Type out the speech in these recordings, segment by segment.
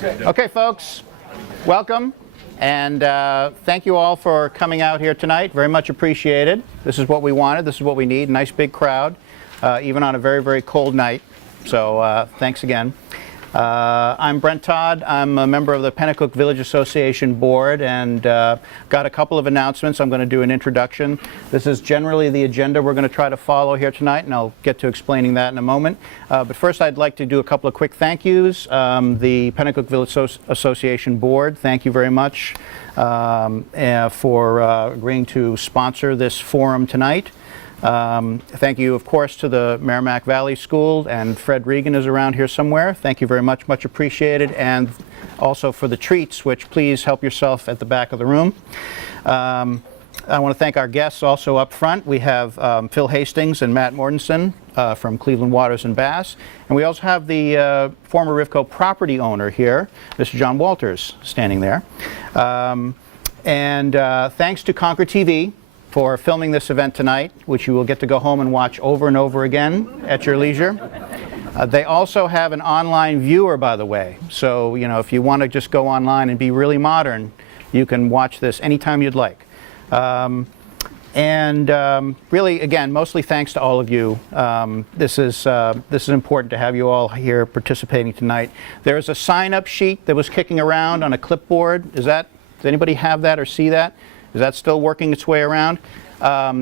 Okay, folks, welcome, and thank you all for coming out here tonight. Very much appreciated. This is what we wanted. This is what we need. Nice big crowd, even on a very, very cold night. So thanks again. I'm Brent Todd. I'm a member of the Penacook Village Association board, and got a couple of announcements. I'm going to do an introduction. This is generally the agenda we're going to try to follow here tonight, and I'll get to explaining that in a moment. But first, I'd like to do a couple of quick thank yous. The Penacook Village Association board, thank you very much for agreeing to sponsor this forum tonight. Thank you, of course, to the Merrimack Valley School, and Fred Regan is around here somewhere. Thank you very much, much appreciated. And also for the treats, which please help yourself at the back of the room. I want to thank our guests also up front. We have Phil Hastings and Matt Mortensen from Cleveland Waters and Bass. And we also have the former Rivco property owner here, Mr. John Walters, standing there. Thanks to ConcordTV for filming this event tonight, which you will get to go home and watch over and over again at your leisure. They also have an online viewer, by the way. So, you know, if you want to just go online and be really modern, you can watch this anytime you'd like. Really, again, mostly thanks to all of you. This is important to have you all here participating tonight. There's a sign-up sheet that was kicking around on a clipboard. Does anybody have that or see that? Is that still working its way around?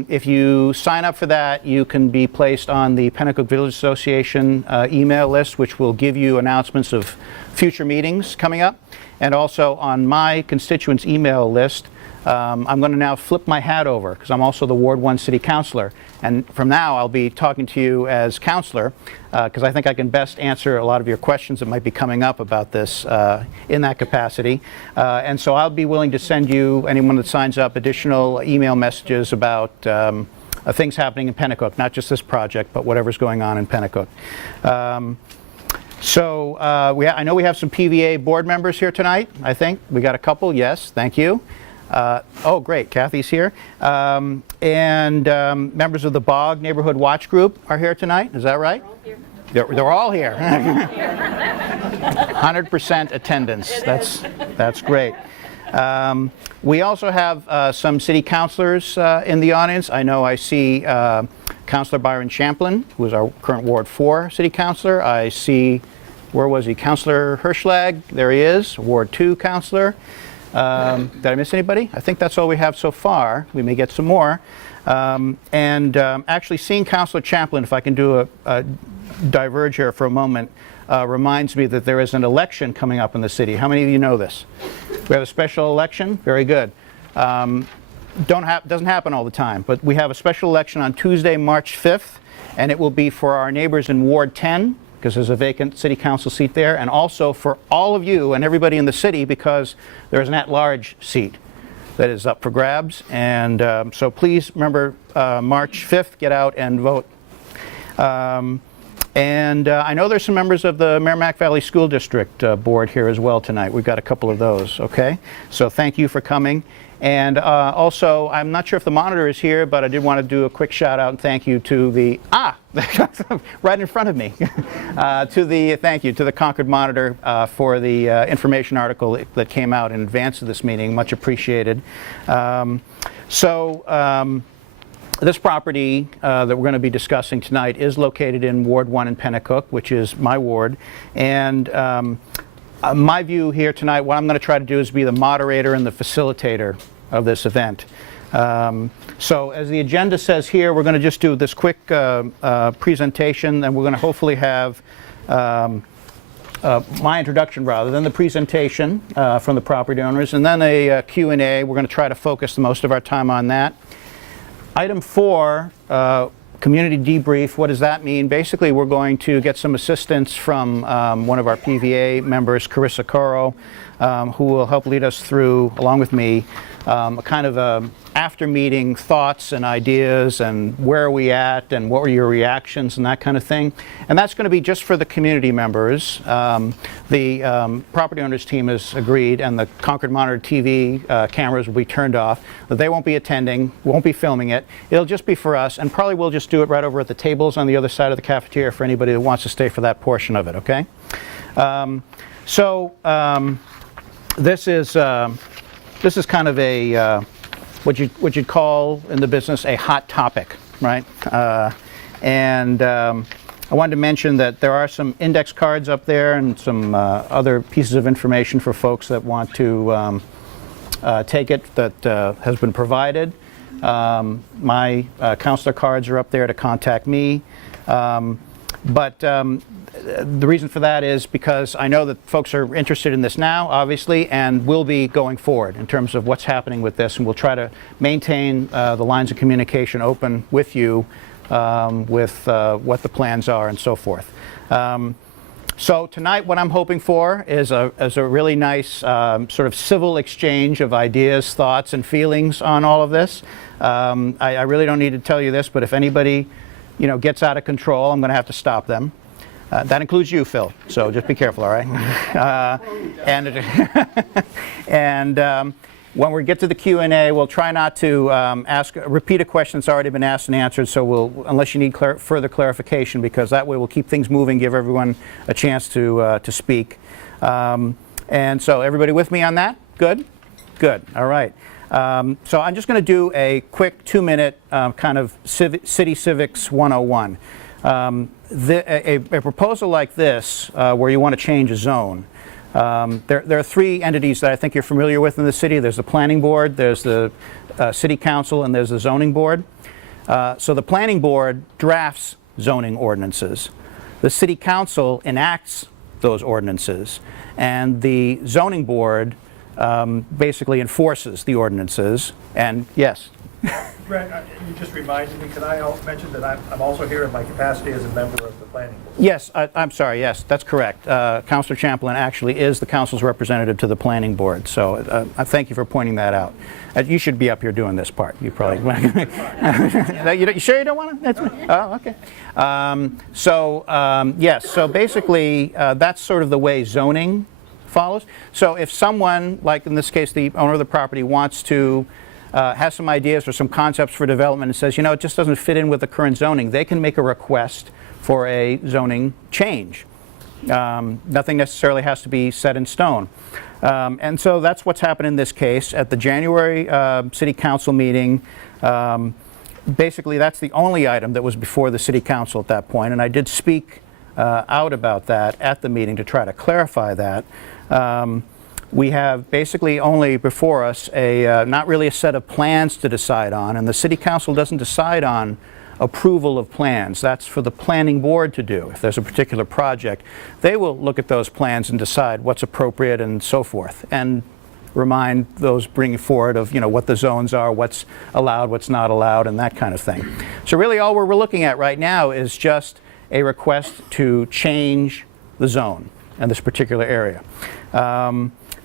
If you sign up for that, you can be placed on the Penacook Village Association email list, which will give you announcements of future meetings coming up. And also on my constituents email list, I'm going to now flip my hat over, because I'm also the Ward 1 City Councilor. And from now, I'll be talking to you as Councilor, because I think I can best answer a lot of your questions that might be coming up about this in that capacity. And so I'll be willing to send you, anyone that signs up, additional email messages about things happening in Penacook, not just this project, but whatever's going on in Penacook. I know we have some PVA board members here tonight, I think. We got a couple, yes, thank you. Oh, great, Kathy's here. Members of the BOG Neighborhood Watch Group are here tonight, is that right? They're all here. 100% attendance, that's great. We also have some city councilors in the audience. I know I see Councilor Byron Champlin, who is our current Ward 4 city councilor. I see, where was he? Councilor Hirschlag, there he is, Ward 2 councilor. Did I miss anybody? I think that's all we have so far. We may get some more. Actually seeing Councilor Champlin, if I can do a diverge here for a moment, reminds me that there is an election coming up in the city. How many of you know this? We have a special election? Very good. Doesn't happen all the time, but we have a special election on Tuesday, March 5th, and it will be for our neighbors in Ward 10, because there's a vacant city council seat there, and also for all of you and everybody in the city, because there's an at-large seat that is up for grabs. And so please remember, March 5th, get out and vote. I know there's some members of the Merrimack Valley School District board here as well tonight. We've got a couple of those, okay? So thank you for coming. And also, I'm not sure if the monitor is here, but I did want to do a quick shout out and thank you to the, right in front of me, thank you to the Concord Monitor for the information article that came out in advance of this meeting. Much appreciated. This property that we're going to be discussing tonight is located in Ward 1 in Penacook, which is my ward. And my view here tonight, what I'm going to try to do is be the moderator and the facilitator of this event. So as the agenda says here, we're going to just do this quick presentation, and we're going to hopefully have my introduction rather than the presentation from the property owners, and then a Q&A. We're going to try to focus most of our time on that. Item 4, community debrief. What does that mean? Basically, we're going to get some assistance from one of our PVA members, Carissa Coro, who will help lead us through, along with me, a kind of after meeting thoughts and ideas and where are we at and what were your reactions and that kind of thing. And that's going to be just for the community members. The property owners team has agreed, and the Concord Monitor TV cameras will be turned off. But they won't be attending, won't be filming it. It'll just be for us, and probably we'll just do it right over at the tables on the other side of the cafeteria for anybody that wants to stay for that portion of it, okay? So this is kind of a what you'd call in the business a hot topic, right? And I wanted to mention that there are some index cards up there and some other pieces of information for folks that want to take it that has been provided. My counselor cards are up there to contact me. But the reason for that is because I know that folks are interested in this now, obviously, and will be going forward in terms of what's happening with this, and we'll try to maintain the lines of communication open with you with what the plans are and so forth. So tonight what I'm hoping for is a really nice sort of civil exchange of ideas, thoughts, and feelings on all of this. I really don't need to tell you this, but if anybody gets out of control, I'm going to have to stop them. That includes you, Phil, so just be careful, all right? And when we get to the Q&A, we'll try not to repeat a question that's already been asked and answered, so unless you need further clarification, because that way we'll keep things moving, give everyone a chance to speak. And so everybody with me on that? Good? Good, all right. So I'm just going to do a quick 2-minute kind of City Civics 101. A proposal like this, where you want to change a zone, there are 3 entities that I think you're familiar with in the city. There's the Planning Board, there's the City Council, and there's the Zoning Board. So the Planning Board drafts zoning ordinances. The City Council enacts those ordinances, and the Zoning Board basically enforces the ordinances. And yes? Brent, you just reminded me, can I mention that I'm also here in my capacity as a member of the planning board? Yes, I'm sorry, yes, that's correct. Councilor Champlin actually is the council's representative to the planning board, so I thank you for pointing that out. You should be up here doing this part. You probably... You sure you don't want to? Oh, okay. Yes, so basically that's sort of the way zoning follows. So if someone, like in this case the owner of the property, wants to has some ideas or some concepts for development and says, it just doesn't fit in with the current zoning, they can make a request for a zoning change. Nothing necessarily has to be set in stone. And so that's what's happened in this case. At the January City Council meeting, basically that's the only item that was before the City Council at that point, and I did speak out about that at the meeting to try to clarify that. We have basically only before us not really a set of plans to decide on, and the City Council doesn't decide on approval of plans. That's for the Planning Board to do. If there's a particular project, they will look at those plans and decide what's appropriate and so forth, and remind those bringing forward of what the zones are, what's allowed, what's not allowed, and that kind of thing. So really all we're looking at right now is just a request to change the zone in this particular area.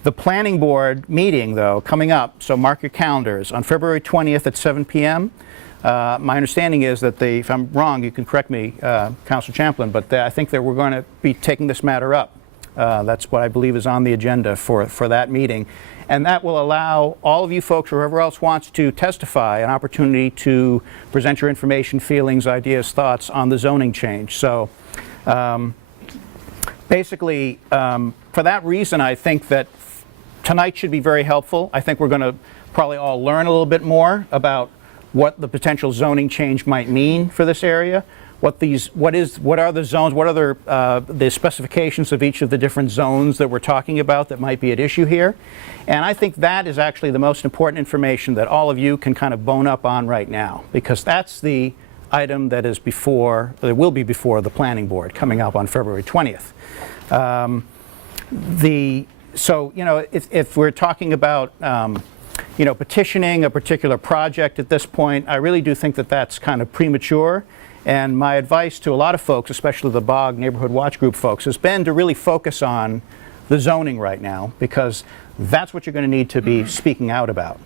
The Planning Board meeting, though, coming up, so mark your calendars, on February 20th at 7 p.m. My understanding is that if I'm wrong, you can correct me, Councilor Champlin, but I think that we're going to be taking this matter up. That's what I believe is on the agenda for that meeting. And that will allow all of you folks, or whoever else wants to testify, an opportunity to present your information, feelings, ideas, thoughts on the zoning change. So basically, for that reason, I think that tonight should be very helpful. I think we're going to probably all learn a little bit more about what the potential zoning change might mean for this area. What are the zones? What are the specifications of each of the different zones that we're talking about that might be at issue here? And I think that is actually the most important information that all of you can kind of bone up on right now, because that's the item that will be before the Planning Board coming up on February 20th. So, if we're talking about, petitioning a particular project at this point, I really do think that that's kind of premature. And my advice to a lot of folks, especially the BOG Neighborhood Watch Group folks, has been to really focus on the zoning right now, because that's what you're going to need to be speaking out about.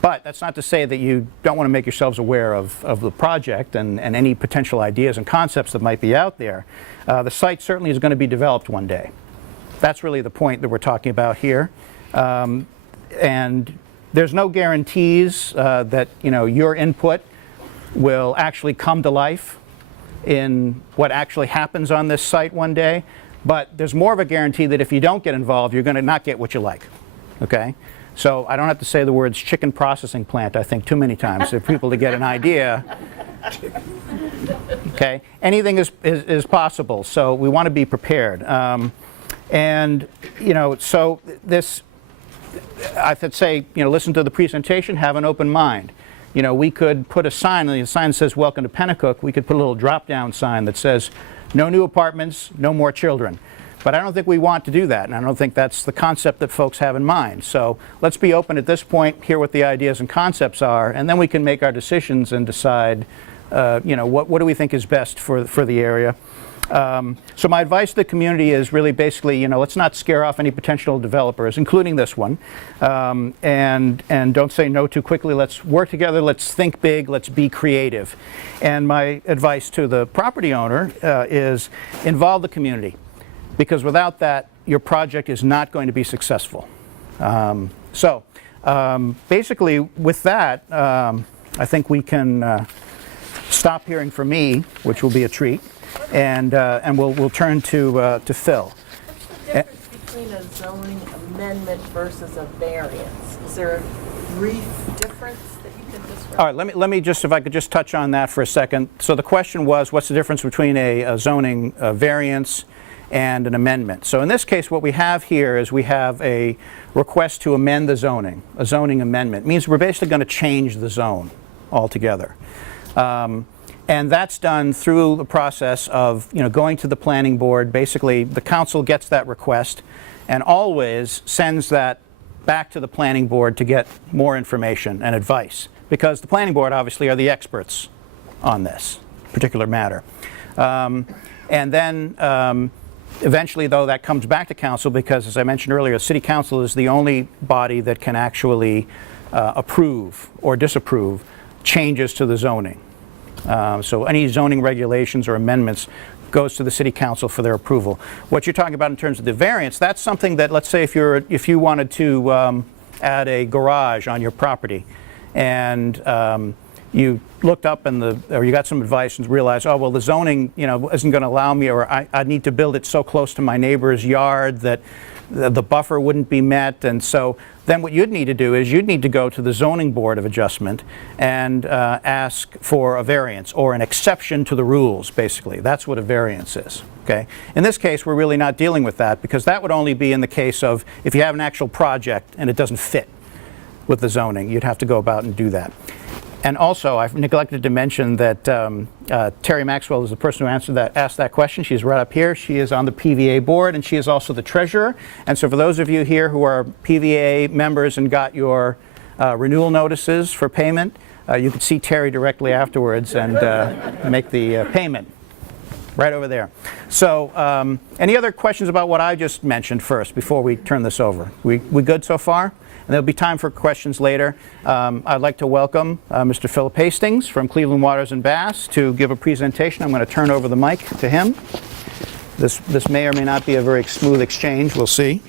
But that's not to say that you don't want to make yourselves aware of the project and any potential ideas and concepts that might be out there. The site certainly is going to be developed one day. That's really the point that we're talking about here. And there's no guarantees that your input will actually come to life in what actually happens on this site one day. But there's more of a guarantee that if you don't get involved, you're going to not get what you like, okay? So I don't have to say the words chicken processing plant, I think, too many times for people to get an idea. Okay, anything is possible, so we want to be prepared. And, you know, so this, I should say, you know, listen to the presentation, have an open mind. You know, we could put a sign, and the sign says, "Welcome to Penacook." We could put a little drop-down sign that says, "No new apartments, no more children." But I don't think we want to do that, and I don't think that's the concept that folks have in mind. So let's be open at this point, hear what the ideas and concepts are, and then we can make our decisions and decide, you know, what do we think is best for the area. So my advice to the community is really basically, you know, let's not scare off any potential developers, including this one, and don't say no too quickly. Let's work together, let's think big, let's be creative. And my advice to the property owner is involve the community, because without that, your project is not going to be successful. Basically, with that, I think we can stop hearing from me, which will be a treat, and we'll turn to Phil. What's the difference between a zoning amendment versus a variance? Is there a brief difference that you can describe? All right, let me just, if I could just touch on that for a second. So the question was, what's the difference between a zoning variance and an amendment? So in this case, what we have here is we have a request to amend the zoning, a zoning amendment. It means we're basically going to change the zone altogether. And that's done through the process of, you know, going to the planning board. Basically, the council gets that request and always sends that back to the planning board to get more information and advice, because the planning board obviously are the experts on this particular matter. And then eventually, though, that comes back to council, because, as I mentioned earlier, city council is the only body that can actually approve or disapprove changes to the zoning. So any zoning regulations or amendments goes to the city council for their approval. What you're talking about in terms of the variance, that's something that, let's say if you wanted to add a garage on your property, and you looked up or you got some advice and realized, oh, well, the zoning, you know, isn't going to allow me, or I need to build it so close to my neighbor's yard that the buffer wouldn't be met. And so then what you'd need to do is you'd need to go to the zoning board of adjustment and ask for a variance or an exception to the rules, basically. That's what a variance is. Okay? In this case, we're really not dealing with that, because that would only be in the case of if you have an actual project and it doesn't fit with the zoning. You'd have to go about and do that. And also, I've neglected to mention that Terry Maxwell is the person who asked that question. She's right up here. She is on the PVA board, and she is also the treasurer. And so for those of you here who are PVA members and got your renewal notices for payment, you can see Terry directly afterwards and make the payment. Right over there. So any other questions about what I just mentioned first before we turn this over? We good so far? And there'll be time for questions later. I'd like to welcome Mr. Philip Hastings from Cleveland Waters and Bass to give a presentation. I'm going to turn over the mic to him. This may or may not be a very smooth exchange. We'll see.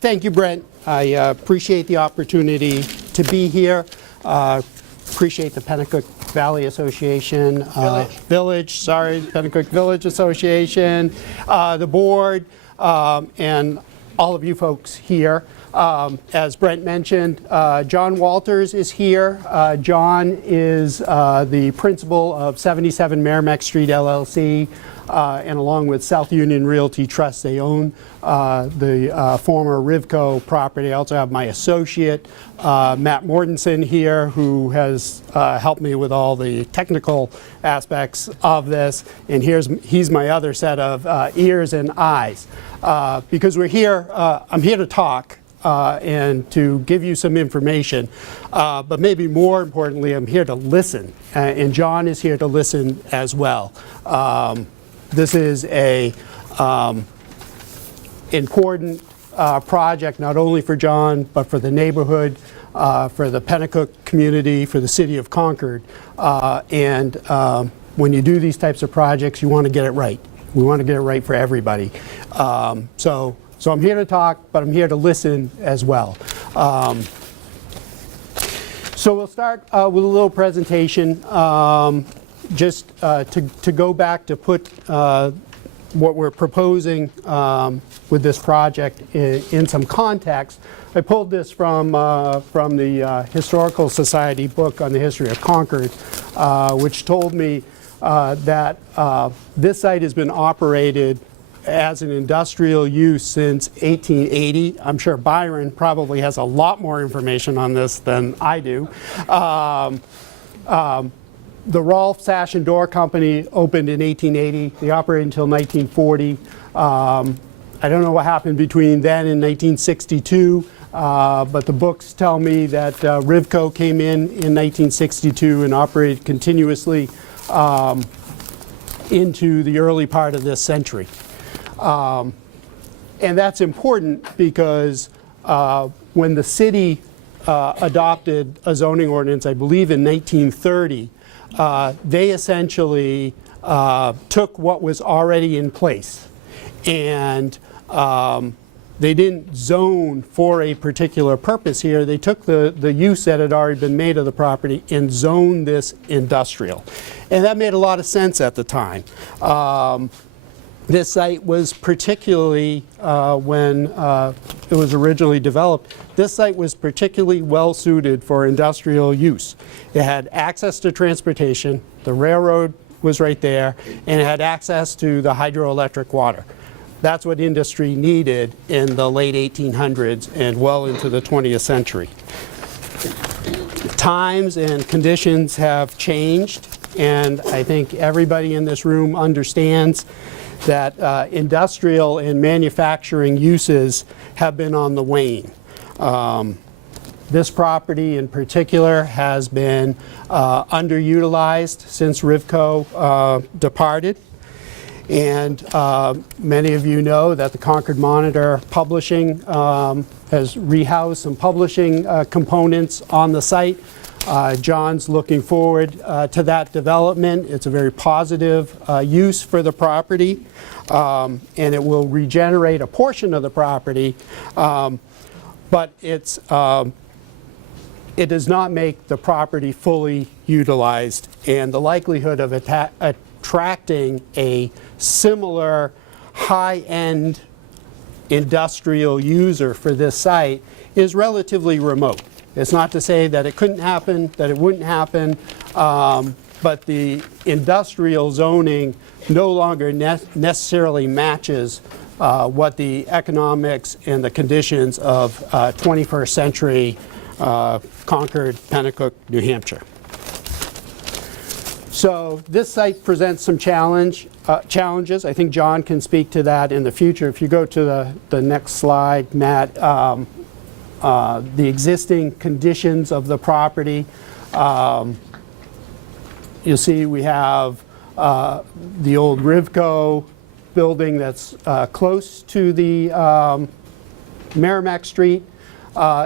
Thank you, Brent. I appreciate the opportunity to be here. Appreciate the Penacook Valley Association, Penacook Village Association, the board, and all of you folks here. As Brent mentioned, John Walters is here. John is the principal of 77 Merrimack Street LLC, and along with South Union Realty Trust, they own the former Rivco property. I also have my associate, Matt Mortensen, here, who has helped me with all the technical aspects of this. And he's my other set of ears and eyes. Because we're here, I'm here to talk. And to give you some information, but maybe more importantly, I'm here to listen, and John is here to listen as well. This is a important project, not only for John, but for the neighborhood, for the Penacook community, for the city of Concord. And when you do these types of projects, you want to get it right. We want to get it right for everybody. So I'm here to talk, but I'm here to listen as well. So we'll start with a little presentation, just to go back to put what we're proposing with this project in some context. I pulled this from the Historical Society book on the history of Concord, which told me that this site has been operated as an industrial use since 1880. I'm sure Byron probably has a lot more information on this than I do. The Rolfe Sash and Door Company opened in 1880. They operated until 1940. I don't know what happened between then and 1962, but the books tell me that Rivco came in 1962 and operated continuously into the early part of this century. And that's important because when the city adopted a zoning ordinance, I believe in 1930, they essentially took what was already in place, and they didn't zone for a particular purpose here. They took the use that had already been made of the property and zoned this industrial. And that made a lot of sense at the time. This site was particularly, when it was originally developed, this site was particularly well suited for industrial use. It had access to transportation, the railroad was right there, and it had access to the hydroelectric water. That's what industry needed in the late 1800s and well into the 20th century. Times and conditions have changed, and I think everybody in this room understands that industrial and manufacturing uses have been on the wane. This property in particular has been underutilized since Rivco departed. And many of you know that the Concord Monitor Publishing has rehoused some publishing components on the site. John's looking forward to that development. It's a very positive use for the property, and it will regenerate a portion of the property, but it does not make the property fully utilized, and the likelihood of attracting a similar high-end industrial user for this site is relatively remote. It's not to say that it couldn't happen, that it wouldn't happen, but the industrial zoning no longer necessarily matches what the economics and the conditions of 21st century Concord, Penacook, New Hampshire. So this site presents some challenges. I think John can speak to that in the future. If you go to the next slide, Matt, the existing conditions of the property. You'll see we have the old Rivco building that's close to the Merrimack Street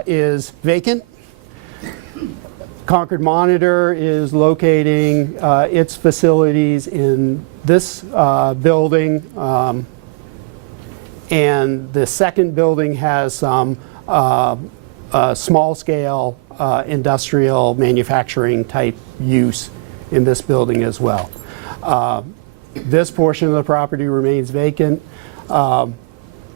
is vacant. Concord Monitor is locating its facilities in this building, and the second building has some small-scale industrial manufacturing type use in this building as well. This portion of the property remains vacant.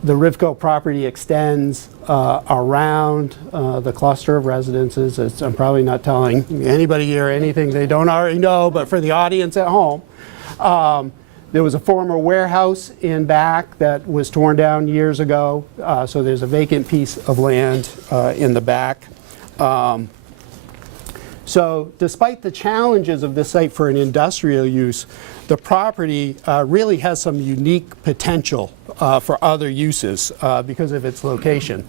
The Rivco property extends around the cluster of residences. I'm probably not telling anybody here anything they don't already know, but for the audience at home, there was a former warehouse in back that was torn down years ago, so there's a vacant piece of land in the back. So despite the challenges of this site for an industrial use, the property really has some unique potential for other uses because of its location.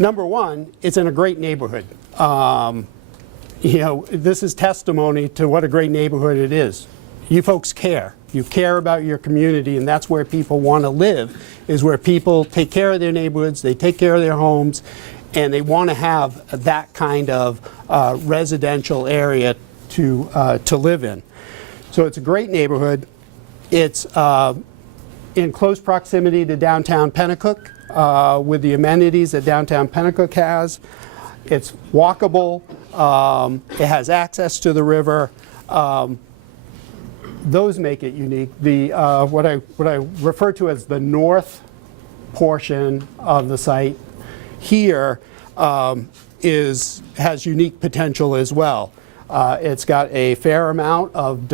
Number one, it's in a great neighborhood. You know, this is testimony to what a great neighborhood it is. You folks care. You care about your community, and that's where people want to live, is where people take care of their neighborhoods, they take care of their homes, and they want to have that kind of residential area to live in. So it's a great neighborhood. It's in close proximity to downtown Penacook with the amenities that downtown Penacook has. It's walkable. It has access to the river. those make it unique. The what I refer to as the north portion of the site here has unique potential as well. It's got a fair amount of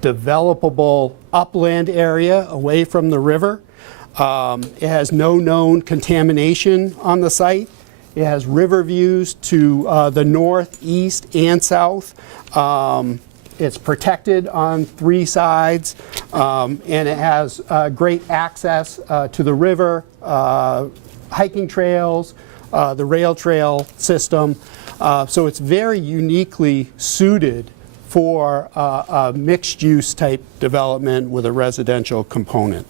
developable upland area away from the river. It has no known contamination on the site. It has river views to the north, east, and south. It's protected on 3 sides, and it has great access to the river, hiking trails, the rail trail system. So it's very uniquely suited for a mixed-use type development with a residential component.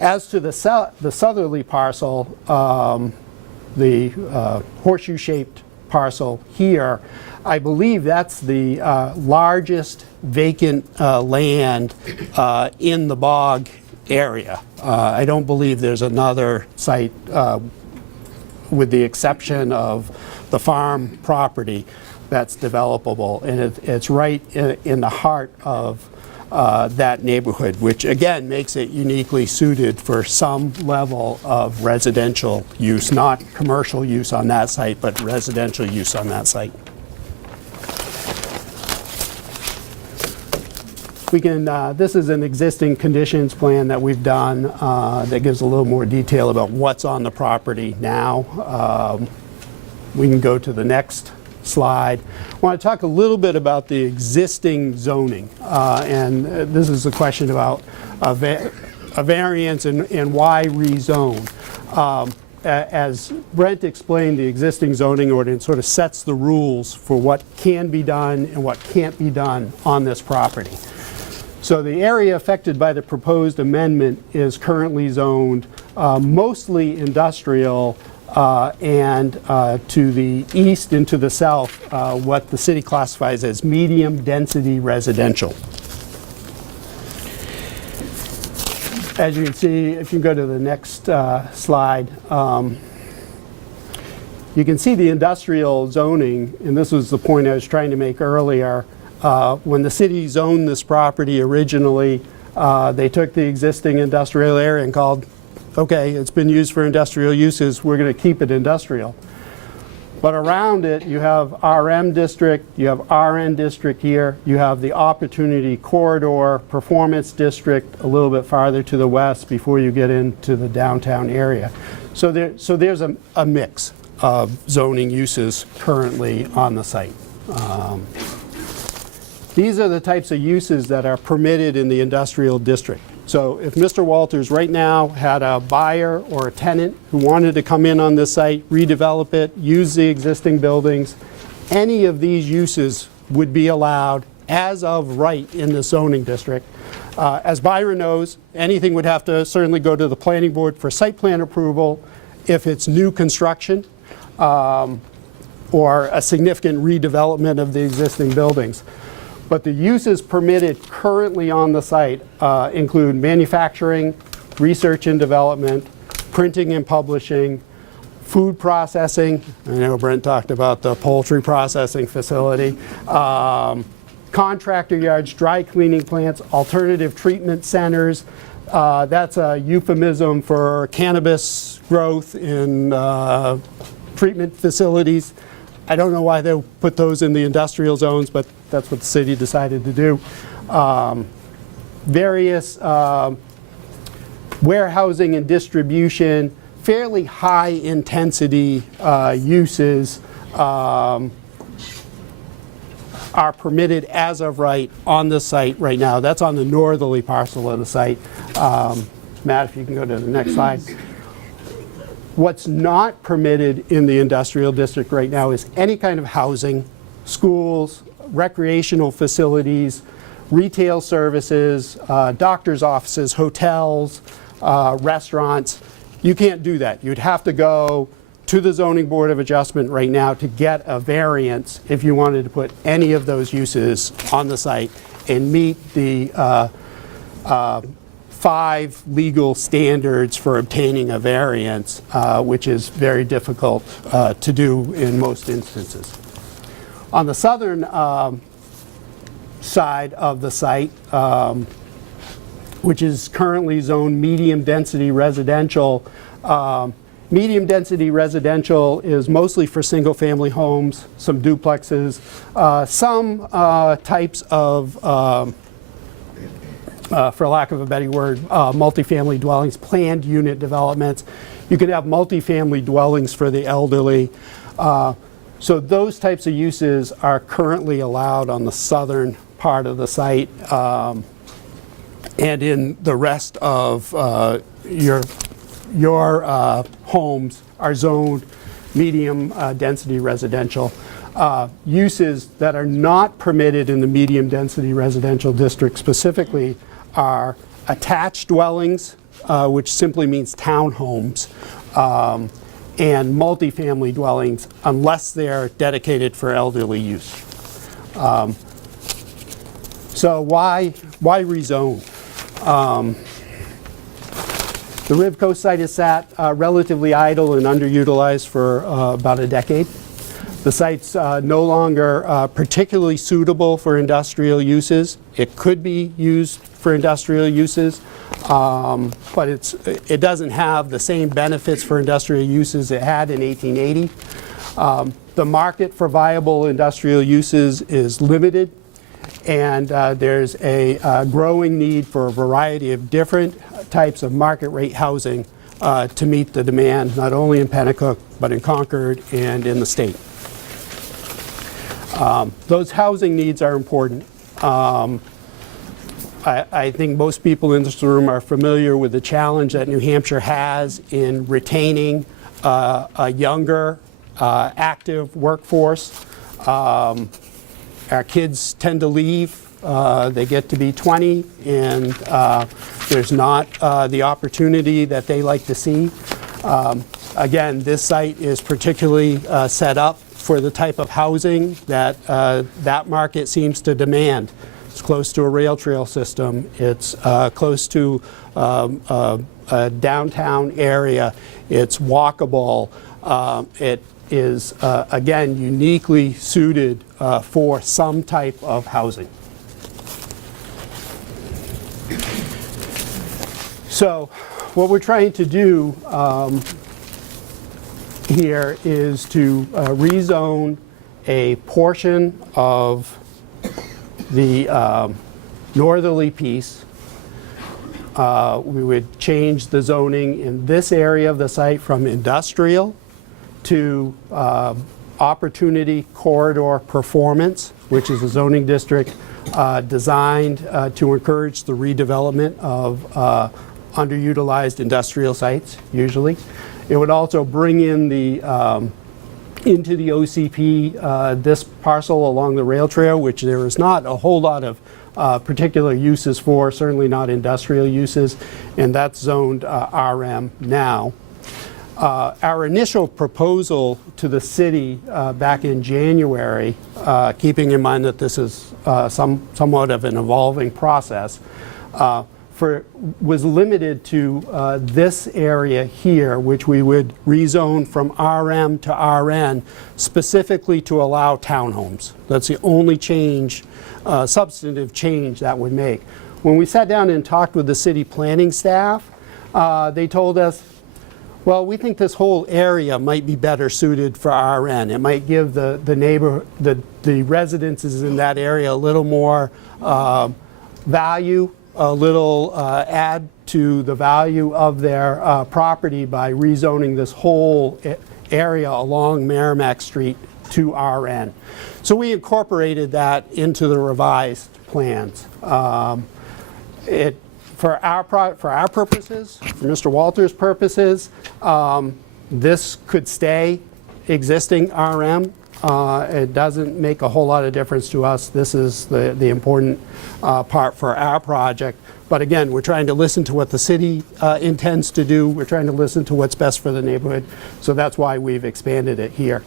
As to the southerly parcel, the horseshoe-shaped parcel here, I believe that's the largest vacant land in the bog area. I don't believe there's another site, with the exception of the farm property, that's developable. And it's right in the heart of that neighborhood, which again makes it uniquely suited for some level of residential use, not commercial use on that site, but residential use on that site. We can, this is an existing conditions plan that we've done that gives a little more detail about what's on the property now. We can go to the next slide. I want to talk a little bit about the existing zoning. And this is a question about a variance and why rezone. As Brent explained, the existing zoning ordinance sort of sets the rules for what can be done and what can't be done on this property. So the area affected by the proposed amendment is currently zoned mostly industrial, and to the east and to the south, what the city classifies as medium density residential. As you can see, if you go to the next slide, you can see the industrial zoning, and this was the point I was trying to make earlier. When the city zoned this property originally, they took the existing industrial area and called, okay, it's been used for industrial uses, we're going to keep it industrial. But around it, you have RM district, you have RN district here, you have the Opportunity Corridor Performance District a little bit farther to the west before you get into the downtown area. So there's a mix of zoning uses currently on the site. These are the types of uses that are permitted in the industrial district. So if Mr. Walters right now had a buyer or a tenant who wanted to come in on this site, redevelop it, use the existing buildings, any of these uses would be allowed as of right in the zoning district. As Byron knows, anything would have to certainly go to the planning board for site plan approval if it's new construction or a significant redevelopment of the existing buildings. But the uses permitted currently on the site include manufacturing, research and development, printing and publishing, food processing. I know Brent talked about the poultry processing facility, contractor yards, dry cleaning plants, alternative treatment centers. That's a euphemism for cannabis growth in treatment facilities. I don't know why they put those in the industrial zones, but that's what the city decided to do. Various warehousing and distribution, fairly high intensity uses are permitted as of right on the site right now. That's on the northerly parcel of the site. Matt, if you can go to the next slide. What's not permitted in the industrial district right now is any kind of housing, schools, recreational facilities, retail services, doctor's offices, hotels, restaurants. You can't do that. You'd have to go to the Zoning Board of Adjustment right now to get a variance if you wanted to put any of those uses on the site and meet the 5 legal standards for obtaining a variance, which is very difficult to do in most instances. On the southern side of the site, which is currently zoned medium-density residential. Medium-density residential is mostly for single-family homes, some duplexes, some types of, for lack of a better word, multifamily dwellings, planned unit developments. You can have multifamily dwellings for the elderly. So those types of uses are currently allowed on the southern part of the site, and in the rest of your homes are zoned medium density residential. Uses that are not permitted in the medium density residential district specifically are attached dwellings, which simply means townhomes, and multifamily dwellings unless they're dedicated for elderly use. So why rezone? The Rivco site has sat relatively idle and underutilized for about a decade. The site's no longer particularly suitable for industrial uses. It could be used for industrial uses, but it doesn't have the same benefits for industrial uses it had in 1880. The market for viable industrial uses is limited, and there's a growing need for a variety of different types of market rate housing to meet the demand, not only in Penacook, but in Concord and in the state. Those housing needs are important. I think most people in this room are familiar with the challenge that New Hampshire has in retaining a younger, active workforce. Our kids tend to leave. They get to be 20, and there's not the opportunity that they like to see. Again, this site is particularly set up for the type of housing that that market seems to demand. It's close to a rail trail system. It's close to a downtown area. It's walkable. It is, again, uniquely suited for some type of housing. So what we're trying to do here is to rezone a portion of the northerly piece. We would change the zoning in this area of the site from industrial to opportunity corridor performance, which is a zoning district designed to encourage the redevelopment of underutilized industrial sites, usually. It would also bring in the into the OCP this parcel along the rail trail, which there is not a whole lot of particular uses for, certainly not industrial uses, and that's zoned RM now. Our initial proposal to the city back in January, keeping in mind that this is somewhat of an evolving process, was limited to this area here, which we would rezone from RM to RN, specifically to allow townhomes. That's the only change, substantive change that would make. When we sat down and talked with the city planning staff, they told us, well, we think this whole area might be better suited for RN. It might give the residences in that area a little more value, a little add to the value of their property by rezoning this whole area along Merrimack Street to RN. So we incorporated that into the revised plans. For our purposes, for Mr. Walters' purposes, this could stay existing RM. It doesn't make a whole lot of difference to us. This is the important part for our project. But again, we're trying to listen to what the city intends to do. We're trying to listen to what's best for the neighborhood. So that's why we've expanded it here.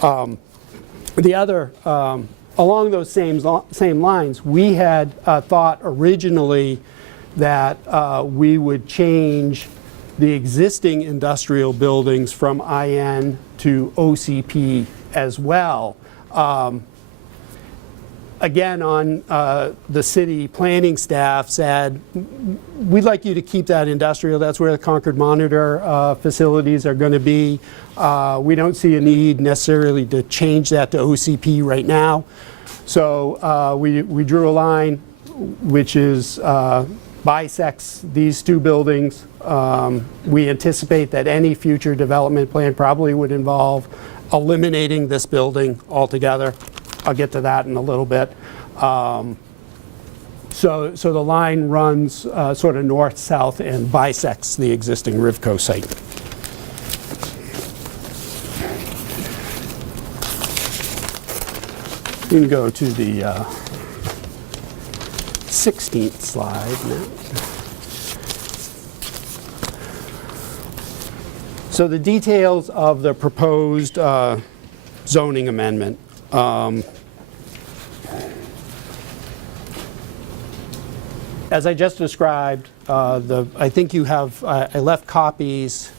The other, along those same lines, we had thought originally that we would change the existing industrial buildings from IN to OCP as well. again, on the city planning staff said, we'd like you to keep that industrial. That's where the Concord Monitor facilities are going to be. We don't see a need necessarily to change that to OCP right now. So we drew a line which is bisects these two buildings. We anticipate that any future development plan probably would involve eliminating this building altogether. I'll get to that in a little bit. So the line runs sort of north-south and bisects the existing Rivco site. You can go to the 16th slide now. So the details of the proposed zoning amendment. As I just described, I think you have, I left copies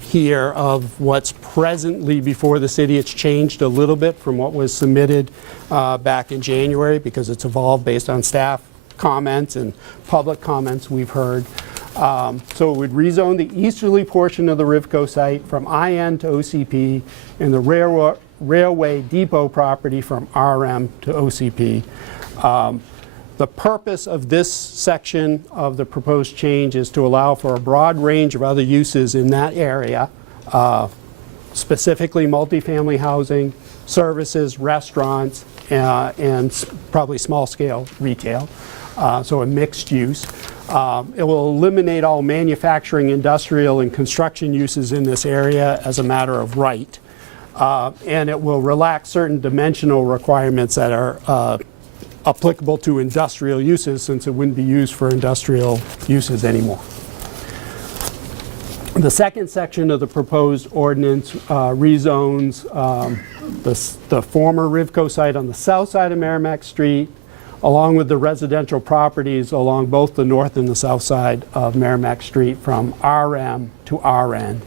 here of what's presently before the city. It's changed a little bit from what was submitted back in January because it's evolved based on staff comments and public comments we've heard. So it would rezone the easterly portion of the Rivco site from IN to OCP and the railway depot property from RM to OCP. The purpose of this section of the proposed change is to allow for a broad range of other uses in that area, specifically multifamily housing, services, restaurants, and probably small-scale retail, so a mixed use. It will eliminate all manufacturing, industrial, and construction uses in this area as a matter of right, and it will relax certain dimensional requirements that are applicable to industrial uses, since it wouldn't be used for industrial uses anymore. The second section of the proposed ordinance rezones the former Rivco site on the south side of Merrimack Street, along with the residential properties along both the north and the south side of Merrimack Street from RM to RN.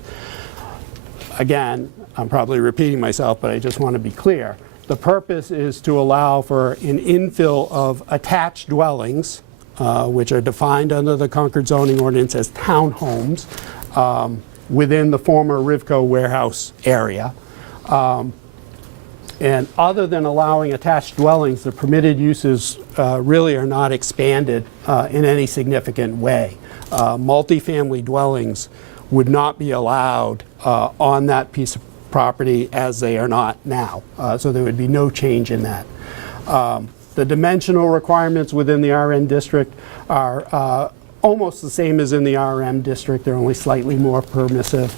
Again, I'm probably repeating myself, but I just want to be clear. The purpose is to allow for an infill of attached dwellings, which are defined under the Concord zoning ordinance as townhomes, within the former Rivco warehouse area. And other than allowing attached dwellings, the permitted uses really are not expanded in any significant way. Multifamily dwellings would not be allowed on that piece of property as they are not now. So there would be no change in that. The dimensional requirements within the RN district are almost the same as in the RM district. They're only slightly more permissive.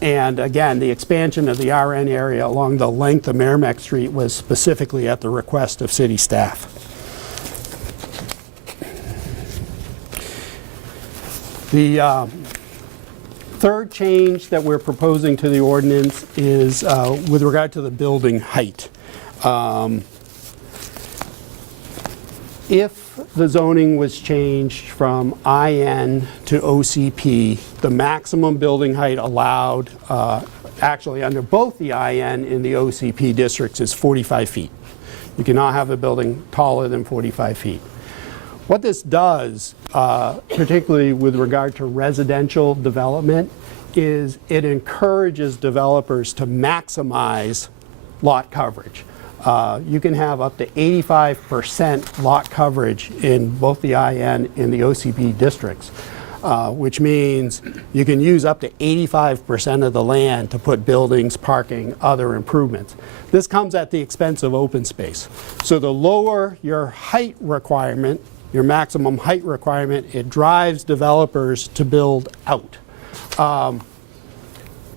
And again, the expansion of the RN area along the length of Merrimack Street was specifically at the request of city staff. The third change that we're proposing to the ordinance is with regard to the building height. If the zoning was changed from IN to OCP, the maximum building height allowed, actually under both the IN and the OCP districts, is 45 feet. You cannot have a building taller than 45 feet. What this does, particularly with regard to residential development, is it encourages developers to maximize lot coverage. You can have up to 85% lot coverage in both the IN and the OCP districts, which means you can use up to 85% of the land to put buildings, parking, other improvements. This comes at the expense of open space. So the lower your height requirement, your maximum height requirement, it drives developers to build out.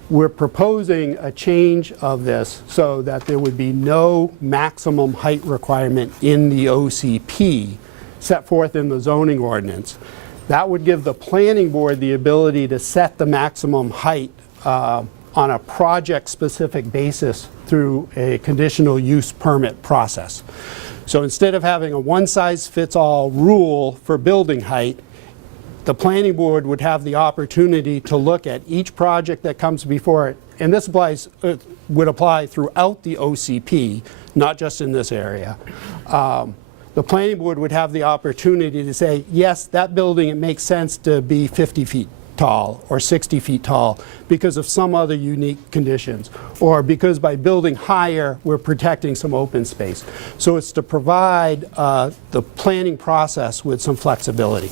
We're proposing a change of this so that there would be no maximum height requirement in the OCP set forth in the zoning ordinance. That would give the planning board the ability to set the maximum height on a project-specific basis through a conditional use permit process. So instead of having a one-size-fits-all rule for building height, the planning board would have the opportunity to look at each project that comes before it, and this would apply throughout the OCP, not just in this area. The planning board would have the opportunity to say, yes, that building, it makes sense to be 50 feet tall or 60 feet tall because of some other unique conditions, or because by building higher, we're protecting some open space. So it's to provide the planning process with some flexibility.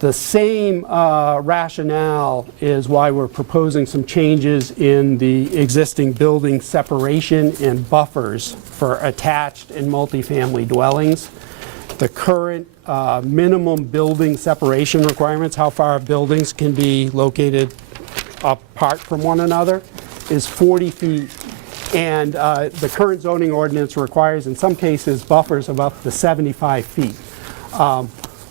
The same rationale is why we're proposing some changes in the existing building separation and buffers for attached and multifamily dwellings. The current minimum building separation requirements, how far buildings can be located apart from one another, is 40 feet. And the current zoning ordinance requires, in some cases, buffers of up to 75 feet.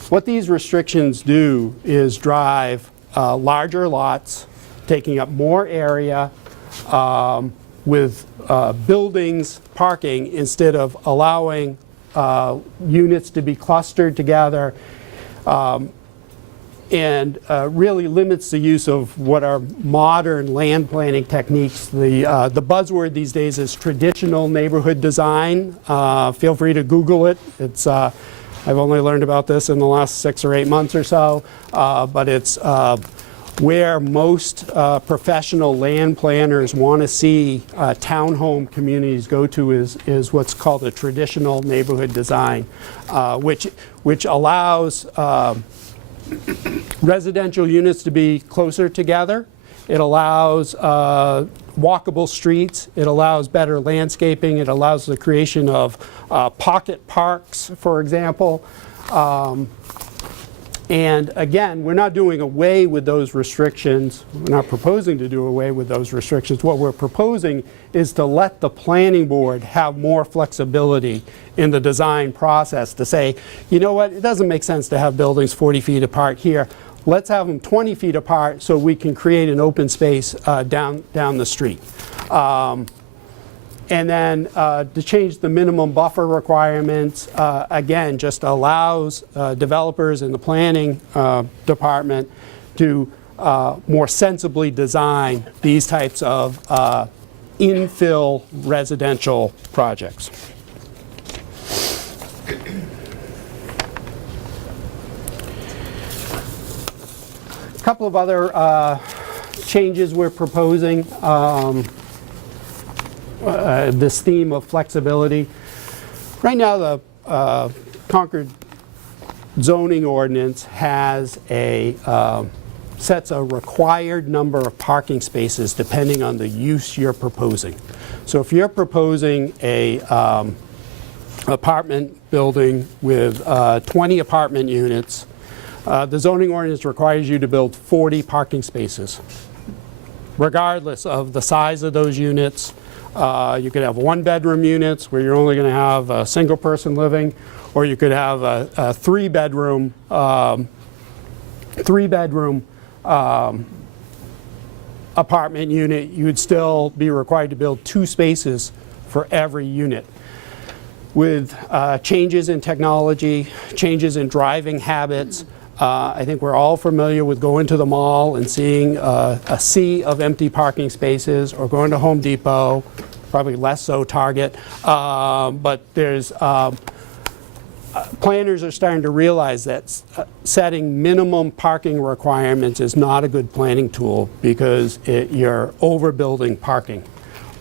What these restrictions do is drive larger lots, taking up more area with buildings, parking, instead of allowing units to be clustered together, and really limits the use of what are modern land planning techniques. The buzzword these days is traditional neighborhood design. Feel free to Google it. It's I've only learned about this in the last 6 or 8 months or so, but it's where most professional land planners want to see townhome communities go to is what's called a traditional neighborhood design, which allows residential units to be closer together. It allows walkable streets. It allows better landscaping. It allows the creation of pocket parks, for example. And again, we're not doing away with those restrictions. We're not proposing to do away with those restrictions. What we're proposing is to let the planning board have more flexibility in the design process to say, you know what, it doesn't make sense to have buildings 40 feet apart here. Let's have them 20 feet apart so we can create an open space down the street. And then to change the minimum buffer requirements, again, just allows developers in the planning department to more sensibly design these types of infill residential projects. A couple of other changes we're proposing. This theme of flexibility. Right now, the Concord zoning ordinance has sets a required number of parking spaces depending on the use you're proposing. So if you're proposing a apartment building with 20 apartment units, the zoning ordinance requires you to build 40 parking spaces, regardless of the size of those units. You could have 1-bedroom units where you're only going to have a single person living, or you could have a 3-bedroom apartment unit. You would still be required to build 2 spaces for every unit. With changes in technology, changes in driving habits, I think we're all familiar with going to the mall and seeing a sea of empty parking spaces, or going to Home Depot, probably less so Target. But there's planners are starting to realize that setting minimum parking requirements is not a good planning tool because you're overbuilding parking.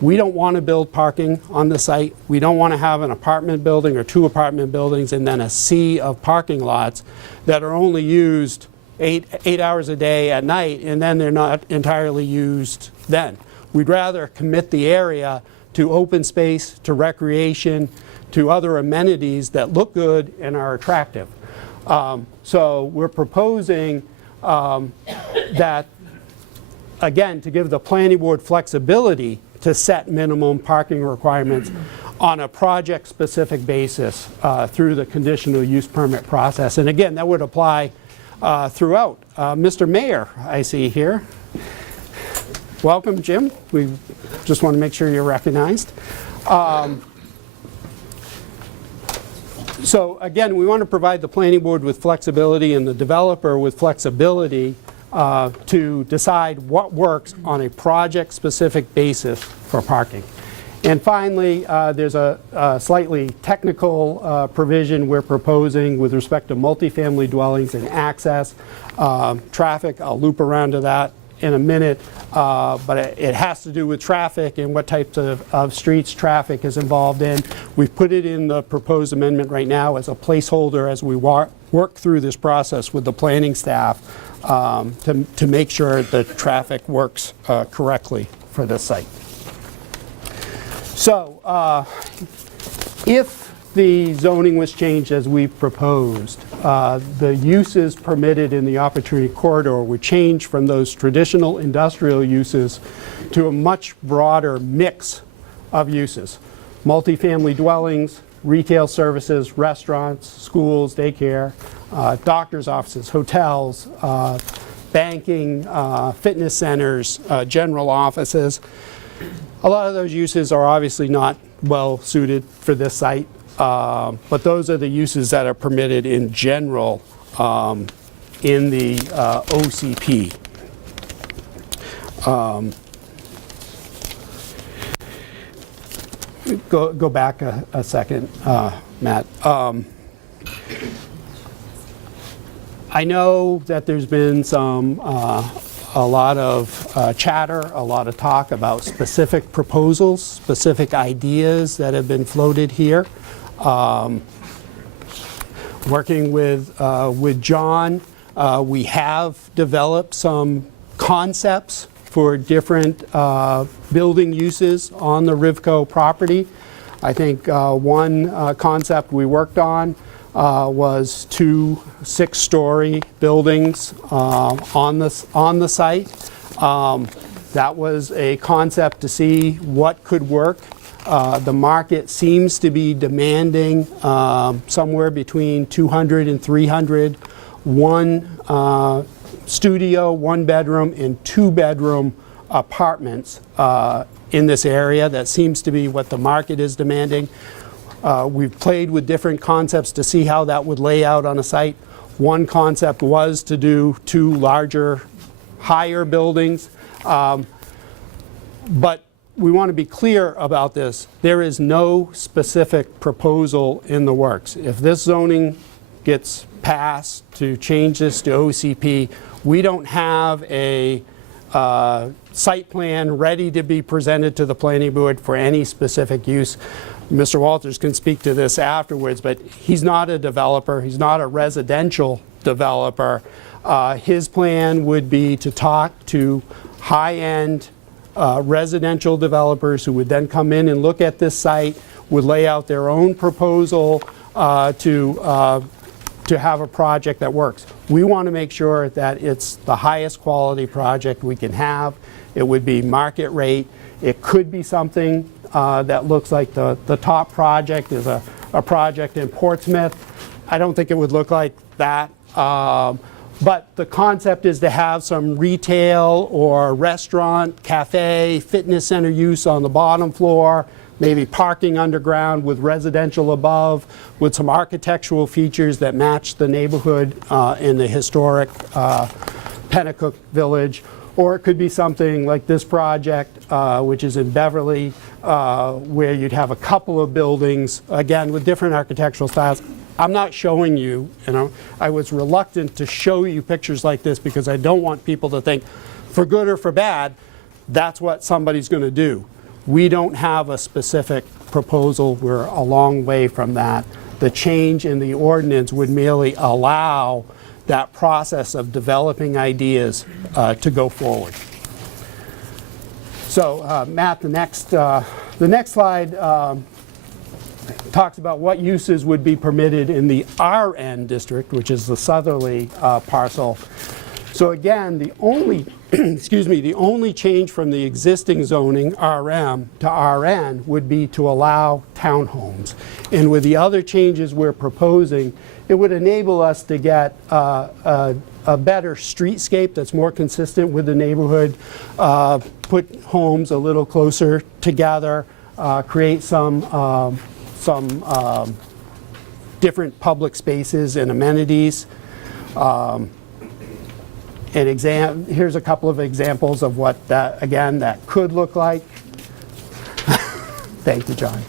We don't want to build parking on the site. We don't want to have an apartment building or 2 apartment buildings and then a sea of parking lots that are only used 8 hours a day at night, and then they're not entirely used then. We'd rather commit the area to open space, to recreation, to other amenities that look good and are attractive. So we're proposing that, again, to give the planning board flexibility to set minimum parking requirements on a project-specific basis through the conditional use permit process. And again, that would apply throughout. Mr. Mayor, I see here. Welcome, Jim. We just want to make sure you're recognized. So again, we want to provide the planning board with flexibility and the developer with flexibility to decide what works on a project-specific basis for parking. And finally, there's a slightly technical provision we're proposing with respect to multifamily dwellings and access. Traffic, I'll loop around to that in a minute, but it has to do with traffic and what types of streets traffic is involved in. We've put it in the proposed amendment right now as a placeholder as we work through this process with the planning staff to make sure the traffic works correctly for this site. So if the zoning was changed as we've proposed, the uses permitted in the Opportunity Corridor would change from those traditional industrial uses to a much broader mix of uses. Multifamily dwellings, retail services, restaurants, schools, daycare, doctor's offices, hotels, banking, fitness centers, general offices. A lot of those uses are obviously not well suited for this site, but those are the uses that are permitted in general in the OCP. Go back a second, Matt. I know that there's been a lot of chatter, a lot of talk about specific proposals, specific ideas that have been floated here. Working with John, we have developed some concepts for different building uses on the Rivco property. I think one concept we worked on was 2 6-story buildings on the site. That was a concept to see what could work. The market seems to be demanding somewhere between 200 and 300, 1 studio, 1 bedroom, and 2 bedroom apartments in this area. That seems to be what the market is demanding. We've played with different concepts to see how that would lay out on a site. One concept was to do 2 larger, higher buildings. But we want to be clear about this. There is no specific proposal in the works. If this zoning gets passed to change this to OCP, we don't have a site plan ready to be presented to the planning board for any specific use. Mr. Walters can speak to this afterwards, but he's not a developer. He's not a residential developer. His plan would be to talk to high-end residential developers who would then come in and look at this site, would lay out their own proposal to have a project that works. We want to make sure that it's the highest quality project we can have. It would be market rate. It could be something that looks like the top project is a project in Portsmouth. I don't think it would look like that. But the concept is to have some retail or restaurant, cafe, fitness center use on the bottom floor, maybe parking underground with residential above, with some architectural features that match the neighborhood in the historic Penacook Village. Or it could be something like this project, which is in Beverly, where you'd have a couple of buildings, again, with different architectural styles. I'm not showing you, I was reluctant to show you pictures like this because I don't want people to think, for good or for bad, that's what somebody's going to do. We don't have a specific proposal. We're a long way from that. The change in the ordinance would merely allow that process of developing ideas to go forward. So, Matt, the next slide talks about what uses would be permitted in the RN district, which is the southerly parcel. So again, the only the only change from the existing zoning RM to RN would be to allow townhomes. And with the other changes we're proposing, it would enable us to get a better streetscape that's more consistent with the neighborhood, put homes a little closer together, create some different public spaces and amenities. Here's a couple of examples of what that, again, that could look like. Thank you, John.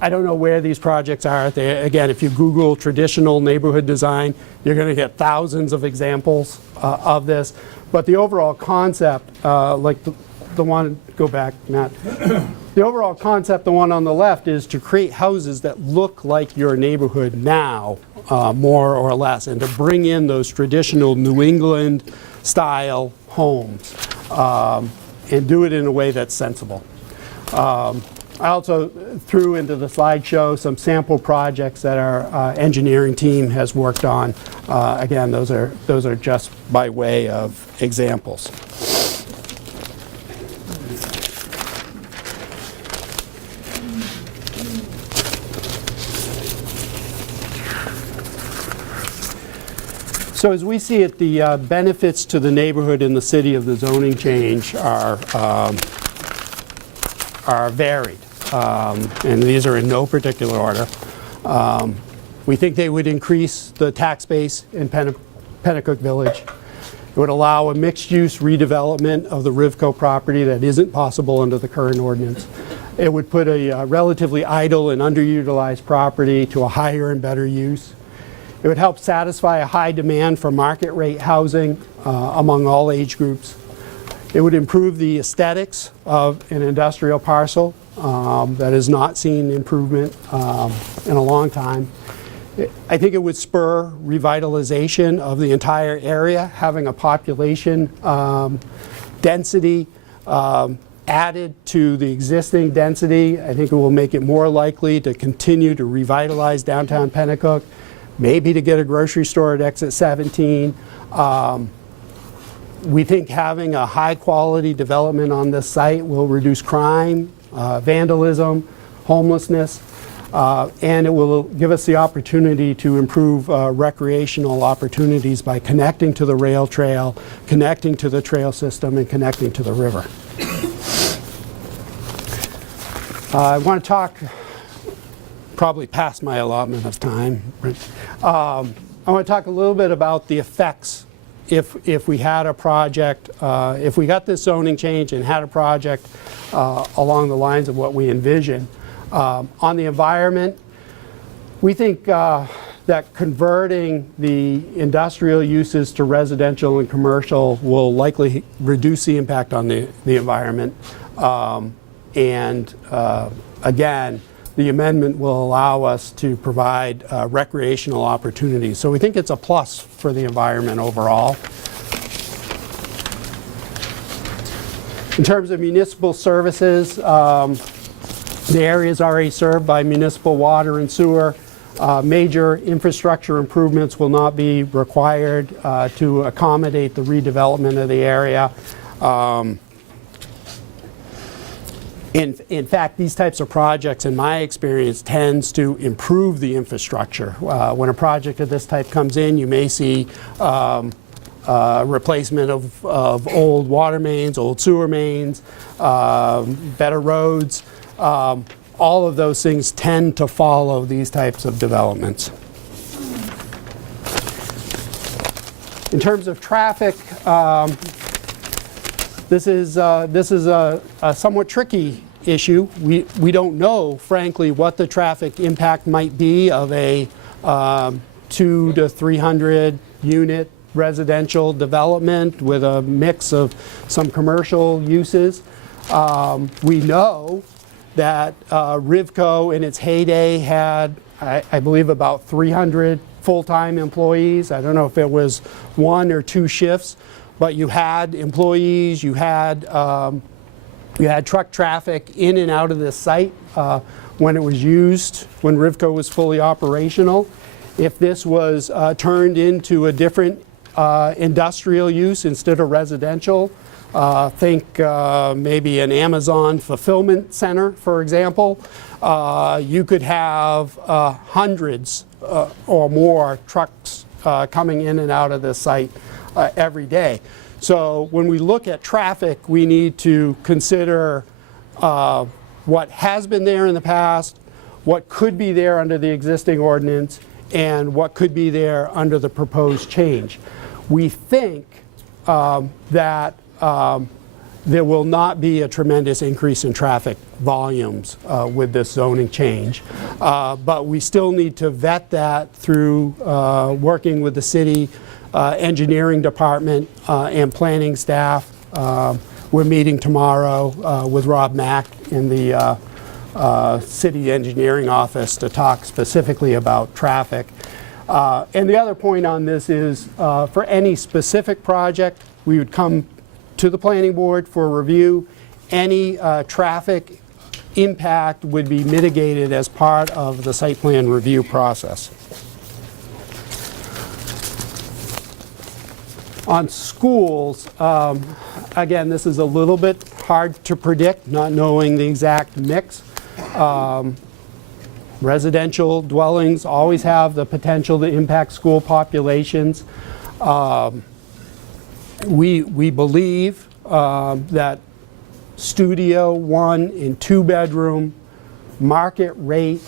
I don't know where these projects are. Again, if you Google traditional neighborhood design, you're going to get thousands of examples of this. But the overall concept, like the one, go back, Matt. The overall concept, the one on the left, is to create houses that look like your neighborhood now, more or less, and to bring in those traditional New England style homes and do it in a way that's sensible. I also threw into the slideshow some sample projects that our engineering team has worked on. Again, those are just by way of examples. So as we see it, the benefits to the neighborhood in the city of the zoning change are varied. And these are in no particular order. We think they would increase the tax base in Penacook Village. It would allow a mixed-use redevelopment of the Rivco property that isn't possible under the current ordinance. It would put a relatively idle and underutilized property to a higher and better use. It would help satisfy a high demand for market rate housing among all age groups. It would improve the aesthetics of an industrial parcel that has not seen improvement in a long time. I think it would spur revitalization of the entire area, having a population density added to the existing density. I think it will make it more likely to continue to revitalize downtown Penacook, maybe to get a grocery store at exit 17. We think having a high-quality development on this site will reduce crime, vandalism, homelessness, and it will give us the opportunity to improve recreational opportunities by connecting to the rail trail, connecting to the trail system, and connecting to the river. I want to talk, probably past my allotment of time, I want to talk a little bit about the effects if we had a project, if we got this zoning change and had a project along the lines of what we envision. On the environment, we think that converting the industrial uses to residential and commercial will likely reduce the impact on the environment. Again, the amendment will allow us to provide recreational opportunities. So we think it's a plus for the environment overall. In terms of municipal services, the area is already served by municipal water and sewer. Major infrastructure improvements will not be required to accommodate the redevelopment of the area. In fact, these types of projects, in my experience, tends to improve the infrastructure. When a project of this type comes in, you may see replacement of old water mains, old sewer mains, better roads. All of those things tend to follow these types of developments. In terms of traffic, this is a somewhat tricky issue. We don't know, frankly, what the traffic impact might be of a 200 to 300 unit residential development with a mix of some commercial uses. We know that Rivco in its heyday had, I believe, about 300 full-time employees. I don't know if it was 1 or 2 shifts, but you had employees, you had truck traffic in and out of this site when it was used, when Rivco was fully operational. If this was turned into a different industrial use instead of residential, think maybe an Amazon fulfillment center, for example, you could have hundreds or more trucks coming in and out of this site every day. So when we look at traffic, we need to consider what has been there in the past, what could be there under the existing ordinance and what could be there under the proposed change. We think that there will not be a tremendous increase in traffic volumes with this zoning change, but we still need to vet that through working with the city engineering department and planning staff. We're meeting tomorrow with Rob Mack in the city engineering office to talk specifically about traffic. And the other point on this is for any specific project, we would come to the planning board for review. Any traffic impact would be mitigated as part of the site plan review process. On schools, again, this is a little bit hard to predict, not knowing the exact mix. Residential dwellings always have the potential to impact school populations. We believe that studio 1 and 2 bedroom market rate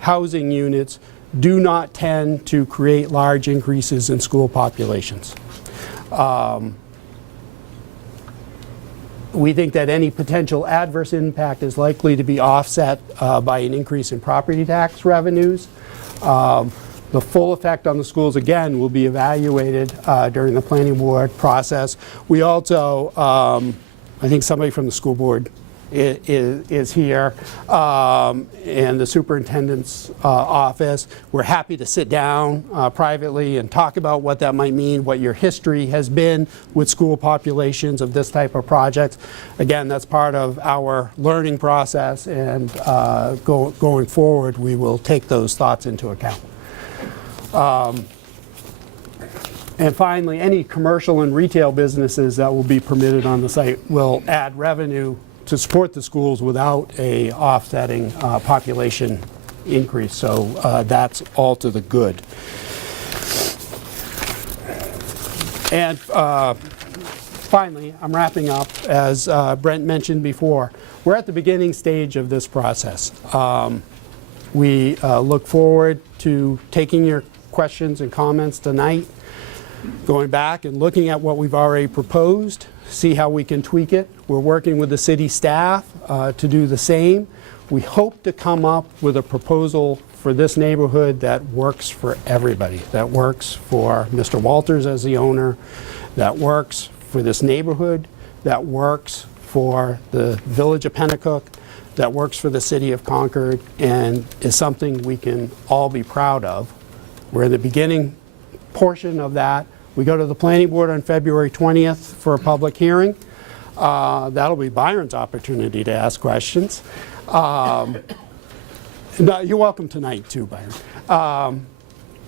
housing units do not tend to create large increases in school populations. We think that any potential adverse impact is likely to be offset by an increase in property tax revenues. The full effect on the schools, again, will be evaluated during the planning board process. We also, I think somebody from the school board is here, and the superintendent's office. We're happy to sit down privately and talk about what that might mean, what your history has been with school populations of this type of projects. Again, that's part of our learning process, and going forward, we will take those thoughts into account. And finally, any commercial and retail businesses that will be permitted on the site will add revenue to support the schools without a offsetting population increase. So that's all to the good. And finally, I'm wrapping up. As Brent mentioned before, we're at the beginning stage of this process. We look forward to taking your questions and comments tonight, going back and looking at what we've already proposed, see how we can tweak it. We're working with the city staff to do the same. We hope to come up with a proposal for this neighborhood that works for everybody, that works for Mr. Walters as the owner, that works for this neighborhood, that works for the village of Penacook, that works for the city of Concord, and is something we can all be proud of. We're in the beginning portion of that. We go to the planning board on February 20th for a public hearing. That'll be Byron's opportunity to ask questions. No, you're welcome tonight too, Byron.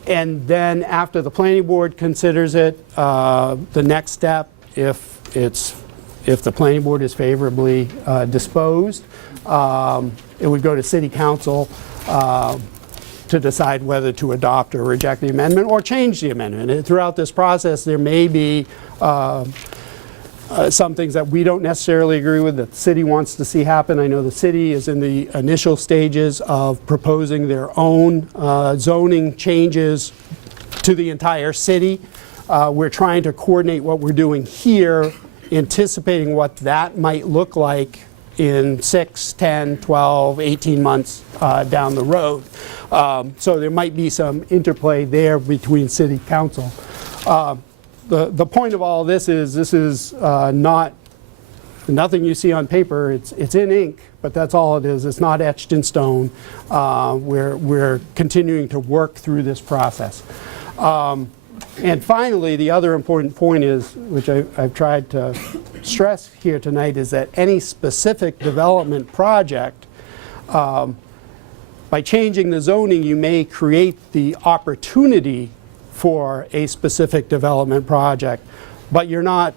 And then after the planning board considers it, the next step, if the planning board is favorably disposed, it would go to city council to decide whether to adopt or reject the amendment or change the amendment. And throughout this process, there may be some things that we don't necessarily agree with that the city wants to see happen. I know the city is in the initial stages of proposing their own zoning changes to the entire city. We're trying to coordinate what we're doing here, anticipating what that might look like in 6, 10, 12, 18 months down the road. So there might be some interplay there between city council. The point of all this is not nothing you see on paper. It's in ink, but that's all it is. It's not etched in stone. We're continuing to work through this process. And finally, the other important point is, which I've tried to stress here tonight, is that any specific development project, by changing the zoning, you may create the opportunity for a specific development project, but you're not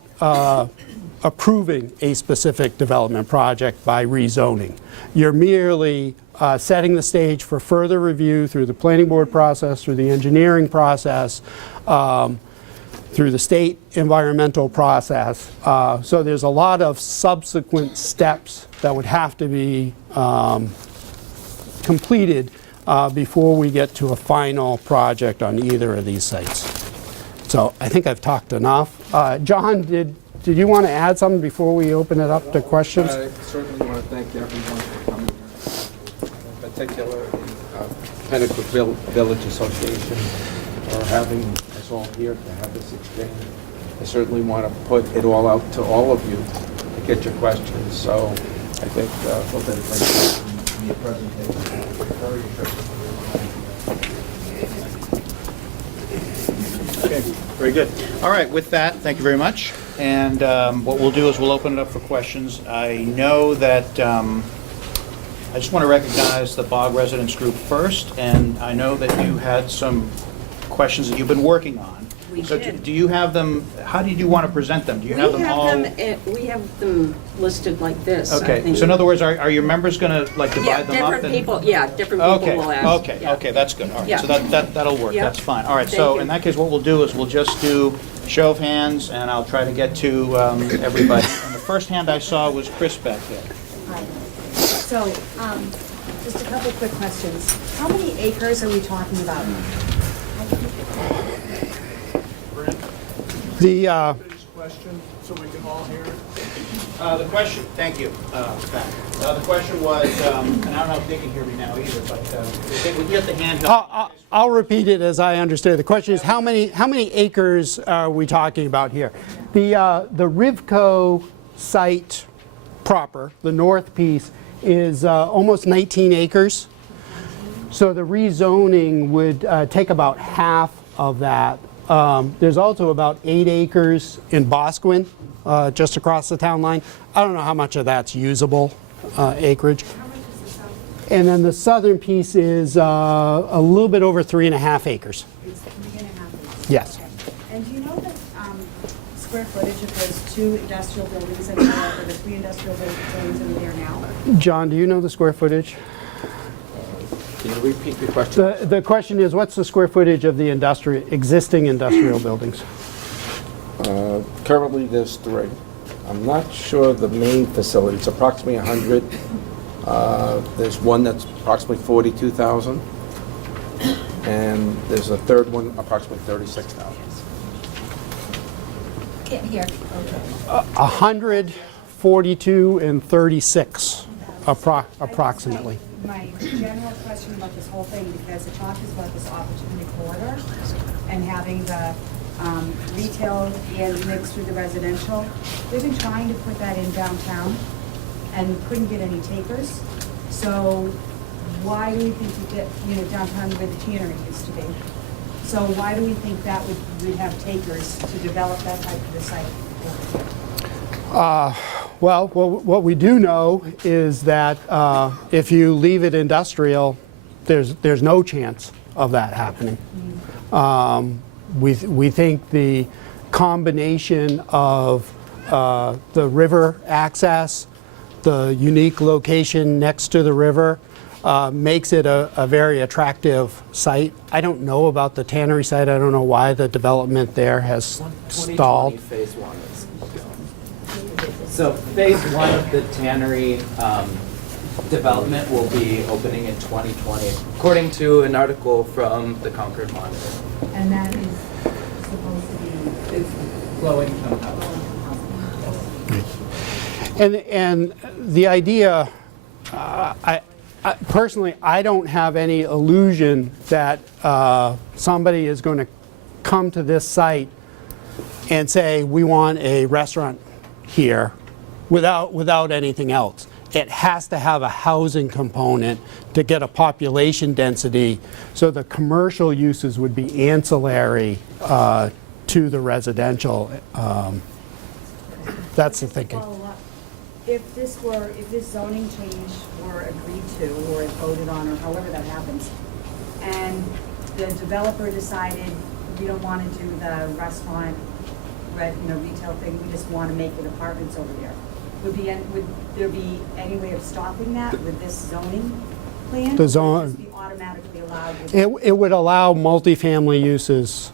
approving a specific development project by rezoning. You're merely setting the stage for further review through the planning board process, through the engineering process, through the state environmental process. So there's a lot of subsequent steps that would have to be completed before we get to a final project on either of these sites. So I think I've talked enough. John, did you want to add something before we open it up to questions? I certainly want to thank everyone for coming here, in particular the Penacook Village Association for having us all here to have this exchange. I certainly want to put it all out to all of you to get your questions. So I think we'll do a great job in your presentation. Very interesting. Okay, very good. All right, with that, thank you very much. And what we'll do is we'll open it up for questions. I know that, I just want to recognize the Bog Residents Group first, and I know that you had some questions that you've been working on. We So did. do you have them, how do you want to present them? Do you have them all? We have them listed like this. I Okay, think. so in other words, are your members going to like Yeah, divide them up? different people, yeah, different people Okay, will ask. okay, yeah. okay, that's good. All right, Yeah. so that'll work, Yeah. that's fine. All right, Thank so you. in that case, what we'll do is we'll just do show of hands, and I'll try to get to everybody. And the first hand I saw was Chris back there. Hi. So, just a couple quick questions. How many acres are we talking about? The, Question, so we can all hear it. The question, thank you, Pat. The question was, and I don't know if they can hear me now either, but we get the handheld. I'll repeat it as I understand. The question is, how many acres are we talking about here? The Rivco site proper, the north piece, is almost 19 acres. So the rezoning would take about half of that. There's also about 8 acres in Boscawen, just across the town line. I don't know how much of that's usable acreage. And then the southern piece is a little bit over 3.5 acres. It's 3.5 acres. Yes. And do you know the square footage of those 2 industrial buildings that are there, or the 3 industrial buildings that are there now? John, do you know the square footage? Can you repeat the question? The question is, what's the square footage of the existing industrial buildings? Currently, there's 3. I'm not sure the main facility. It's approximately 100. There's one that's approximately 42,000. And there's a third one, approximately 36,000. Can't hear. 100, 42, and 36, approximately. My general question about this whole thing, because it talks about this opportunity corridor and having the retail and mixed with the residential. They've been trying to put that in downtown and couldn't get any takers. So why do we think we get, downtown where the tannery used to be? So why do we think that would have takers to develop that type of a site? Well, what we do know is that if you leave it industrial, there's no chance of that happening. We think the combination of the river access, the unique location next to the river, makes it a very attractive site. I don't know about the tannery site. I don't know why the development there has stalled. 2020 phase 1 is. So phase 1 of the tannery development will be opening in 2020, according to an article from the Concord Monitor. And that is supposed to be It's low income housing. And the idea, personally, I don't have any illusion that somebody is going to come to this site and say, we want a restaurant here without anything else. It has to have a housing component to get a population density, so the commercial uses would be ancillary to the residential. That's the thinking. follow up. If this zoning change were agreed to or voted on, or however that happens, and the developer decided we don't want to do the restaurant, retail thing, we just want to make it apartments over there, would there be any way of stopping that with this zoning plan? The Or zone- would it just be automatically allowed? It would allow multifamily uses.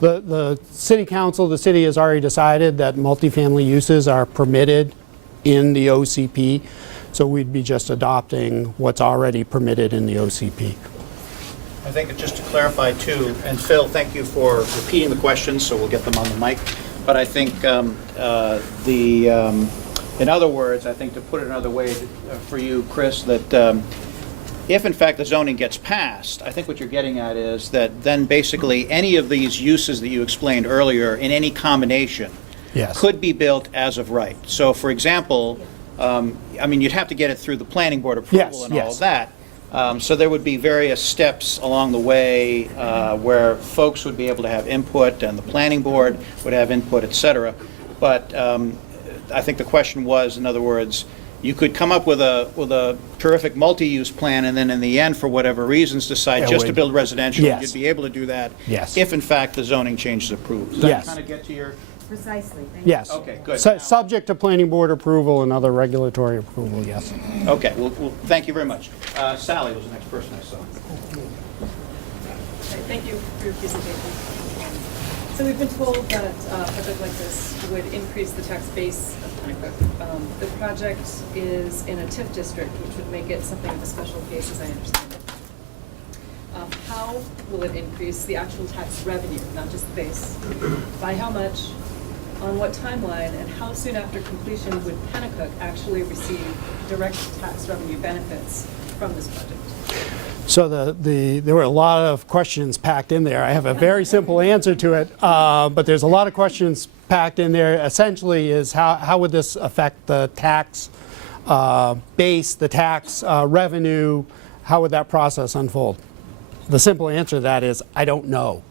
The city council, the city has already decided that multifamily uses are permitted in the OCP. So we'd be just adopting what's already permitted in the OCP. I think just to clarify too, and Phil, thank you for repeating the questions, so we'll get them on the mic. But I think in other words, I think to put it another way for you, Chris, that if in fact the zoning gets passed, I think what you're getting at is that then basically any of these uses that you explained earlier in any combination Yes. could be built as of right. So for example, I mean, you'd have to get it through the planning board approval Yes, and all yes. of that. So there would be various steps along the way where folks would be able to have input and the planning board would have input, et cetera. But I think the question was, in other words, you could come up with a terrific multi-use plan and then in the end, for whatever reasons, decide It just to would- build residential. Yes. You'd be able to do that Yes. if in fact the zoning change is approved. Does Yes. that kind of get to your? Precisely, thank you. Yes. Okay, good. Subject to planning board approval and other regulatory approval, yes. Okay, well, thank you very much. Sally was the next person I saw. Thank you for your presentation. So we've been told that a project like this would increase the tax base of Penacook. The project is in a TIF district, which would make it something of a special case, as I understand it. How will it increase the actual tax revenue, not just the base? By how much? On what timeline? And how soon after completion would Penacook actually receive direct tax revenue benefits from this project? So there were a lot of questions packed in there. I have a very simple answer to it, but there's a lot of questions packed in there. Essentially is how would this affect the tax base, the tax revenue? How would that process unfold? The simple answer to that is I don't know.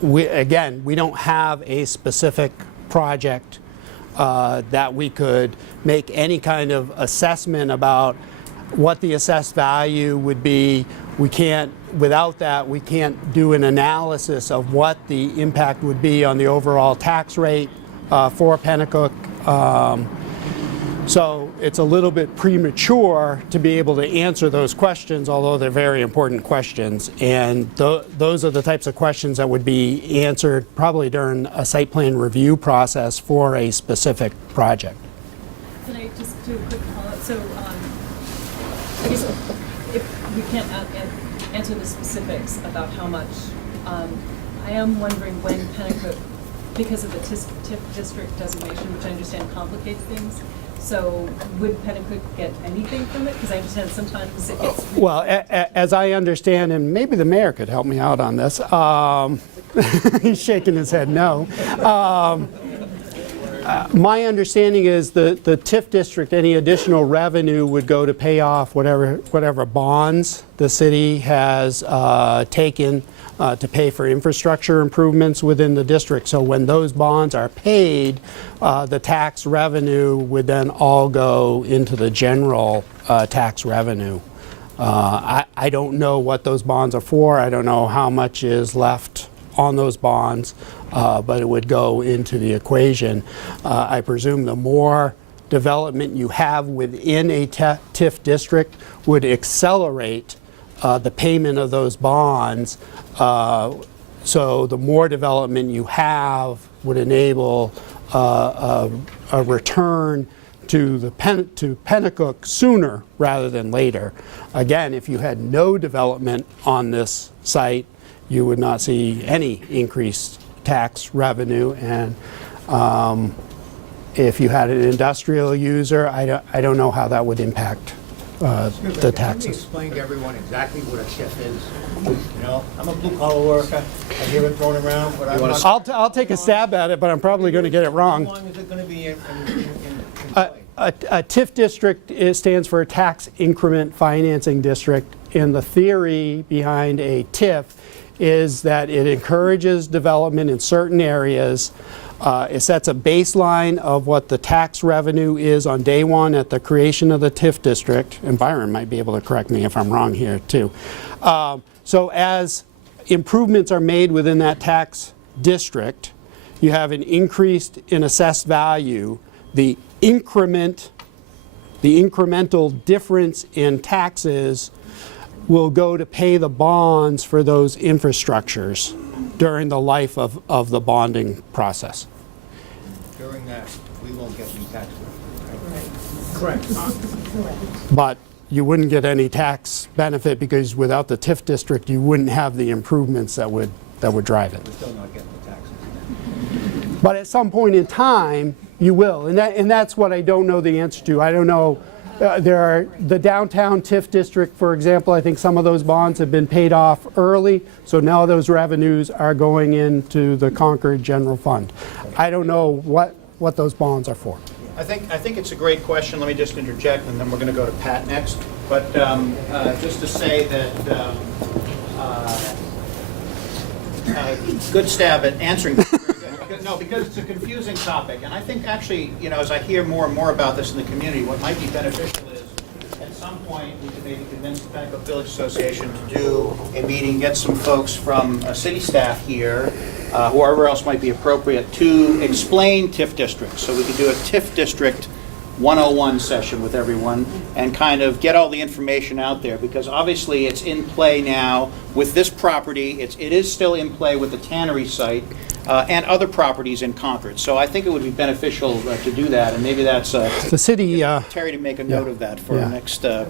We don't have a specific project that we could make any kind of assessment about what the assessed value would be. We can't, without that, we can't do an analysis of what the impact would be on the overall tax rate for Penacook. So it's a little bit premature to be able to answer those questions, although they're very important questions. And those are the types of questions that would be answered probably during a site plan review process for a specific project. Can I just do a quick follow-up? So, I guess if we can't answer the specifics about how much, I am wondering when Penacook, because of the TIF district designation, which I understand complicates things, so would Penacook get anything from it? Because I understand sometimes it gets... Well, as I understand, and maybe the mayor could help me out on this, he's shaking his head no. My understanding is the TIF district, any additional revenue would go to pay off whatever bonds the city has taken to pay for infrastructure improvements within the district. So when those bonds are paid, the tax revenue would then all go into the general tax revenue. I don't know what those bonds are for. I don't know how much is left on those bonds, but it would go into the equation. I presume the more development you have within a TIF district would accelerate the payment of those bonds. So the more development you have would enable a return to Penacook sooner rather than later. Again, if you had no development on this site, you would not see any increased tax revenue. And if you had an industrial user, I don't know how that would impact the taxes. Can you explain to everyone exactly what a TIF is? You know, I'm a blue-collar worker. I hear it thrown around, but I'm not... I'll take a stab at it, but I'm probably going to get it How wrong. long is it going to be in play? A TIF district stands for a tax increment financing district, and the theory behind a TIF is that it encourages development in certain areas. It sets a baseline of what the tax revenue is on day one at the creation of the TIF district, and Byron might be able to correct me if I'm wrong here too. So as improvements are made within that tax district, you have an increase in assessed value. The incremental difference in taxes will go to pay the bonds for those infrastructures during the life of the bonding process. During that, we won't get any tax Correct. But you wouldn't get any tax benefit because without the TIF district, you wouldn't have the improvements that would drive it. We're still not getting the taxes. But at some point in time, you will, and that's what I don't know the answer to. I don't know. There are the downtown TIF district, for example. I think some of those bonds have been paid off early, so now those revenues are going into the Concord General Fund. I don't know what those bonds are for. I think it's a great question. Let me just interject, and then we're going to go to Pat next. But just to say that good stab at answering this. No, because it's a confusing topic, and I think actually, you know, as I hear more and more about this in the community, what might be beneficial is at some point we could maybe convince the Penacook Village Association to do a meeting, get some folks from city staff here, whoever else might be appropriate, to explain TIF districts. So we could do a TIF district 101 session with everyone and kind of get all the information out there, because obviously it's in play now with this property. It is still in play with the tannery site and other properties in Concord. So I think it would be beneficial to do that, and maybe that's The city, Terry to make a note of that for Yeah. next. I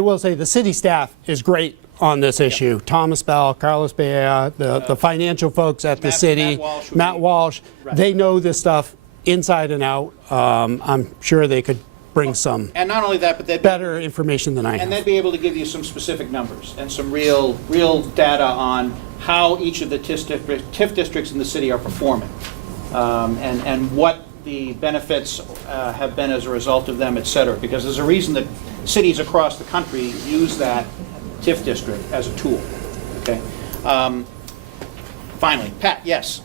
will say the city staff is great on this issue. Thomas Bell, Carlos Bea, the financial folks at the city, Matt Walsh, they know this stuff inside and out. I'm sure they could bring some And not only that, but they'd better information than I and they'd have. be able to give you some specific numbers and some real data on how each of the TIF districts in the city are performing, and what the benefits have been as a result of them, et cetera. Because there's a reason that cities across the country use that TIF district as a tool. Okay. Finally, Pat, yes.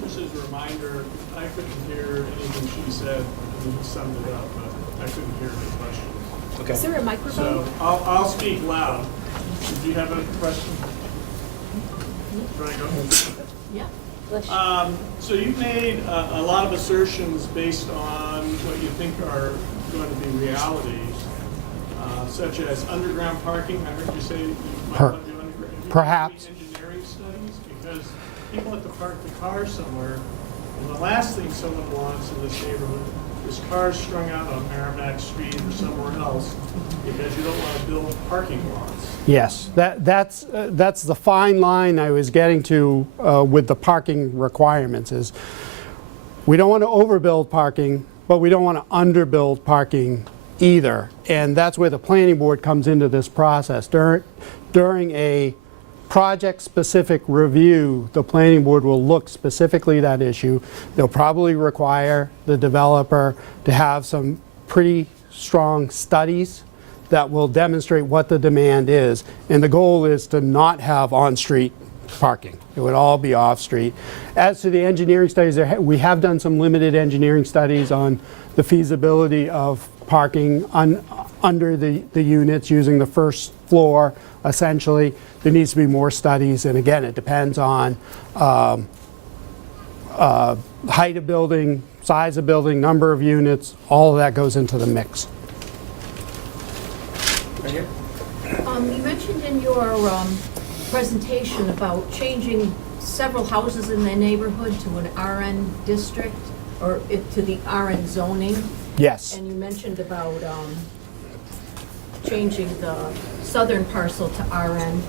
Just as a reminder, I couldn't hear anything she said, and you summed it up, but I couldn't hear any questions. Okay. Is there a microphone? So I'll speak loud. Do you have a question? Right, go. Yeah. So you've made a lot of assertions based on what you think are going to be realities, such as underground parking. I heard you say you might want to do underground. Perhaps. Engineering studies, because people have to park the car somewhere, and the last thing someone wants in this neighborhood is cars strung out on Merrimack Street or somewhere else, because you don't want to build parking lots. Yes, that's the fine line I was getting to with the parking requirements is we don't want to overbuild parking, but we don't want to underbuild parking either. And that's where the planning board comes into this process. During a project-specific review, the planning board will look specifically at that issue. They'll probably require the developer to have some pretty strong studies that will demonstrate what the demand is. And the goal is to not have on-street parking. It would all be off-street. As to the engineering studies, we have done some limited engineering studies on the feasibility of parking under the units using the first floor, essentially. There needs to be more studies, and again, it depends on height of building, size of building, number of units, all of that goes into the mix. Right here. You mentioned in your presentation about changing several houses in the neighborhood to an RN district, or to the RN zoning. Yes. And you mentioned about changing the southern parcel to RN.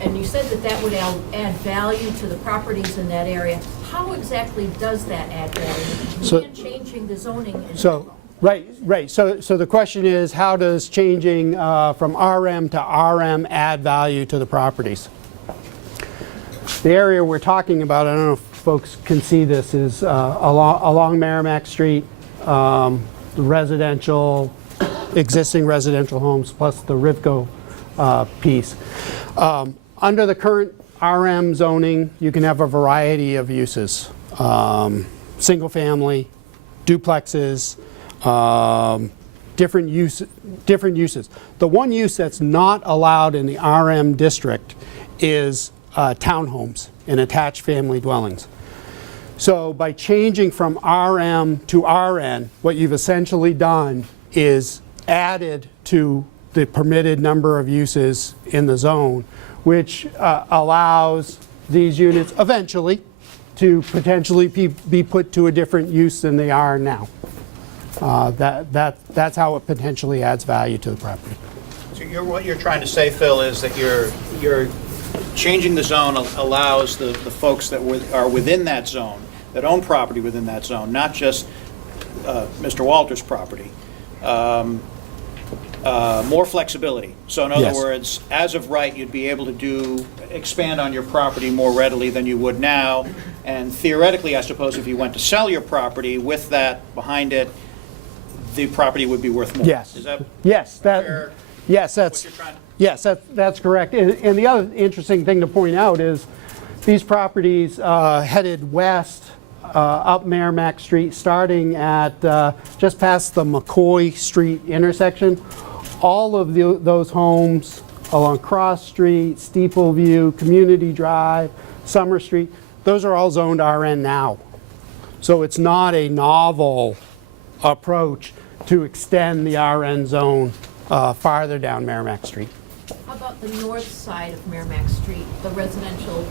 And you said that that would add value to the properties in that area. How exactly does that add value? And changing the zoning in general. Right. So the question is, how does changing from RM to RM add value to the properties? The area we're talking about, I don't know if folks can see this, is along Merrimack Street, the existing residential homes plus the Rivco piece. Under the current RM zoning, you can have a variety of uses. Single family, duplexes, different uses. The one use that's not allowed in the RM district is townhomes and attached family dwellings. So by changing from RM to RN, what you've essentially done is added to the permitted number of uses in the zone, which allows these units eventually, to potentially be put to a different use than they are now. That's how it potentially adds value to the property. So what you're trying to say, Phil, is that you're changing the zone allows the folks that are within that zone, that own property within that zone, not just Mr. Walter's property, more flexibility. So in other Yes. words, as of right, you'd be able to expand on your property more readily than you would now. And theoretically, I suppose if you went to sell your property with that behind it, the property would be worth more. Yes. Is that Yes, fair? yes, What that's, you're trying to... yes, that's correct. And the other interesting thing to point out is these properties headed west up Merrimack Street, starting at just past the McCoy Street intersection. All of those homes along Cross Street, Steeple View, Community Drive, Summer Street, those are all zoned RN now. So it's not a novel approach to extend the RN zone farther down Merrimack Street. How about the north side of Merrimack Street, the residential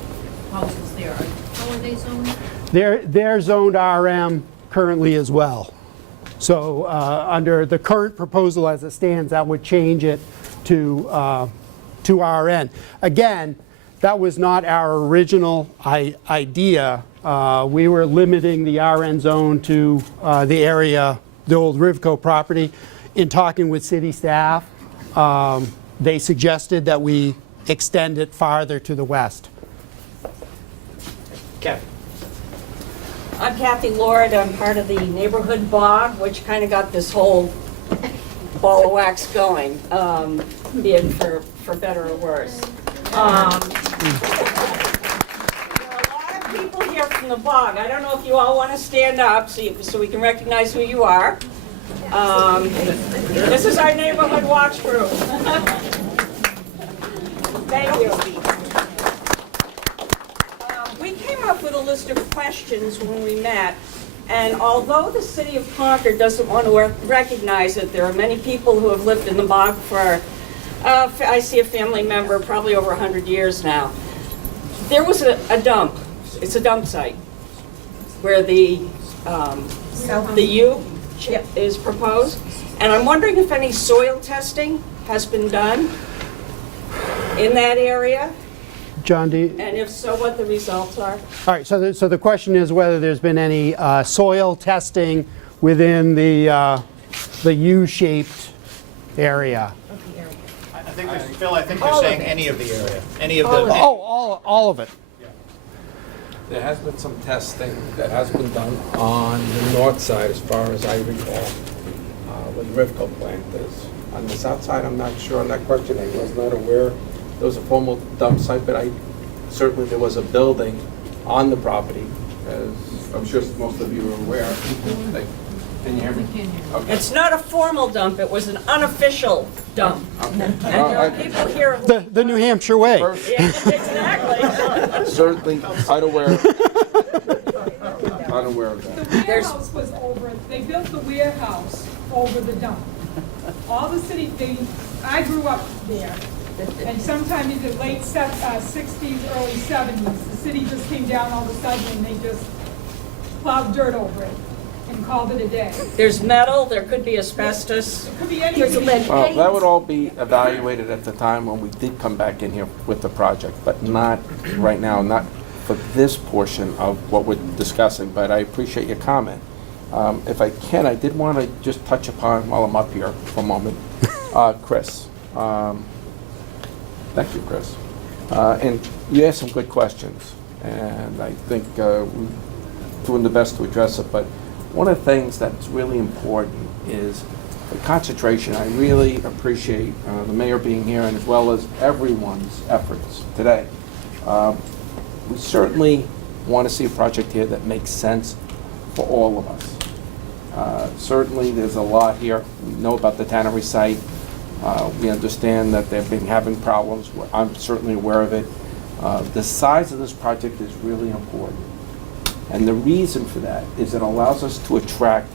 houses there? How are they zoned? They're zoned RM currently as well. So under the current proposal as it stands, that would change it to RN. Again, that was not our original idea. We were limiting the RN zone to the area, the old Rivco property. In talking with city staff, they suggested that we extend it farther to the west. Kathy. I'm Kathy Lord. I'm part of the neighborhood bog, which kind of got this whole ball of wax going, be it for better or worse. There are a lot of people here from the bog. I don't know if you all want to stand up so we can recognize who you are. This is our neighborhood watch crew. Thank you. We came up with a list of questions when we met, and although the city of Concord doesn't want to recognize it, there are many people who have lived in the bog for, I see a family member, probably over 100 years now. There was a dump. It's a dump site where the U is proposed, and I'm wondering if any soil testing has been done in that area. John, do you? And if so, what the results are? All right, so the question is whether there's been any soil testing within the U-shaped area. I think, Phil, I think you're saying any of the area, any of the... Oh, all of it. There has been some testing that has been done on the north side, as far as I recall, where the Rivco plant is. On the south side, I'm not sure on that question. I was not aware there was a formal dump site, but certainly there was a building on the property, as I'm sure most of you are aware. Can you hear me? Okay. It's not a formal dump, it was an unofficial dump. Okay. And there are people here who... The New Hampshire way. Yeah, exactly. Certainly unaware of that. The warehouse was over, they built the warehouse over the dump. All the city, I grew up there, and sometime in the late 60s, early 70s, the city just came down all of a sudden and they just plowed dirt over it and called it a day. There's metal, there could be asbestos. It could be anything. Well, that would all be evaluated at the time when we did come back in here with the project, but not right now, not for this portion of what we're discussing, but I appreciate your comment. If I can, I did want to just touch upon, while I'm up here for a moment, Chris. Thank you, Chris. And you asked some good questions, and I think we're doing the best to address it, but one of the things that's really important is the concentration. I really appreciate the mayor being here, and as well as everyone's efforts today. We certainly want to see a project here that makes sense for all of us. Certainly there's a lot here. We know about the tannery site. We understand that they've been having problems. I'm certainly aware of it. The size of this project is really important. And the reason for that is it allows us to attract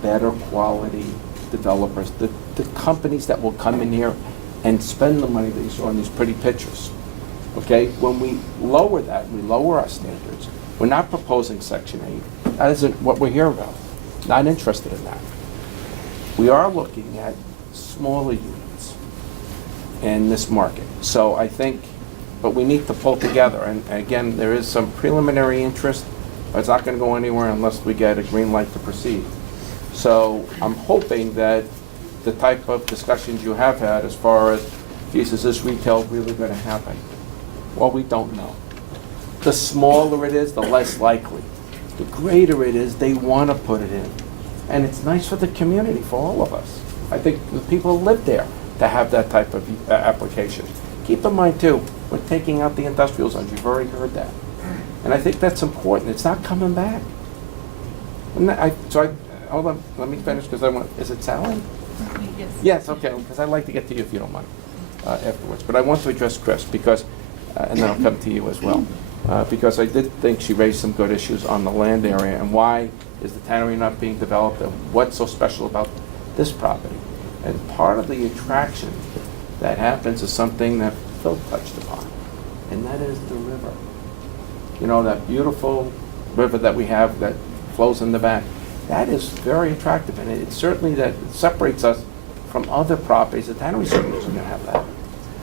better quality developers, the companies that will come in here and spend the money that you saw in these pretty pictures. Okay, when we lower that, we lower our standards, We're not proposing Section 8. That isn't what we're here about. Not interested in that. We are looking at smaller units in this market. So I think, but we need to pull together. And again, there is some preliminary interest, but it's not going to go anywhere unless we get a green light to proceed. So I'm hoping that the type of discussions you have had as far as, geez, is this retail really going to happen? Well, we don't know. The smaller it is, the less likely. The greater it is, they want to put it in. And it's nice for the community, for all of us. I think the people who live there to have that type of application. Keep in mind too, we're taking out the industrial zones, you've already heard that. And I think that's important, it's not coming back. Hold on, let me finish because I want, is it Sally? Yes. Yes, okay, because I'd like to get to you if you don't mind afterwards. But I want to address Chris because, and then I'll come to you as well. Because I did think she raised some good issues on the land area and why is the tannery not being developed and what's so special about this property. And part of the attraction that happens is something that Phil touched upon, and that is the river. You know, that beautiful river that we have that flows in the back. That is very attractive, and it certainly that separates us from other properties. The tannery certainly isn't going to have that.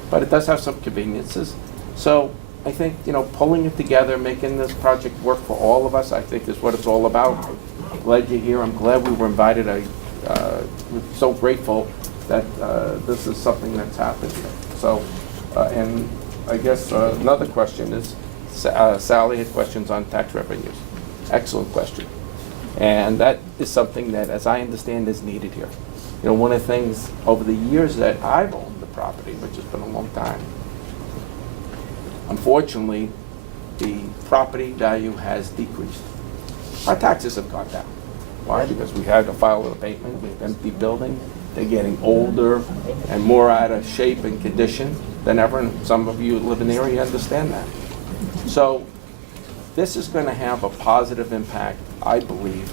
But it does have some conveniences. So I think, you know, pulling it together, making this project work for all of us, I think is what it's all about. I'm glad you're here. I'm glad we were invited. We're so grateful that this is something that's happened here. So, and I guess another question is, Sally had questions on tax revenues. Excellent question. And that is something that, as I understand, is needed here. You know, one of the things over the years that I've owned the property, which has been a long time, unfortunately, the property value has decreased. Our taxes have gone down. Why? Because we had to file an abatement, we have empty buildings, they're getting older and more out of shape and condition than ever, and some of you who live in the area understand that. So this is going to have a positive impact, I believe,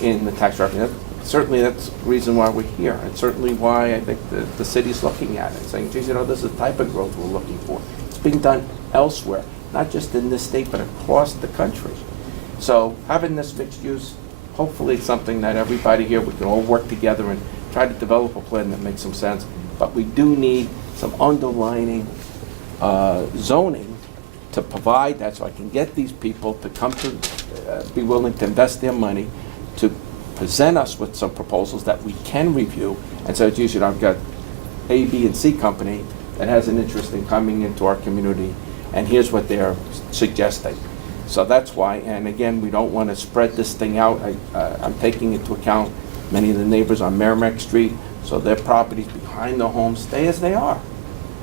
in the tax revenue. Certainly that's the reason why we're here, and certainly why I think the city's looking at it, saying, geez, you know, this is the type of growth we're looking for. It's being done elsewhere, not just in this state, but across the country. So having this mixed use, hopefully it's something that everybody here, we can all work together and try to develop a plan that makes some sense. But we do need some underlining zoning to provide that, so I can get these people to come to, be willing to invest their money, to present us with some proposals that we can review, and say, geez, you know, I've got A, B, and C company that has an interest in coming into our community, and here's what they're suggesting. So that's why, and again, we don't want to spread this thing out. I'm taking into account many of the neighbors on Merrimack Street, so their properties behind the homes stay as they are.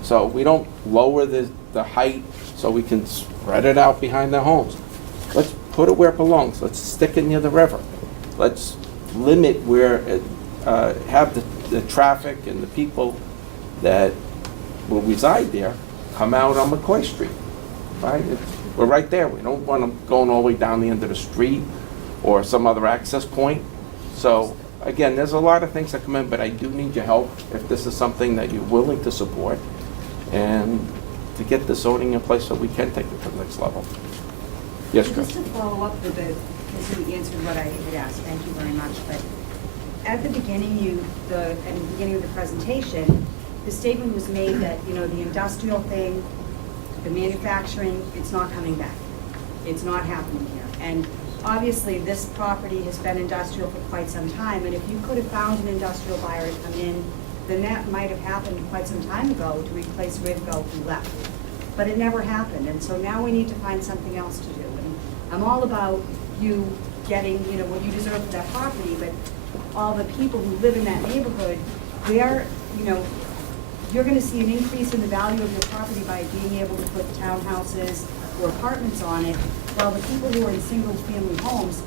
So we don't lower the height so we can spread it out behind their homes. Let's put it where it belongs. Let's stick it near the river. Let's limit where it, have the traffic and the people that will reside there come out on McCoy Street, right? We're right there. We don't want them going all the way down the end of the street or some other access point. So again, there's a lot of things that come in, but I do need your help if this is something that you're willing to support and to get the zoning in place so we can take it to the next level. Yes, Chris? Just to follow up with it, because you answered what I had asked, thank you very much, but at the beginning, at the beginning of the presentation, the statement was made that, you know, the industrial thing, the manufacturing, it's not coming back. It's not happening here. And obviously, this property has been industrial for quite some time, and if you could have found an industrial buyer to come in, then that might have happened quite some time ago to replace Rivco who left. But it never happened, and so now we need to find something else to do. And I'm all about you getting, you know, what you deserve for that property, but all the people who live in that neighborhood, they're, you know, you're going to see an increase in the value of your property by being able to put townhouses or apartments on it, while the people who are in single-family homes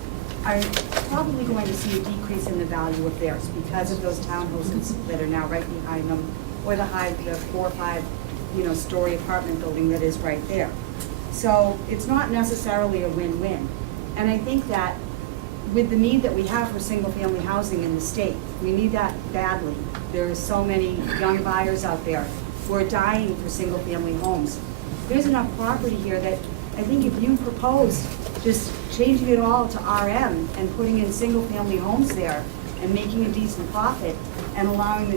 are probably going to see a decrease in the value of theirs because of those townhouses that are now right behind them, or the 4 or 5, you know, story apartment building that is right there. So it's not necessarily a win-win. And I think that with the need that we have for single-family housing in the state, we need that badly. There are so many young buyers out there who are dying for single-family homes. There's enough property here that I think if you propose just changing it all to RM and putting in single-family homes there and making a decent profit and allowing the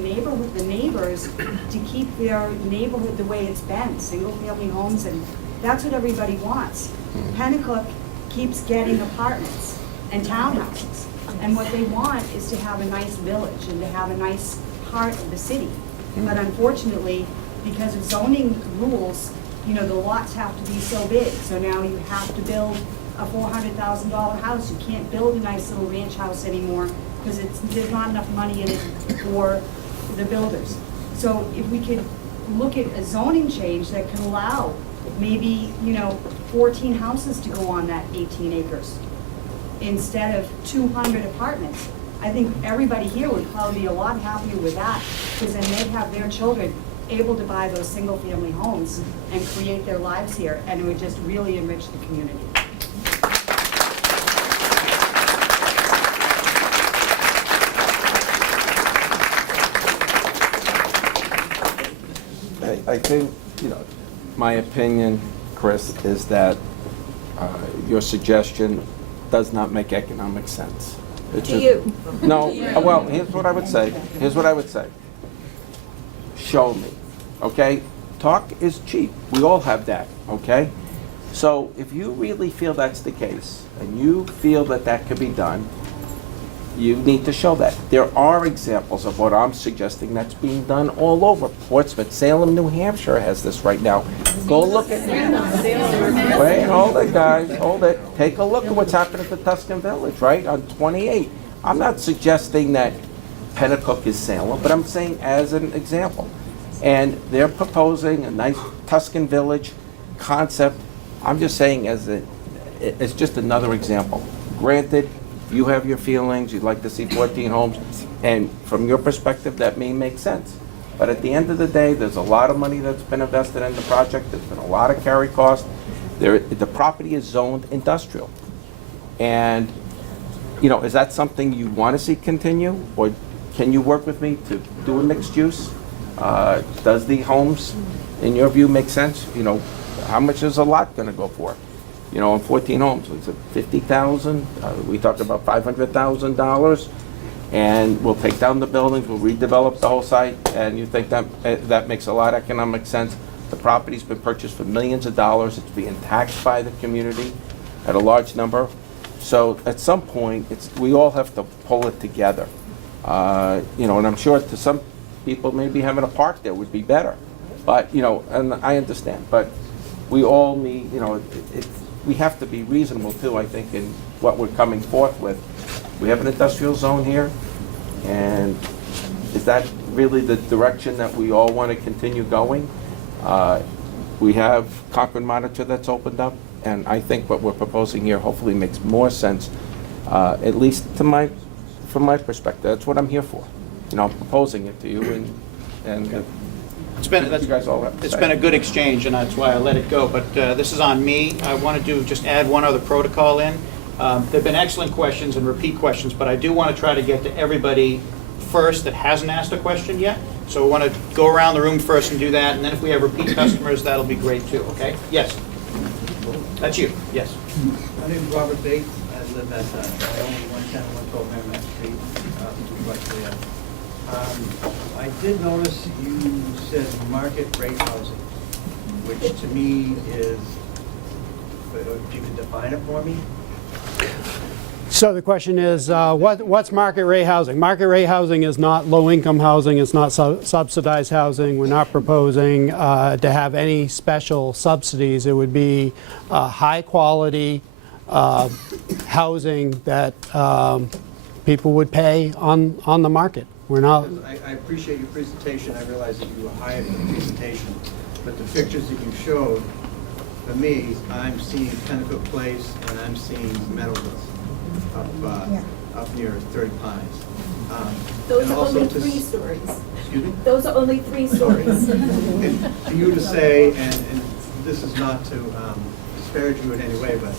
neighbors to keep their neighborhood the way it's been, single-family homes, and that's what everybody wants. Penacook keeps getting apartments and townhouses, and what they want is to have a nice village and to have a nice part of the city. But unfortunately, because of zoning rules, you know, the lots have to be so big, so now you have to build a $400,000 house. You can't build a nice little ranch house anymore because there's not enough money in it for the builders. So if we could look at a zoning change that could allow maybe, you know, 14 houses to go on that 18 acres instead of 200 apartments, I think everybody here would probably be a lot happier with that, because then they'd have their children able to buy those single-family homes and create their lives here, and it would just really enrich the community. I think, you know, my opinion, Chris, is that your suggestion does not make economic sense. It's To you. No, well, here's what I would say. Here's what I would say. Show me, okay? Talk is cheap. We all have that, okay? So if you really feel that's the case, and you feel that that could be done, you need to show that. There are examples of what I'm suggesting that's being done all over. Portsmouth, Salem, New Hampshire has this right now. Go look at it. Wait, hold it, guys, hold it. Take a look at what's happening at the Tuscan Village, right, on 28. I'm not suggesting that Penacook is Salem, but I'm saying as an example. And they're proposing a nice Tuscan Village concept. I'm just saying it's just another example. Granted, you have your feelings, you'd like to see 14 homes, and from your perspective, that may make sense. But at the end of the day, there's a lot of money that's been invested in the project, there's been a lot of carry cost. The property is zoned industrial. And, you know, is that something you want to see continue? Or can you work with me to do a mixed use? Does the homes, in your view, make sense? You know, how much is a lot going to go for? You know, on 14 homes, is it 50,000? We talked about $500,000, and we'll take down the buildings, we'll redevelop the whole site, and you think that that makes a lot of economic sense? The property's been purchased for millions of dollars. It's being taxed by the community at a large number. So at some point, we all have to pull it together. You know, and I'm sure to some people, maybe having a park there would be better. But, you know, and I understand, but we all need, you know, we have to be reasonable too, I think, in what we're coming forth with. We have an industrial zone here, and is that really the direction that we all want to continue going? We have Concord Monitor that's opened up, and I think what we're proposing here hopefully makes more sense, at least from my perspective. That's what I'm here for. You know, I'm proposing it to you, and It's been a good exchange, and that's why I let it go. But this is on me. I want to just add one other protocol in. There've been excellent questions and repeat questions, but I do want to try to get to everybody first that hasn't asked a question yet. So we want to go around the room first and do that, and then if we have repeat customers, that'll be great too. Okay? Yes. That's you. Yes. My name is Robert Bates. I live at 110 112 Merrimack Street, right there. I did notice you said market rate housing, which to me is, if you could define it for me? So the question is, what's market rate housing? Market rate housing is not low-income housing, it's not subsidized housing. We're not proposing to have any special subsidies. It would be high-quality housing that people would pay on the market. We're not. I appreciate your presentation. I realize that you were hired for the presentation, but the pictures that you showed, for me, I'm seeing Penacook Place and I'm seeing Meadowville up near 30 Pines. Those are only 3 stories. Excuse me? Those are only 3 stories. And for you to say, and this is not to disparage you in any way, but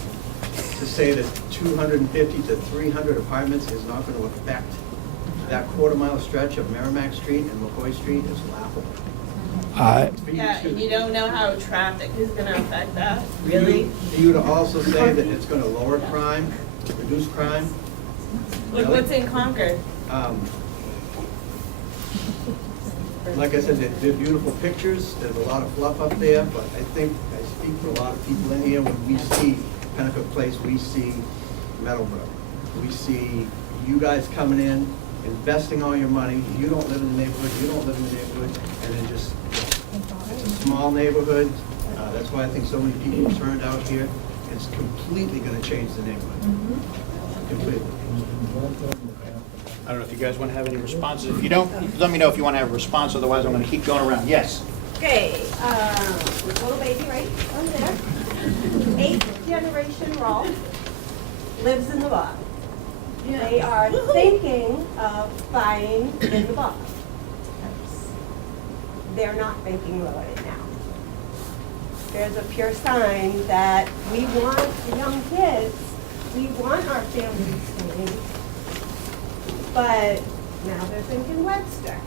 to say that 250 to 300 apartments is not going to affect that quarter-mile stretch of Merrimack Street and McCoy Street is laughable. For you Yeah, to- and you don't know how traffic is gonna affect that, really? For you to also say that it's gonna lower crime, reduce crime. Like, really? what's in Concord? Like I said, they're beautiful pictures, there's a lot of fluff up there, but I think, I speak for a lot of people in here, when we see Penacook Place, we see Meadowbrook. We see you guys coming in, investing all your money, you don't live in the neighborhood, you don't live in the neighborhood, and then just, it's a small neighborhood, that's why I think so many people turned out here. It's completely gonna change the neighborhood. Completely. I don't know if you guys want to have any responses. If you don't, let me know if you want to have a response, otherwise I'm going to keep going around. Yes? Okay, little baby right on there. 8th generation Rolf lives in the bog. They are thinking of buying in the bog. They're not thinking about it now. There's a pure sign that we want young kids, we want our families staying, but now they're thinking Webster.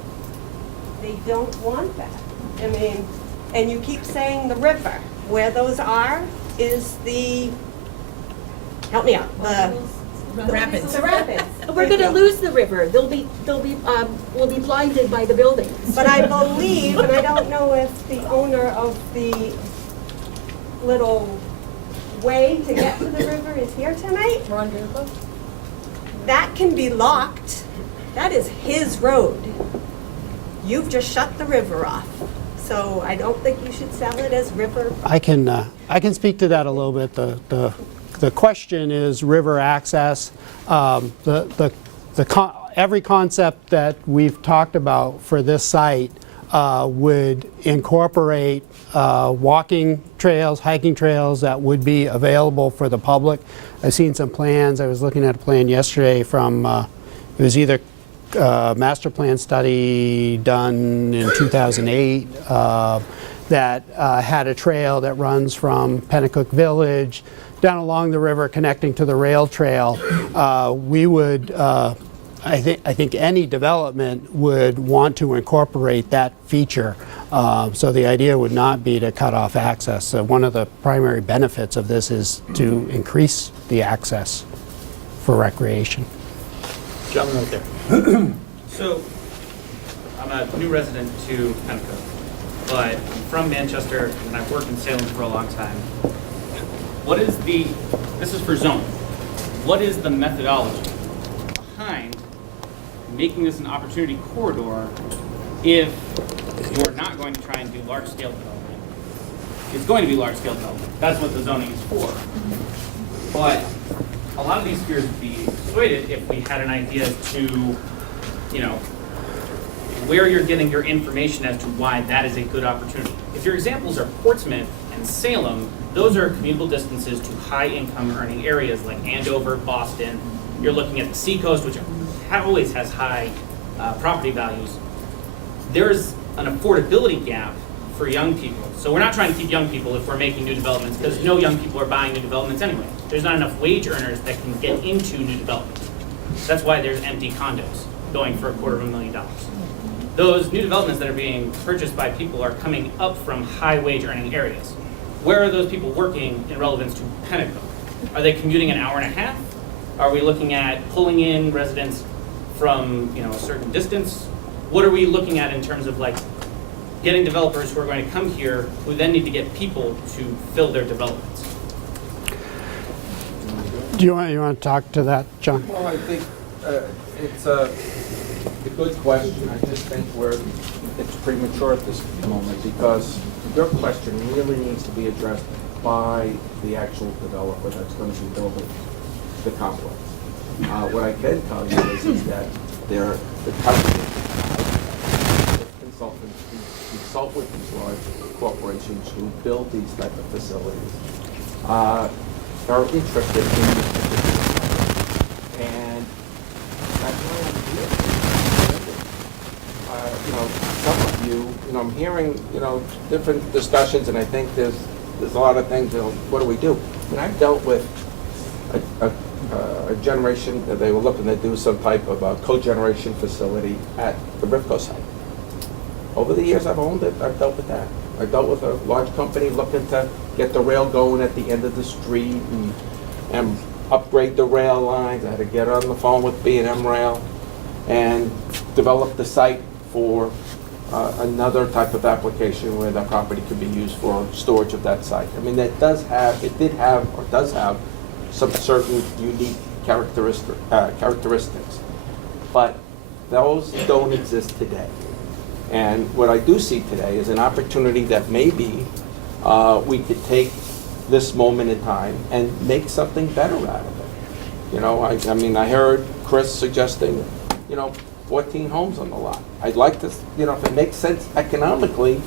They don't want that. I mean, and you keep saying the river. Where those are is the, help me out, the Rapids. The rapids. We're Thank gonna you. lose the river. We'll be blinded by the buildings. But I believe, and I don't know if the owner of the little way to get to the river is here tonight. That can be locked. That is his road. You've just shut the river off. So I don't think you should sell it as river. I can speak to that a little bit. The question is river access. Every concept that we've talked about for this site would incorporate walking trails, hiking trails that would be available for the public. I've seen some plans. I was looking at a plan yesterday from, it was either master plan study done in 2008 that had a trail that runs from Penacook Village down along the river connecting to the rail trail. We would, I think any development would want to incorporate that feature. So the idea would not be to cut off access. One of the primary benefits of this is to increase the access for recreation. Gentleman right there. So, I'm a new resident to Penacook, but I'm from Manchester and I've worked in Salem for a long time. This is for zoning, what is the methodology behind making this an opportunity corridor if you're not going to try and do large-scale development? It's going to be large-scale development. That's what the zoning is for. But a lot of these fears would be dissuaded if we had an idea to, where you're getting your information as to why that is a good opportunity. If your examples are Portsmouth and Salem, those are commutable distances to high-income earning areas like Andover, Boston. You're looking at the seacoast, which always has high property values. There's an affordability gap for young people. So we're not trying to keep young people if we're making new developments, because no young people are buying new developments anyway. There's not enough wage earners that can get into new developments. That's why there's empty condos going for $250,000. Those new developments that are being purchased by people are coming up from high wage earning areas. Where are those people working in relevance to Penacook? Are they commuting an hour and a half? Are we looking at pulling in residents from a certain distance? What are we looking at in terms of getting developers who are going to come here who then need to get people to fill their developments? Do you want to talk to that, John? Well, I think it's a good question. I just think it's premature at this moment because your question really needs to be addressed by the actual developer that's going to be building the complex. What I can tell you is that the company consultants who consult with these large corporations who build these type of facilities are interested in this particular and that's why I'm here. Some of you, I'm hearing, different discussions, and I think there's a lot of things, what do we do? And I've dealt with a generation that they were looking to do some type of a cogeneration facility at the Rivco site. over the years I've owned it, I've dealt with that. I dealt with a large company looking to get the rail going at the end of the street and upgrade the rail lines. I had to get on the phone with B&M Rail and develop the site for another type of application where that property could be used for storage of that site. I mean, it does have some certain unique characteristics, but those don't exist today. And what I do see today is an opportunity that maybe we could take this moment in time and make something better out of it. You know, I mean, I heard Chris suggesting, 14 homes on the lot. I'd like to, if it makes sense economically,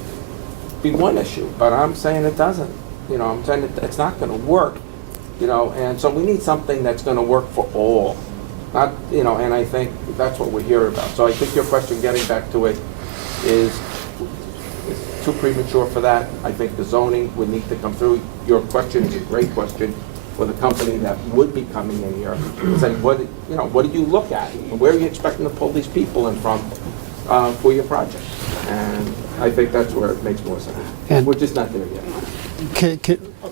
be one issue, but I'm saying it doesn't. I'm saying it's not going to work, and so we need something that's going to work for all. Not, and I think that's what we're here about. So I think your question, getting back to it, is too premature for that. I think the zoning would need to come through. Your question is a great question for the company that would be coming in here and saying, what did you look at? Where are you expecting to pull these people in from for your project? And I think that's where it makes more sense. And we're just not there yet.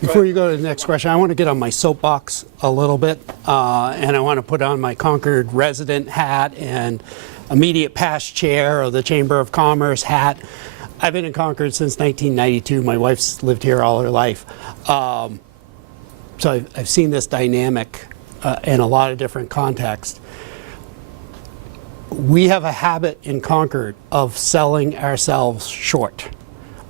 Before you go to the next question, I want to get on my soapbox a little bit, and I want to put on my Concord resident hat and immediate past chair of the Chamber of Commerce hat. I've been in Concord since 1992. My wife's lived here all her life. So I've seen this dynamic in a lot of different contexts. We have a habit in Concord of selling ourselves short.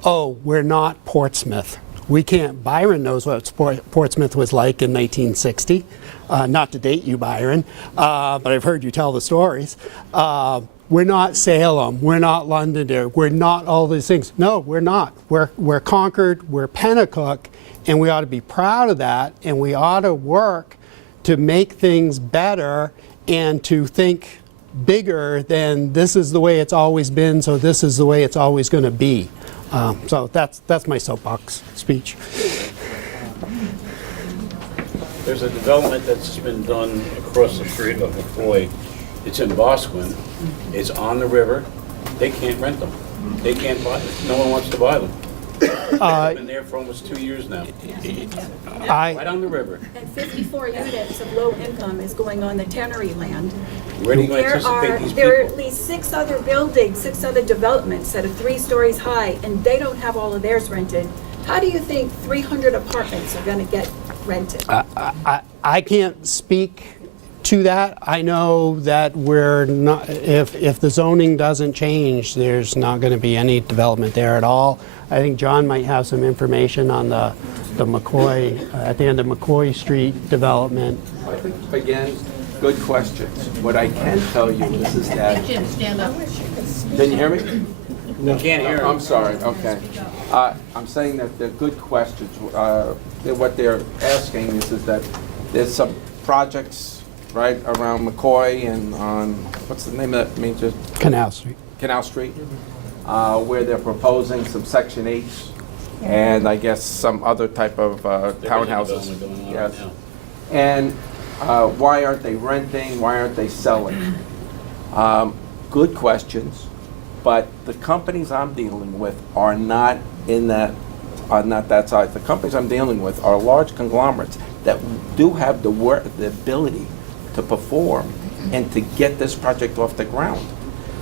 Oh, we're not Portsmouth. We can't. Byron knows what Portsmouth was like in 1960. Not to date you, Byron, but I've heard you tell the stories. We're not Salem. We're not Londonderry. We're not all these things. No, we're not. We're Concord. We're Penacook, and we ought to be proud of that. And we ought to work to make things better and to think bigger than this is the way it's always been, so this is the way it's always going to be. So that's my soapbox speech. There's a development that's been done across the street of McCoy. It's in Bosquen. It's on the river. They can't rent them. They can't buy them. No one wants to buy them. They've been there for almost 2 years now. Right on the river. And 54 units of low income is going on the tannery land. Where do you anticipate these There are people? at least 6 other buildings, 6 other developments that are 3 stories high, and they don't have all of theirs rented. How do you think 300 apartments are going to get rented? I can't speak to that. I know that we're not, if the zoning doesn't change, there's not going to be any development there at all. I think John might have some information on the McCoy, at the end of McCoy Street development. I think, again, good questions. What I can tell you is that... Jim, stand up. Can you hear me? No. Can't hear. I'm sorry, okay. I'm saying that they're good questions. What they're asking is that there's some projects right around McCoy and on, what's the name of that major? Canal Street. Canal Street, where they're proposing some Section 8s and I guess some other type of townhouses. Yes. And why aren't they renting? Why aren't they selling? Good questions, but the companies I'm dealing with are not in that, are not that size. The companies I'm dealing with are large conglomerates that do have the ability to perform and to get this project off the ground.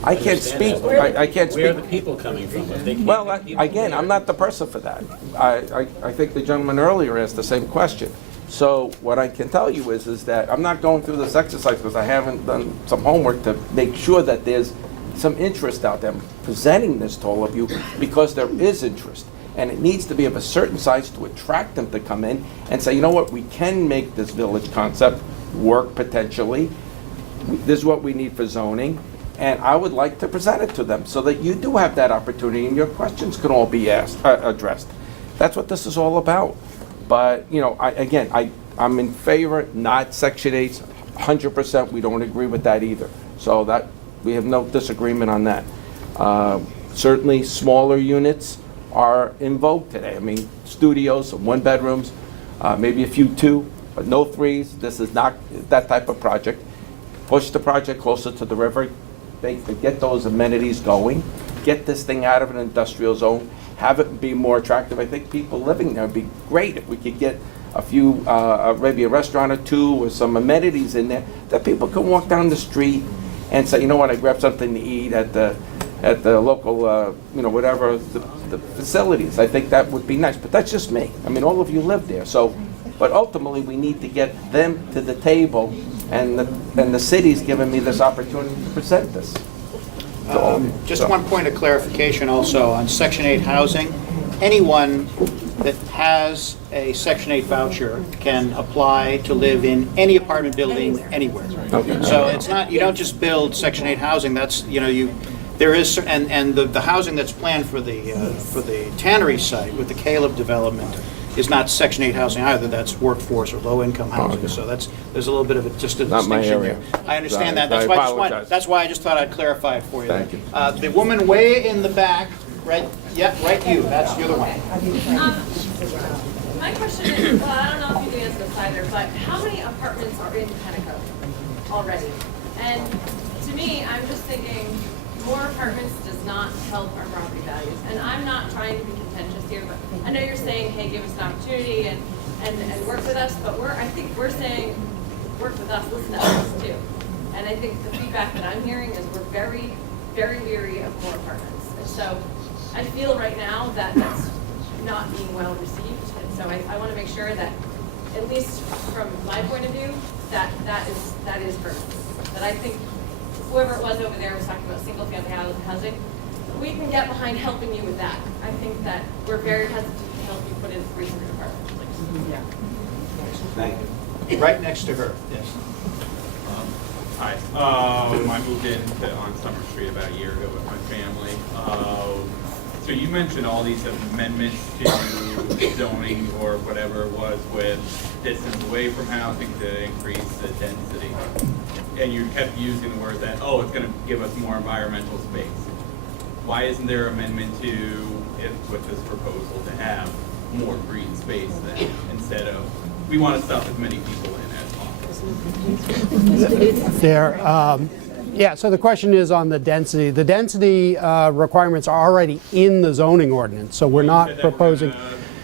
I can't speak. I can't speak. Where are the people coming from? If they can't Well, get people again, there? I'm not the person for that. I think the gentleman earlier asked the same question. So what I can tell you is that I'm not going through this exercise because I haven't done some homework to make sure that there's some interest out there. I'm presenting this to all of you because there is interest. And it needs to be of a certain size to attract them to come in and say, you know what, we can make this village concept work potentially. This is what we need for zoning. And I would like to present it to them so that you do have that opportunity and your questions can all be addressed. That's what this is all about. But, you know, I'm in favor, not Section 8s, 100%. We don't agree with that either. So that, we have no disagreement on that. Certainly smaller units are in vogue today. I mean, studios, 1 bedrooms, maybe a few 2, but no 3s. This is not that type of project. Push the project closer to the river. They get those amenities going. get this thing out of an industrial zone, have it be more attractive. I think people living there would be great if we could get a few, maybe a restaurant or two with some amenities in there, that people can walk down the street and say, you know what, I grabbed something to eat at the local, you know, whatever, the facilities. I think that would be nice, but that's just me. I mean, all of you live there, so, but ultimately, we need to get them to the table, and the city's given me this opportunity to present this. Just one point of clarification also on Section 8 housing. Anyone that has a Section 8 voucher can apply to live in any apartment building anywhere. Okay. So it's not, you don't just build Section 8 housing, that's, you know, there is, and the housing that's planned for the tannery site with the Caleb development is not Section 8 housing either, that's workforce or low-income housing. So there's a little bit of a Not distinction my there. area. I understand that, I apologize. that's why I just thought I'd clarify it for you. Thank you. The woman way in the back, right, yeah, right you, you're the one. My question is, well, I don't know if you can answer this either, but how many apartments are in Penacook already? And to me, I'm just thinking, more apartments does not help our property values. And I'm not trying to be contentious here, but I know you're saying, hey, give us an opportunity and work with us, but I think we're saying, work with us, listen to us too. And I think the feedback that I'm hearing is we're very, very leery of more apartments. And so I feel right now that that's not being well received. And so I want to make sure that, at least from my point of view, that is heard. That I think whoever it was over there was talking about single-family housing. We can get behind helping you with that. I think that we're very hesitant to help you put in 300 apartments. Yeah. Thank you. Right next to her, yes. Hi. I moved in on Summer Street about a year ago with my family. So you mentioned all these amendments to zoning or whatever it was with distance away from housing to increase the density. And you kept using the word that, oh, it's going to give us more environmental space. Why isn't there amendment to, with this proposal, to have more green space then, instead of, we want to stuff as many people in as possible? Yeah, so the question is on the density. The density requirements are already in the zoning ordinance, so we're not proposing.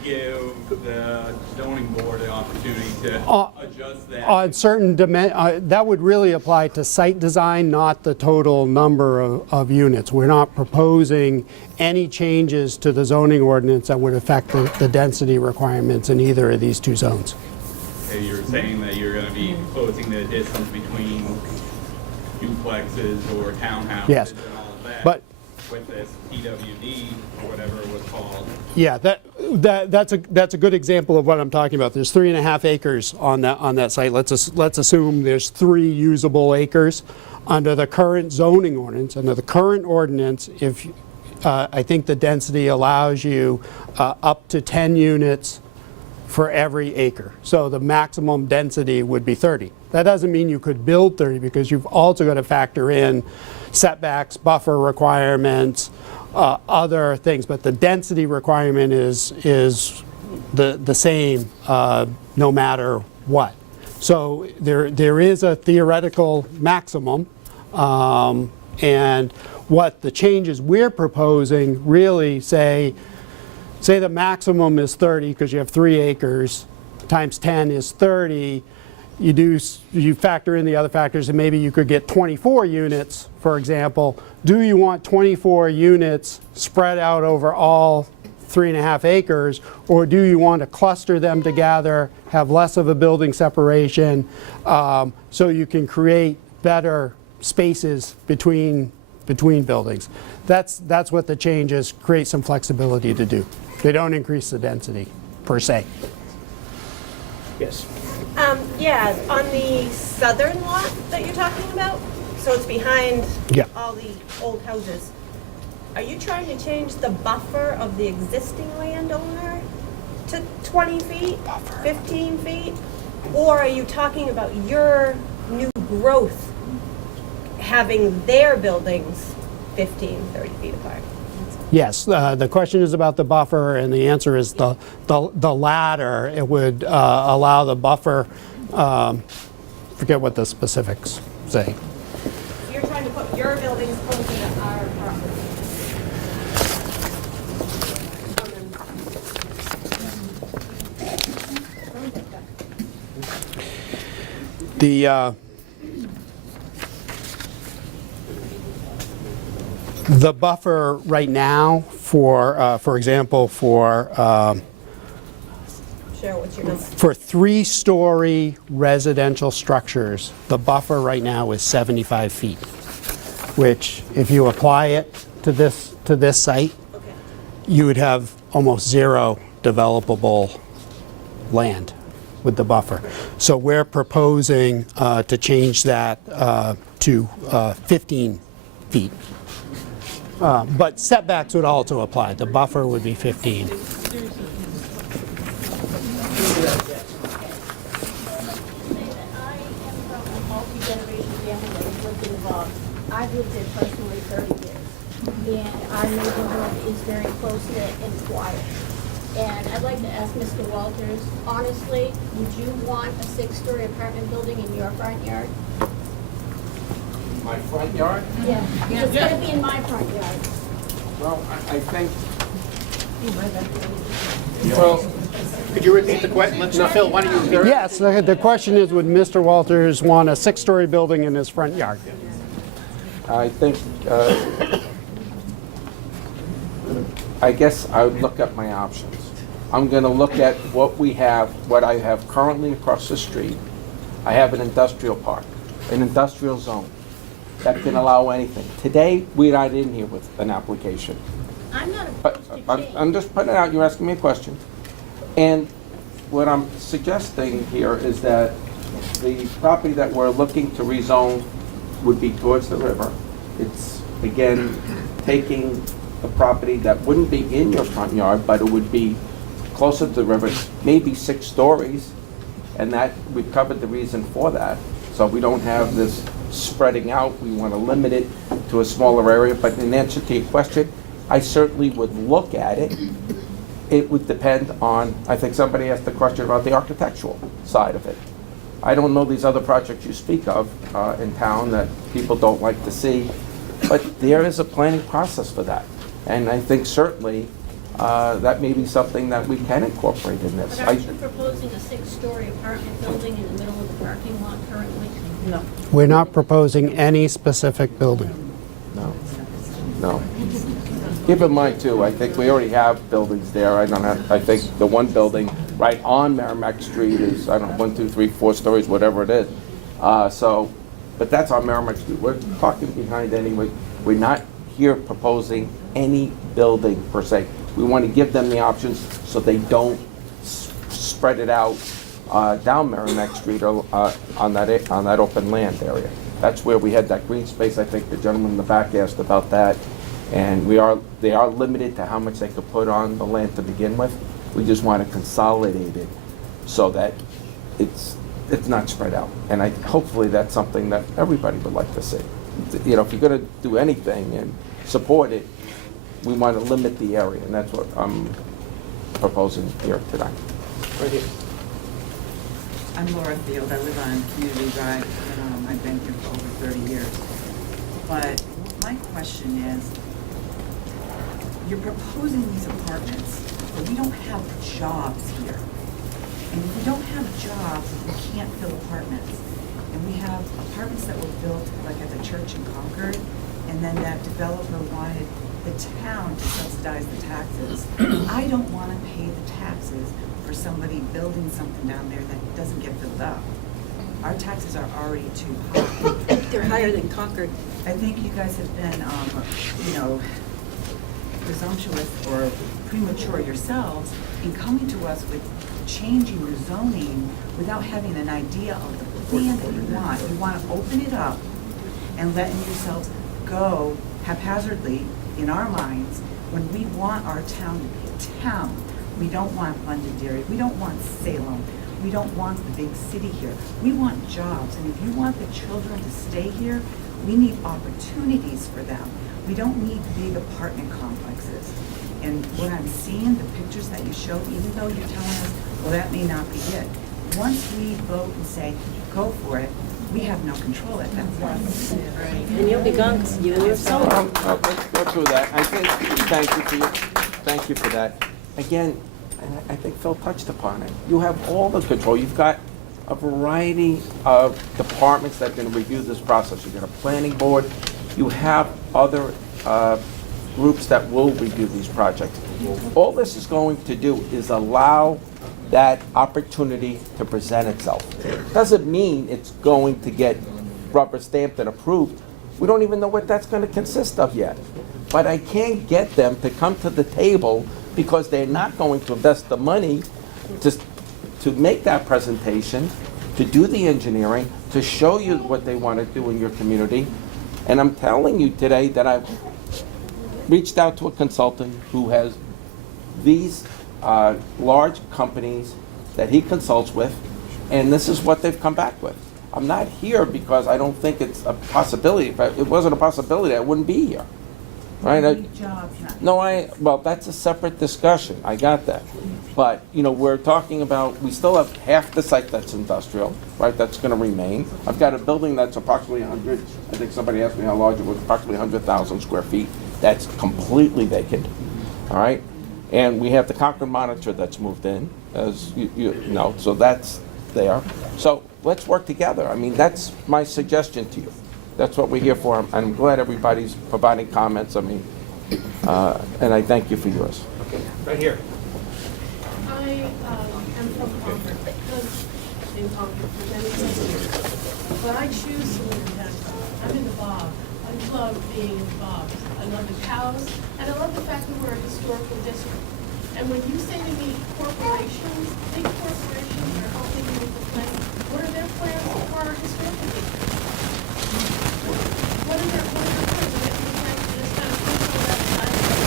Give the zoning board an opportunity to adjust that. On certain that would really apply to site design, not the total number of units. We're not proposing any changes to the zoning ordinance that would affect the density requirements in either of these two zones. Okay, you're saying that you're going to be closing the distance between duplexes or townhouses Yes. and all of that. But with this PWD or whatever it was called. yeah, that's a good example of what I'm talking about. There's 3.5 acres on that site. Let's assume there's 3 usable acres under the current zoning ordinance. Under the current ordinance, if I think the density allows you up to 10 units for every acre. So the maximum density would be 30. That doesn't mean you could build 30 because you've also got to factor in setbacks, buffer requirements, other things. But the density requirement is the same no matter what. So there is a theoretical maximum, and what the changes we're proposing really say the maximum is 30 because you have 3 acres, times 10 is 30. You factor in the other factors, and maybe you could get 24 units, for example. Do you want 24 units spread out over all 3.5 acres, or do you want to cluster them together, have less of a building separation, so you can create better spaces between buildings? That's what the changes create some flexibility to do. They don't increase the density, per se. Yes. Yeah, on the southern lot that you're talking about, so it's behind all the old houses. Are you trying to change the buffer of the existing landowner to 20 feet, 15 feet? Or are you talking about your new growth having their buildings 15, 30 feet apart? Yes, the question is about the buffer, and the answer is the latter. It would allow the buffer, forget what the specifics say. You're trying to put your buildings closer to our property. The buffer right now for example, Cheryl, what's your number? for 3-story residential structures, the buffer right now is 75 feet, which if you apply it to this site, you would have almost zero developable land with the buffer. So we're proposing to change that to 15 feet. But setbacks would also apply. The buffer would be 15. I've lived there personally 30 years, and our neighborhood is very close-knit and quiet. And I'd like to ask Mr. Walters, honestly, would you want a 6-story apartment building in your front yard? My front yard? Yeah, because it's gonna be in my front yard. Well, I think, Well, could you repeat the question? No, Phil, why don't you? Yes, the question is, would Mr. Walters want a 6-story building in his front yard? I think, I guess I would look at my options. I'm gonna look at what we have, what I have currently across the street. I have an industrial park, an industrial zone that can allow anything. Today, we're not in here with an application. I'm not But I'm just putting it out, you're asking me a question. And what I'm suggesting here is that the property that we're looking to rezone would be towards the river. It's, again, taking a property that wouldn't be in your front yard, but it would be closer to the river, maybe 6 stories, and that, we've covered the reason for that. So we don't have this spreading out, we want to limit it to a smaller area, but in answer to your question, I certainly would look at it. It would depend on, I think somebody asked the question about the architectural side of it. I don't know these other projects you speak of in town that people don't like to see, but there is a planning process for that. And I think certainly that may be something that we can incorporate in this. But aren't you proposing a 6-story apartment building in the middle of the parking lot currently? No. We're not proposing any specific building. No, no. Keep in mind too, I think we already have buildings there. I think the one building right on Merrimack Street is, I don't know, 1, 2, 3, 4 stories, whatever it is. But that's on Merrimack Street. We're talking behind anyway. We're not here proposing any building per se. We want to give them the options so they don't spread it out down Merrimack Street or on that open land area. That's where we had that green space. I think the gentleman in the back asked about that. And they are limited to how much they could put on the land to begin with. We just want to consolidate it so that it's not spread out. And hopefully that's something that everybody would like to see. You know, if you're going to do anything and support it, we want to limit the area, and that's what I'm proposing here tonight. Right here. I'm Laura Field. I live on Community Drive, and I've been here for over 30 years. But my question is, you're proposing these apartments, but we don't have jobs here. And if we don't have jobs, we can't fill apartments. And we have apartments that were built like at the church in Concord, and then that developer wanted the town to subsidize the taxes. I don't want to pay the taxes for somebody building something down there that doesn't get filled up. Our taxes are already too high. They're higher than Concord. I think you guys have been, presumptuous or premature yourselves in coming to us with changing the zoning without having an idea of the plan that you want. You want to open it up and letting yourselves go haphazardly in our minds when we want our town to be a town. We don't want Londonderry. We don't want Salem. We don't want the big city here. We want jobs. And if you want the children to stay here, we need opportunities for them. We don't need big apartment complexes. And what I'm seeing, the pictures that you showed, even though you're telling us, well, that may not be it. Once we vote and say, go for it, we have no control at that point. And you'll be gone because you live so. Let's go through that. I think, thank you for that. Again, and I think Phil touched upon it. You have all the control. You've got a variety of departments that are going to review this process. You've got a planning board, you have other groups that will review these projects. All this is going to do is allow that opportunity to present itself. Doesn't mean it's going to get rubber stamped and approved. We don't even know what that's going to consist of yet. But I can't get them to come to the table because they're not going to invest the money to make that presentation, to do the engineering, to show you what they want to do in your community. And I'm telling you today that I've reached out to a consultant who has these large companies that he consults with, and this is what they've come back with. I'm not here because I don't think it's a possibility. If it wasn't a possibility, I wouldn't be here. Right? Well, that's a separate discussion. I got that. But, you know, we're talking about, we still have half the site that's industrial, right? That's going to remain. I've got a building that's approximately 100, I think somebody asked me how large it was, approximately 100,000 square feet. That's completely vacant, all right? And we have the Concord Monitor that's moved in, as you know, so that's there. So let's work together. I mean, that's my suggestion to you. That's what we're here for. I'm glad everybody's providing comments. I mean, and I thank you for yours. Okay, right here. I am from Concord, because in Concord for many years. But I choose to live in Penacook. I'm in the bog. I love being in the bog. I love the cows, and I love the fact that we're a historical district. And when you say to me corporations, big corporations are helping you with the plan, what are their plans for our historical district? What are their plans? Are they trying to just kind of control that side of the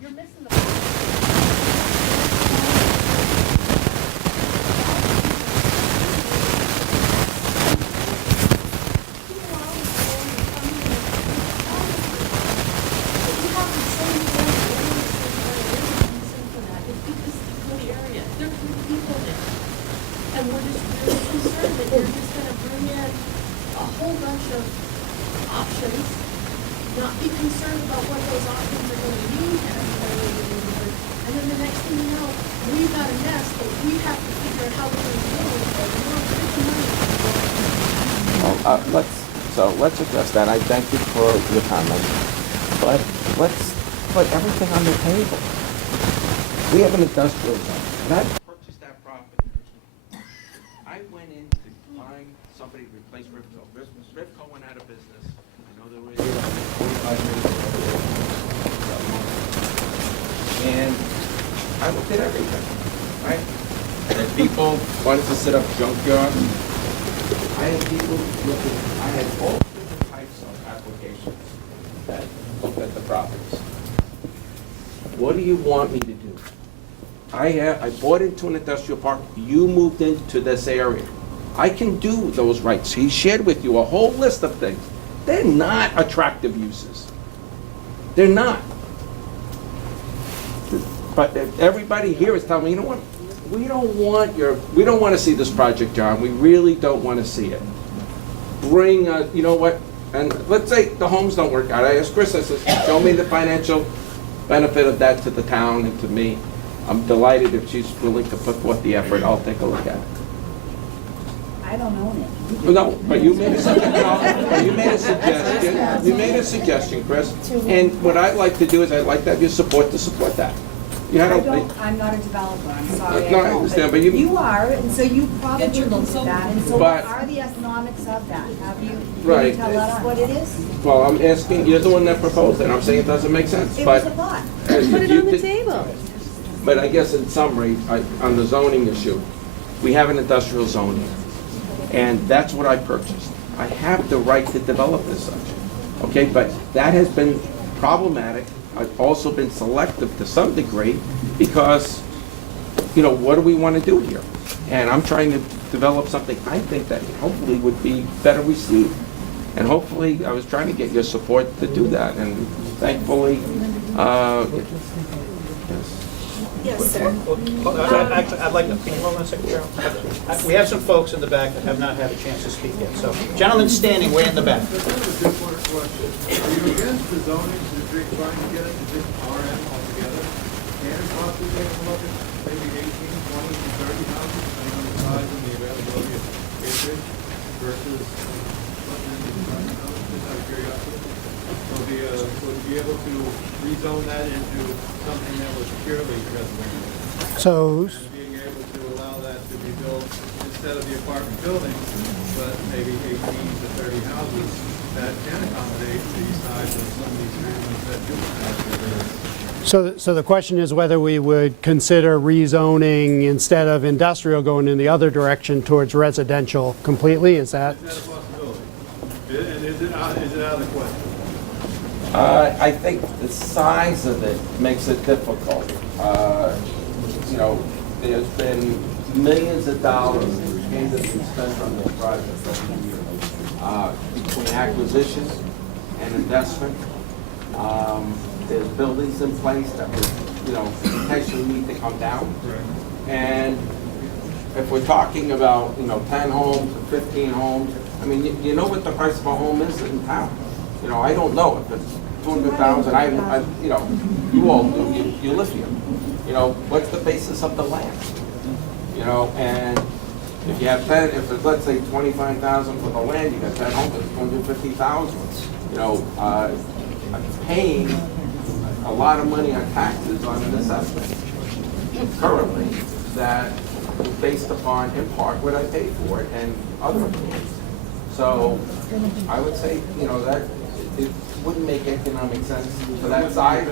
you're missing the and we're just really concerned that you're just going to bring in a whole bunch of options, not be concerned about what those options are going to mean to everybody in the neighborhood. And then the next thing you know, we've got a mess that we have to figure out how we're going to deal with it. We don't get the money. Well, let's address that. I thank you for your comments. But let's put everything on the table. We have an industrial zone. And I purchased that property. I went in to find somebody to replace Rivco. Rivco went out of business. I know there was 45 minutes ago. And I looked at everything, right? And people wanted to set up junkyards. I had people looking, I had all different types of applications that looked at the properties. What do you want me to do? I bought into an industrial park, you moved into this area. I can do those rights. He shared with you a whole list of things. They're not attractive uses. They're not. But everybody here is telling me, you know what? We don't want to see this project, John. We really don't want to see it. Bring, you know what? And let's say the homes don't work out. I asked Chris, I said, show me the financial benefit of that to the town and to me. I'm delighted if she's willing to put forth the effort. I'll take a look at it. I don't own it. No, but you made a suggestion. You made a suggestion. You made a suggestion, Chris. And what I'd like to do is I'd like to have your support to support that. I'm not a developer, I'm sorry. No, I understand, but you are, and so you probably looked at that, and so what But- are the economics of that? Have you, Right. can you tell us what it is? Well, I'm asking, you're the one that proposed it. I'm saying it doesn't make sense. It But was a thought. Put it on the table. But I guess in summary, on the zoning issue, we have an industrial zoning, and that's what I purchased. I have the right to develop as such, okay? But that has been problematic. I've also been selective to some degree because, you know, what do we want to do here? And I'm trying to develop something I think that hopefully would be better received. And hopefully, I was trying to get your support to do that, and thankfully, Yes, sir. Actually, I'd like to, can you hold on a second, Cheryl? We have some folks in the back that have not had a chance to speak yet, so, gentlemen standing way in the back. That's a different question. Are you against the zoning to trying to get it to just RM altogether? Can it possibly take a look at maybe 18, 20, to 30 houses, depending on the size and the availability of acreage versus putting in these tiny houses, just out of curiosity? Would be able to rezone that into something that was purely residential? So, And being able to allow that to be built instead of the apartment buildings, but maybe 18 to 30 houses that can accommodate the size of some of these families that do have. so the question is whether we would consider rezoning instead of industrial going in the other direction towards residential completely, is that? Is that a possibility? And is it out of the question? I think the size of it makes it difficult. You know, there's been millions of dollars that have been spent on this project over the years, between acquisition and investment. There's buildings in place that would, you know, potentially need to come down. And if we're talking about, you know, 10 homes or 15 homes, I mean, you know what the price of a home is in town. You know, I don't know if it's 200,000. I you know, you all do. You live here. You know, what's the basis of the land? You know, and if you have 10, if it's, let's say 25,000 for the land, you got 10 homes, it's 250,000. You know, I'm paying a lot of money on taxes on an assessment currently that is based upon, in part, what I paid for it and other things. So I would say, you know, that it wouldn't make economic sense to that side.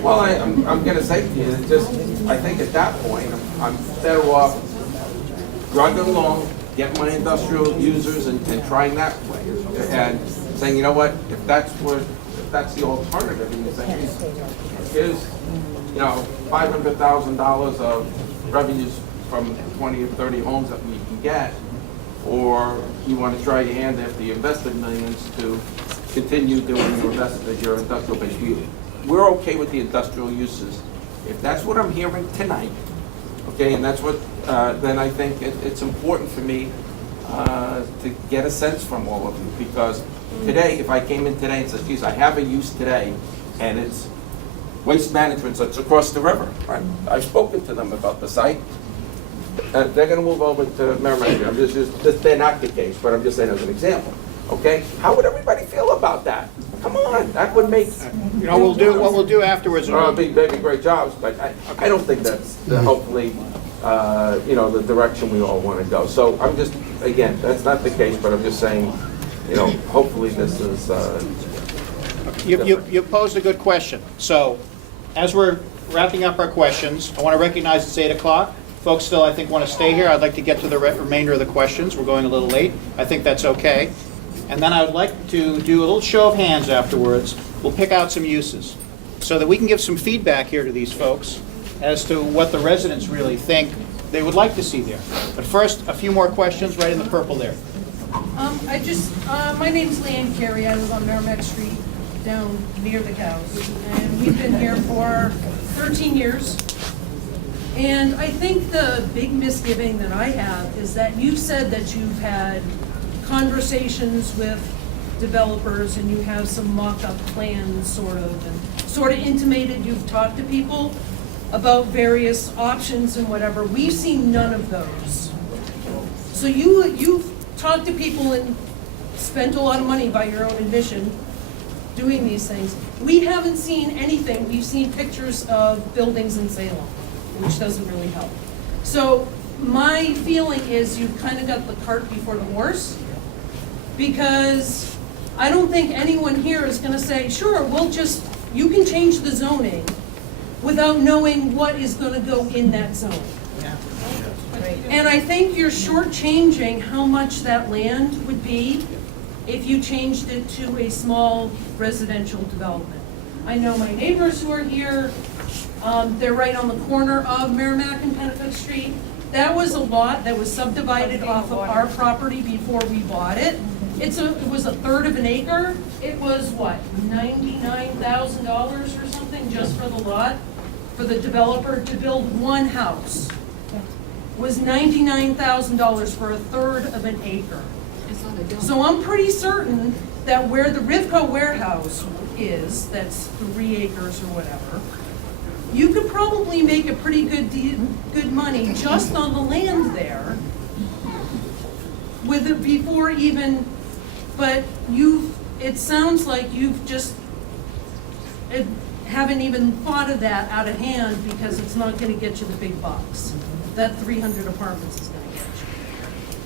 Well, I'm going to say to you, it's just, I think at that point, I'm better off drugging along, getting my industrial users and trying that way. And saying, you know what, if that's the alternative, and you say, here's, you know, $500,000 of revenues from 20 or 30 homes that we can get, or you want to try your hand after you invested millions to continue doing your industrial base. We're okay with the industrial uses. If that's what I'm hearing tonight, okay, and that's what, then I think it's important for me to get a sense from all of you, because today, if I came in today and said, geez, I have a use today, and it's waste management, so it's across the river, right? I've spoken to them about the site. They're going to move over to Merrimack. They're not the case, but I'm just saying as an example. Okay, how would everybody feel about that? Come on, that would make. You know, what we'll do afterwards. They'd be great jobs, but I don't think that's hopefully, you know, the direction we all want to go. So I'm just, again, that's not the case, but I'm just saying, you know, hopefully this is. You posed a good question. So, as we're wrapping up our questions, I want to recognize it's 8 o'clock. Folks still, I think, want to stay here. I'd like to get to the remainder of the questions. We're going a little late. I think that's okay. And then I would like to do a little show of hands afterwards. We'll pick out some uses so that we can give some feedback here to these folks as to what the residents really think they would like to see there. But first, a few more questions right in the purple there. My name's Leanne Carey. I live on Merrimack Street down near the cows. And we've been here for 13 years. And I think the big misgiving that I have is that you said that you've had conversations with developers and you have some mock-up plans sort of intimated you've talked to people about various options and whatever. We've seen none of those. So you've talked to people and spent a lot of money by your own admission doing these things. We haven't seen anything. We've seen pictures of buildings in Salem, which doesn't really help. So my feeling is you've kind of got the cart before the horse, because I don't think anyone here is going to say, sure, you can change the zoning without knowing what is going to go in that zone. And I think you're shortchanging how much that land would be if you changed it to a small residential development. I know my neighbors who are here, they're right on the corner of Merrimack and Penacook Street. That was a lot that was subdivided off of our property before we bought it. it was a third of an acre. It was what, $99,000 or something just for the lot? For the developer to build one house was $99,000 for a third of an acre. So I'm pretty certain that where the Rivco warehouse is, that's 3 acres or whatever, you could probably make a pretty good money just on the land there with it before even, but it sounds like you've just haven't even thought of that out of hand because it's not gonna get you the big bucks. That 300 apartments is gonna get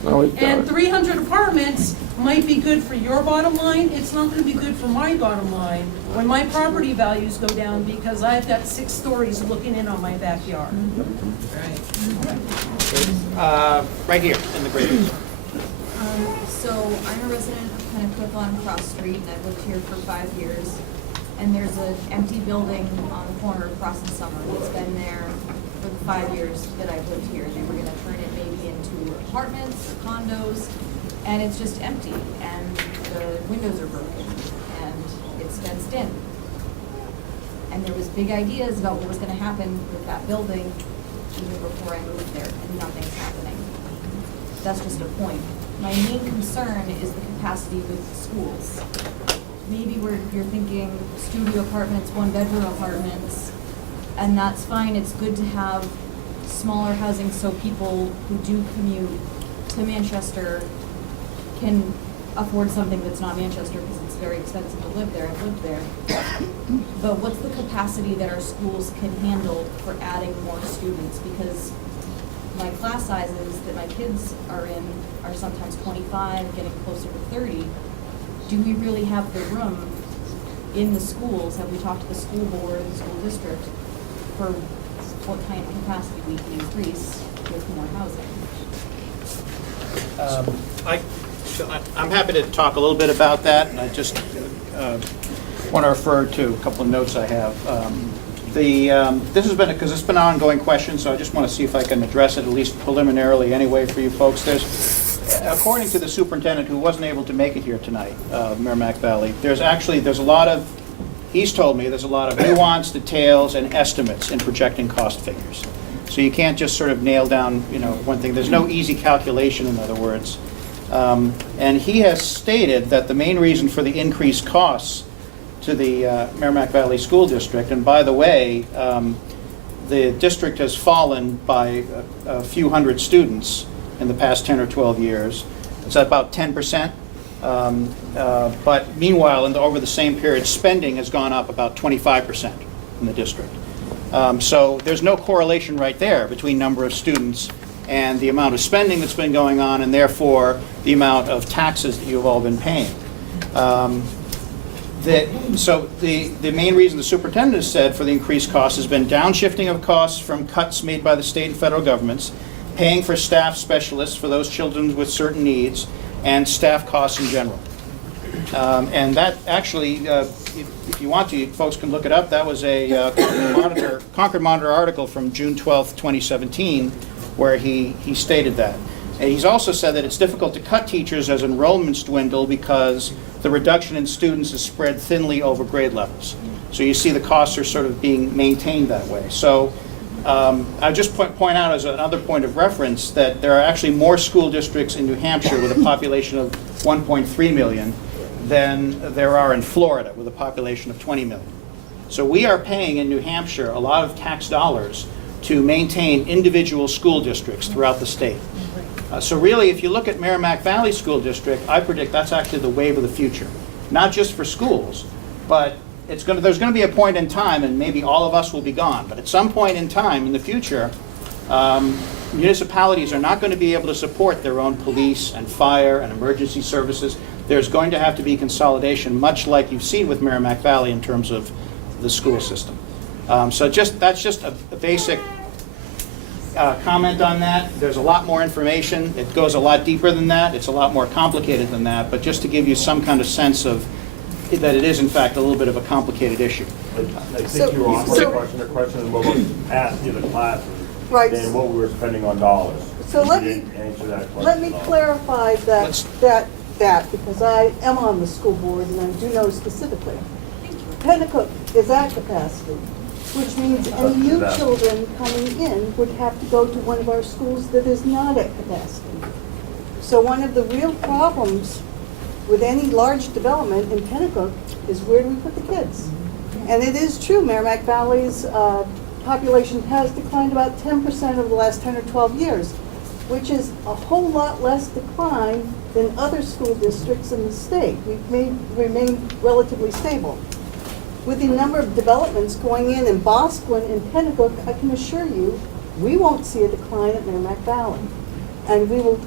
you. And 300 apartments might be good for your bottom line, it's not gonna be good for my bottom line when my property values go down because I've got 6 stories looking in on my backyard. Right here in the green. So I'm a resident of Penacook on Cross Street, and I've lived here for 5 years. And there's an empty building on the corner across the summer that's been there for the 5 years that I've lived here. They were gonna turn it maybe into apartments or condos, and it's just empty, and the windows are broken, and it's fenced in. And there was big ideas about what was gonna happen with that building even before I moved there, and nothing's happening. That's just a point. My main concern is the capacity with schools. Maybe you're thinking studio apartments, 1-bedroom apartments, and that's fine. It's good to have smaller housing so people who do commute to Manchester can afford something that's not Manchester because it's very expensive to live there. I've lived there. But what's the capacity that our schools can handle for adding more students? Because my class sizes that my kids are in are sometimes 25, getting closer to 30. Do we really have the room in the schools? Have we talked to the school board, the school district, for what kind of capacity we can increase with more housing? I'm happy to talk a little bit about that, and I just want to refer to a couple of notes I have. This has been, because it's been an ongoing question, so I just want to see if I can address it at least preliminarily anyway for you folks. According to the superintendent who wasn't able to make it here tonight, Merrimack Valley, there's a lot of, he's told me there's a lot of nuance, details, and estimates in projecting cost figures. So you can't just sort of nail down, one thing. There's no easy calculation, in other words. And he has stated that the main reason for the increased costs to the Merrimack Valley School District, and by the way, the district has fallen by a few hundred students in the past 10 or 12 years. It's about 10%. But meanwhile, over the same period, spending has gone up about 25% in the district. So there's no correlation right there between number of students and the amount of spending that's been going on, and therefore the amount of taxes that you've all been paying. So the main reason the superintendent has said for the increased costs has been downshifting of costs from cuts made by the state and federal governments, paying for staff specialists for those children with certain needs, and staff costs in general. And that actually, if you want to, folks can look it up. That was a Concord Monitor article from June 12th, 2017, where he stated that. And he's also said that it's difficult to cut teachers as enrollments dwindle because the reduction in students is spread thinly over grade levels. So you see the costs are sort of being maintained that way. So I'll just point out as another point of reference that there are actually more school districts in New Hampshire with a population of 1.3 million than there are in Florida with a population of 20 million. So we are paying in New Hampshire a lot of tax dollars to maintain individual school districts throughout the state. So really, if you look at Merrimack Valley School District, I predict that's actually the wave of the future. Not just for schools, but there's going to be a point in time, and maybe all of us will be gone, but at some point in time in the future, municipalities are not going to be able to support their own police and fire and emergency services. There's going to have to be consolidation, much like you've seen with Merrimack Valley in terms of the school system. So that's just a basic comment on that. There's a lot more information. It goes a lot deeper than that. It's a lot more complicated than that, but just to give you some kind of sense of that it is, in fact, a little bit of a complicated issue. I think you were on for a question. The question is what was asked in the classes, Right. and what we were spending on dollars. So You let didn't answer that question Let me at all. clarify that that because I am on the school board and I do know specifically. Penacook is at capacity, which means any new children coming in would have to go to one of our schools that is not at capacity. So one of the real problems with any large development in Penacook is where do we put the kids? And it is true, Merrimack Valley's population has declined about 10% over the last 10 or 12 years, which is a whole lot less decline than other school districts in the state. We've remained relatively stable. With the number of developments going in Bosquen and Penacook, I can assure you, we won't see a decline at Merrimack Valley. And we will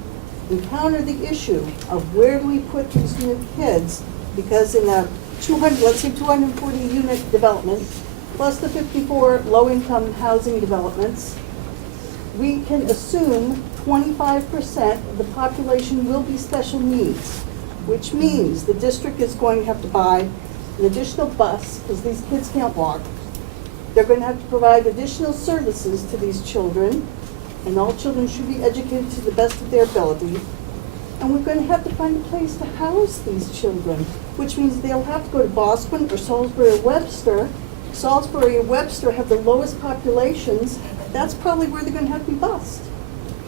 encounter the issue of where do we put these new kids, because in a 240 unit development, plus the 54 low-income housing developments, we can assume 25% of the population will be special needs, which means the district is going to have to buy an additional bus because these kids can't walk. They're going to have to provide additional services to these children, and all children should be educated to the best of their ability. And we're going to have to find a place to house these children, which means they'll have to go to Bosquen or Salisbury or Webster. Salisbury and Webster have the lowest populations. That's probably where they're going to have to be bused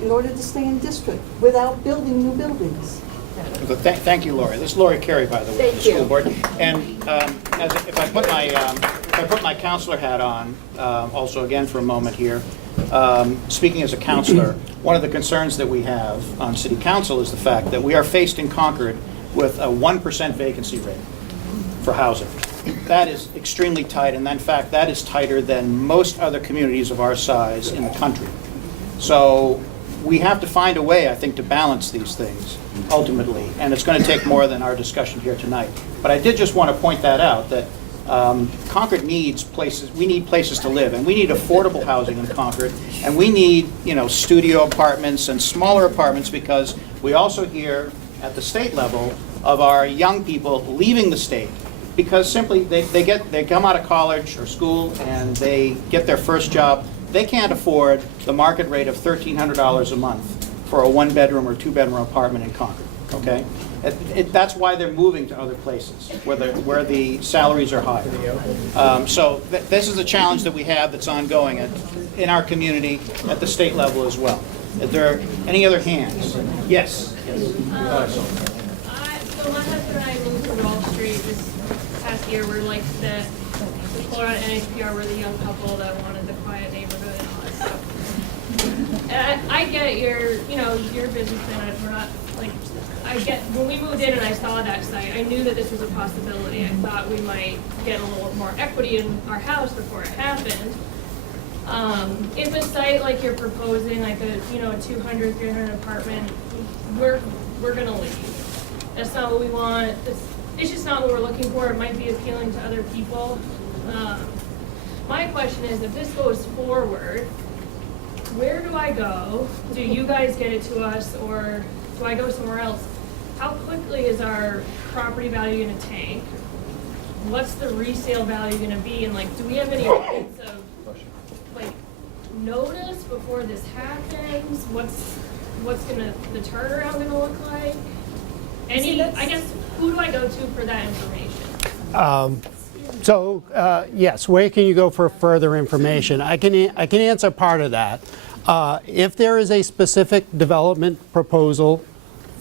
in order to stay in district without building new buildings. Thank you, Lori. This is Lori Carey, by the way, the school board. And if I put my counselor hat on, also again for a moment here, speaking as a counselor, one of the concerns that we have on City Council is the fact that we are faced in Concord with a 1% vacancy rate for housing. That is extremely tight, and in fact, that is tighter than most other communities of our size in the country. So we have to find a way, I think, to balance these things ultimately, and it's going to take more than our discussion here tonight. But I did just want to point that out, that Concord needs places. We need places to live, and we need affordable housing in Concord, and we need, studio apartments and smaller apartments, because we also hear at the state level of our young people leaving the state because simply they come out of college or school and they get their first job. They can't afford the market rate of $1,300 a month for a one-bedroom or two-bedroom apartment in Concord. Okay, that's why they're moving to other places where the salaries are higher. So this is a challenge that we have that's ongoing in our community at the state level as well. Is there any other hands? Yes. So my husband and I moved to Wall Street this past year. We're like the Florida NHPR, we're the young couple that wanted the quiet neighborhood and all that stuff. And I get your business plan. We're not like, I get, when we moved in and I saw that site, I knew that this was a possibility. I thought we might get a little more equity in our house before it happened. If a site like you're proposing, like a 200, 300 apartment, we're gonna leave. That's not what we want. It's just not what we're looking for. It might be appealing to other people. My question is, if this goes forward, where do I go? Do you guys get it to us, or do I go somewhere else? How quickly is our property value gonna tank? What's the resale value gonna be? And do we have any rights of notice before this happens? What's the turnaround gonna look like? I guess, who do I go to for that information? Yes, where can you go for further information? I can answer part of that. If there is a specific development proposal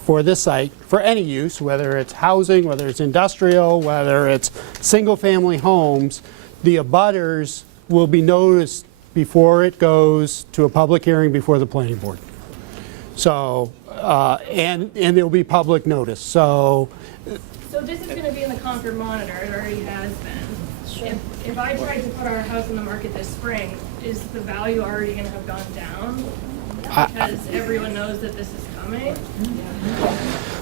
for this site, for any use, whether it's housing, whether it's industrial, whether it's single-family homes, the abutters will be noticed before it goes to a public hearing before the planning board. So, and there'll be public notice. So this is going to be in the Concord Monitor. It already has been. If I tried to put our house on the market this spring, is the value already going to have gone down? Because everyone knows that this is coming?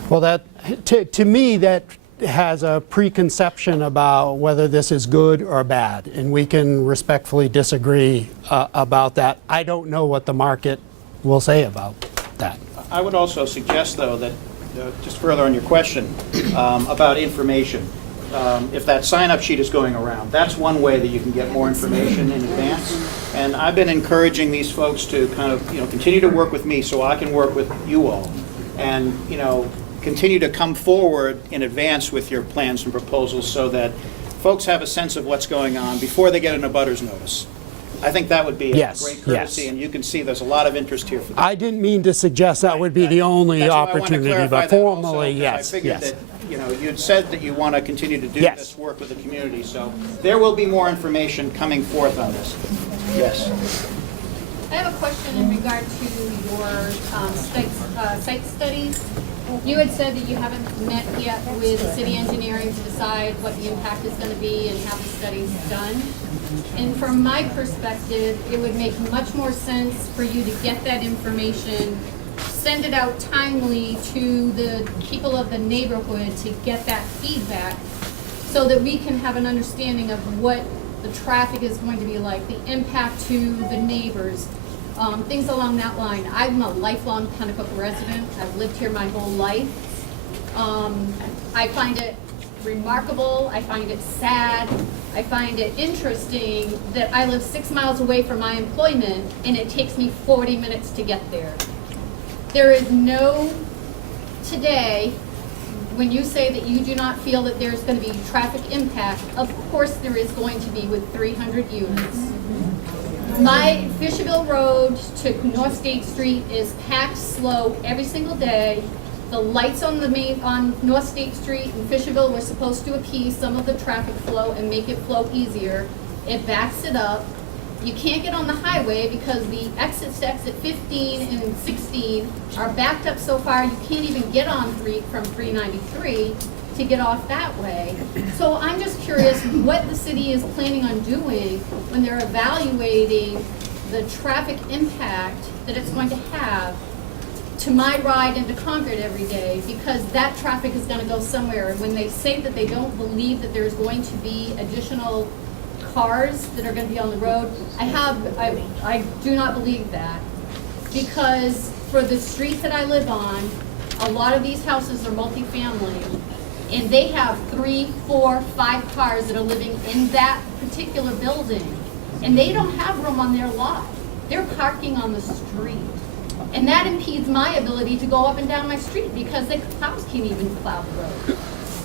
Well, that to me, that has a preconception about whether this is good or bad, and we can respectfully disagree about that. I don't know what the market will say about that. I would also suggest, though, that just further on your question about information, if that sign-up sheet is going around, that's one way that you can get more information in advance. And I've been encouraging these folks to kind of continue to work with me so I can work with you all. And continue to come forward in advance with your plans and proposals so that folks have a sense of what's going on before they get an abutters notice. I think that would be a Yes, great courtesy, yes. and you can see there's a lot of interest here for that. I didn't mean to suggest that would be the only That's why I wanted to opportunity, clarify but that also, formally, 'cause yes, I figured yes. that, you know, you'd said that you want to continue to do Yes. this work with the community, so there will be more information coming forth on this. Yes. I have a question in regard to your site studies. You had said that you haven't met yet with city engineering to decide what the impact is going to be and have the studies done. And from my perspective, it would make much more sense for you to get that information, send it out timely to the people of the neighborhood to get that feedback so that we can have an understanding of what the traffic is going to be like, the impact to the neighbors, things along that line. I'm a lifelong Penacook resident. I've lived here my whole life. I find it remarkable. I find it sad. I find it interesting that I live 6 miles away from my employment and it takes me 40 minutes to get there. There is no, today, when you say that you do not feel that there's going to be traffic impact, of course there is going to be with 300 units. My Fisherville Road to North State Street is packed slow every single day. The lights on North State Street and Fisherville were supposed to appease some of the traffic flow and make it flow easier. It backs it up. You can't get on the highway because the exits to exit 15 and 16 are backed up so far you can't even get on from 393 to get off that way. So I'm just curious what the city is planning on doing when they're evaluating the traffic impact that it's going to have to my ride into Concord every day, because that traffic is going to go somewhere. And when they say that they don't believe that there's going to be additional cars that are going to be on the road, I do not believe that, because for the street that I live on, a lot of these houses are multifamily, and they have 3, 4, 5 cars that are living in that particular building, and they don't have room on their lot. They're parking on the street. And that impedes my ability to go up and down my street because the cows can't even plow the road.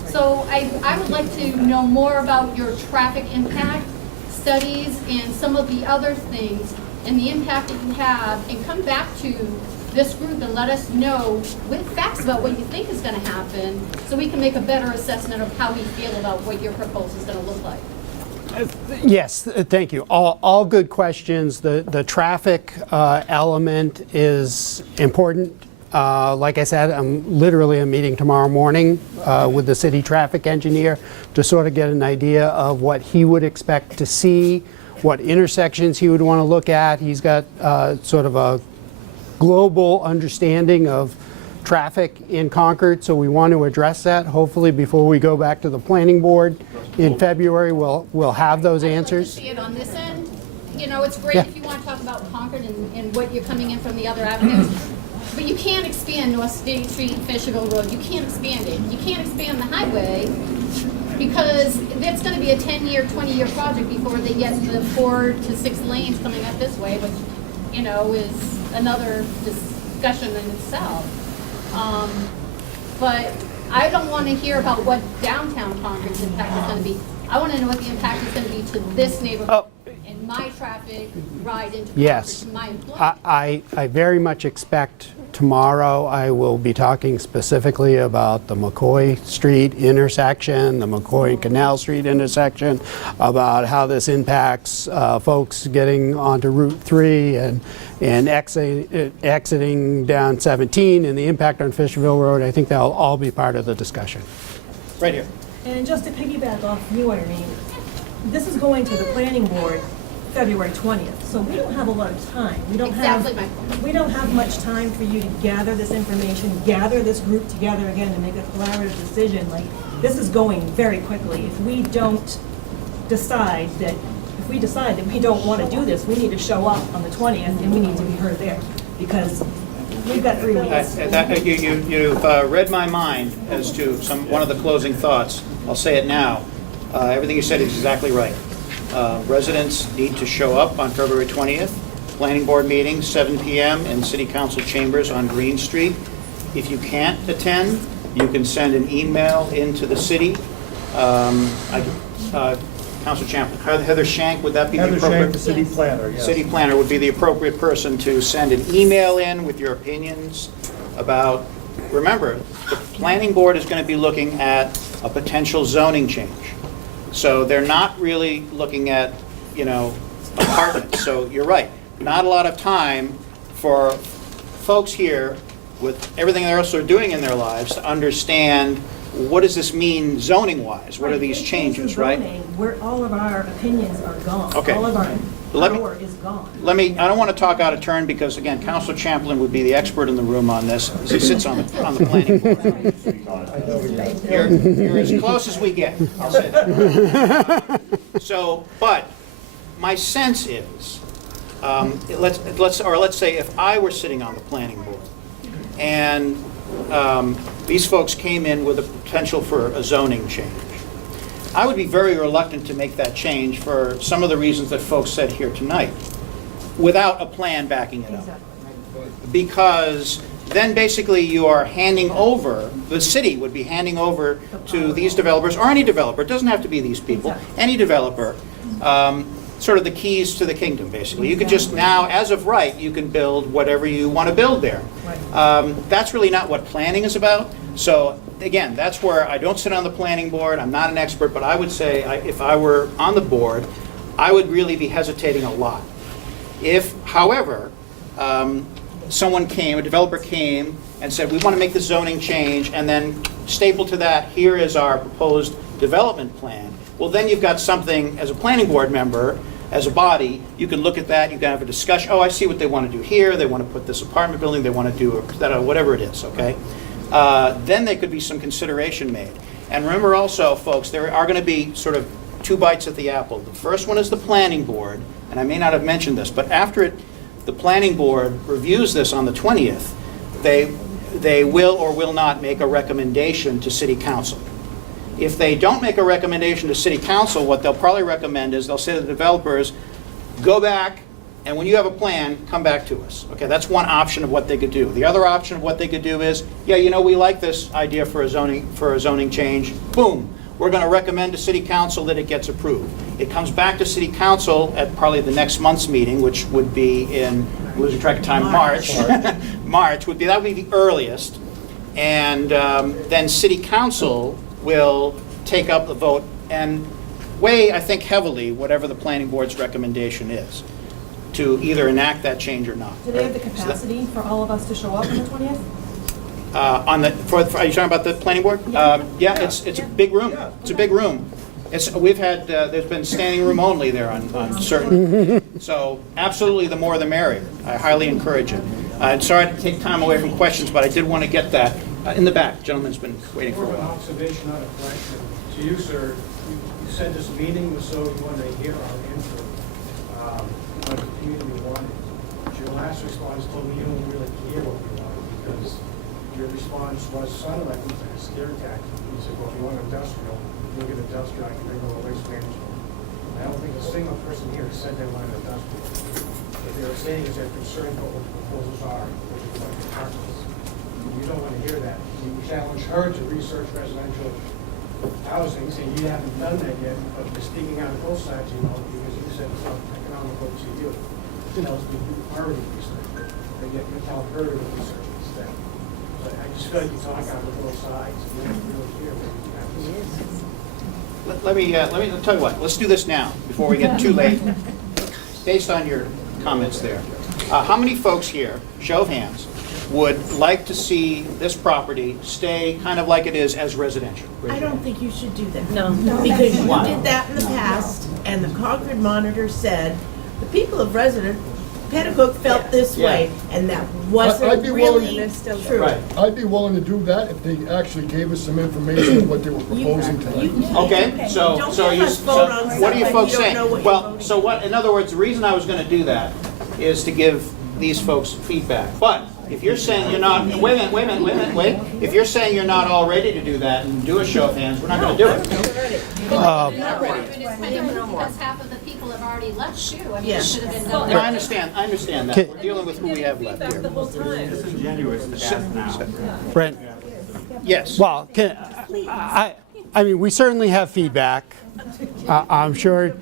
So I would like to know more about your traffic impact studies and some of the other things and the impact that you have, and come back to this group and let us know with facts about what you think is going to happen so we can make a better assessment of how we feel about what your proposal is going to look like. Yes, thank you. All good questions. The traffic element is important. Like I said, I'm literally a meeting tomorrow morning with the city traffic engineer to sort of get an idea of what he would expect to see, what intersections he would want to look at. He's got sort of a global understanding of traffic in Concord, so we want to address that. Hopefully before we go back to the planning board in February, we'll have those answers. I'd like to see it on this end. You know, it's great Yeah. if you want to talk about Concord and what you're coming in from the other avenues, but you can't expand North State Street, Fisherville Road. You can't expand it. You can't expand the highway because it's going to be a 10-year, 20-year project before they get the 4 to 6 lanes coming up this way, which, you know, is another discussion in itself. But I don't want to hear about what downtown Concord's impact is going to be. I want to know what the impact is going to be to this neighborhood and my traffic ride into Concord, Yes. to my employees. I very much expect tomorrow I will be talking specifically about the McCoy Street intersection, the McCoy and Canal Street intersection, about how this impacts folks getting onto Route 3 and exiting down 17, and the impact on Fisherville Road. I think that'll all be part of the discussion. Right here. And just to piggyback off you, Irene, this is going to the planning board February 20th, so we don't have a lot of time. We don't have much time for you to gather this information, gather this group together again and make a collaborative decision. Like, this is going very quickly. If we decide that we don't want to do this, we need to show up on the 20th and we need to be heard there, because we've got 3 weeks. You've read my mind as to one of the closing thoughts. I'll say it now. Everything you said is exactly right. Residents need to show up on February 20th. Planning board meeting, 7 p.m. in City Council chambers on Green Street. If you can't attend, You can send an email into the city. Councilor Champlin, Heather Shank, would that be the Heather appropriate? Shank, the city planner, yes. City planner would be the appropriate person to send an email in with your opinions about, remember, the planning board is going to be looking at a potential zoning change. So they're not really looking at, you know, apartments. So you're right, not a lot of time for folks here with everything else they're doing in their lives to understand what does this mean zoning-wise? What are these changes, right? Where all of our opinions are gone. Okay. All of our Let me- power is gone. I don't want to talk out of turn because, again, Councilor Champlin would be the expert in the room on this, as he sits on the planning board. You're as close as we get, I'll say that. So, but my sense is, let's say if I were sitting on the planning board and these folks came in with a potential for a zoning change, I would be very reluctant to make that change for some of the reasons that folks said here tonight, without a plan backing it up. Because then basically you are handing over, the city would be handing over to these developers, or any developer, it doesn't have to be these people, any developer, sort of the keys to the kingdom, basically. You could just now, as of right, you can build whatever you want to build there. That's really not what planning is about. So again, that's where I don't sit on the planning board, I'm not an expert, but I would say if I were on the board, I would really be hesitating a lot. If, however, someone came, a developer came and said, we want to make the zoning change, and then stapled to that, here is our proposed development plan, well, then you've got something, as a planning board member, as a body, you can look at that, you can have a discussion, oh, I see what they want to do here, they want to put this apartment building, they want to do whatever it is, okay? Then there could be some consideration made. And remember also, folks, there are going to be sort of two bites at the apple. The first one is the planning board, and I may not have mentioned this, but after the planning board reviews this on the 20th, they will or will not make a recommendation to city council. If they don't make a recommendation to city council, what they'll probably recommend is they'll say to the developers, go back, and when you have a plan, come back to us. Okay, that's one option of what they could do. The other option of what they could do is, yeah, you know, we like this idea for a zoning change. Boom, we're going to recommend to city council that it gets approved. It comes back to city council at probably the next month's meeting, which would be in, losing track of time, March. March would be the earliest, and then city council will take up the vote and weigh, I think, heavily whatever the planning board's recommendation is to either enact that change or not. Do they have the capacity for all of us to show up on the 20th? Are you talking about the planning board? Yeah, it's a big room. It's a big room. We've had, there's been standing room only there on certain. So absolutely, the more the merrier. I highly encourage it. I'm sorry to take time away from questions, but I did want to get that. In the back, gentleman's been waiting for a More of an while. observation, not a question. To you, sir, you said this meeting was so you wanted to hear our input, what the community wanted. Your last response told me you don't really care what we wanted, because your response was sounded like it was like a scare tactic. You said, well, if you want industrial, look at industrial, I can bring over waste management. I don't think a single person here said they wanted industrial. What they were saying is they're concerned about what the proposals are, what they want to partners. You don't want to hear that. You challenge her to research residential housing, saying you haven't done that yet, but you're speaking out of both sides, you know, because you said it's not economical to you. You know, you already researched it, and yet you're telling her to research it instead. But I just feel like you talk out of both sides, and you don't really hear what you have to say. Let me tell you what, let's do this now, before we get too late. Based on your comments there, how many folks here, show of hands, would like to see this property stay kind of like it is as residential? I don't think you should do that. No. Because you Why? did that in the past, and the Concord Monitor said, the people of Penacook felt this way, and that I'd wasn't be willing- really true. I'd be willing to do that if they actually gave us some information of what they were proposing tonight. Okay, so what are you folks saying? Well, so what, in other words, the reason I was going to do that is to give these folks feedback. But if you're saying you're not, wait. If you're saying you're not all ready to do that and do a show of hands, we're not going to do it. Because half of the people have already left too. I mean, it should have been done. I understand that. We're dealing with who we have left here. Disingenuous to ask now. Brent, Yes. Well, I mean, we certainly have feedback. I'm sure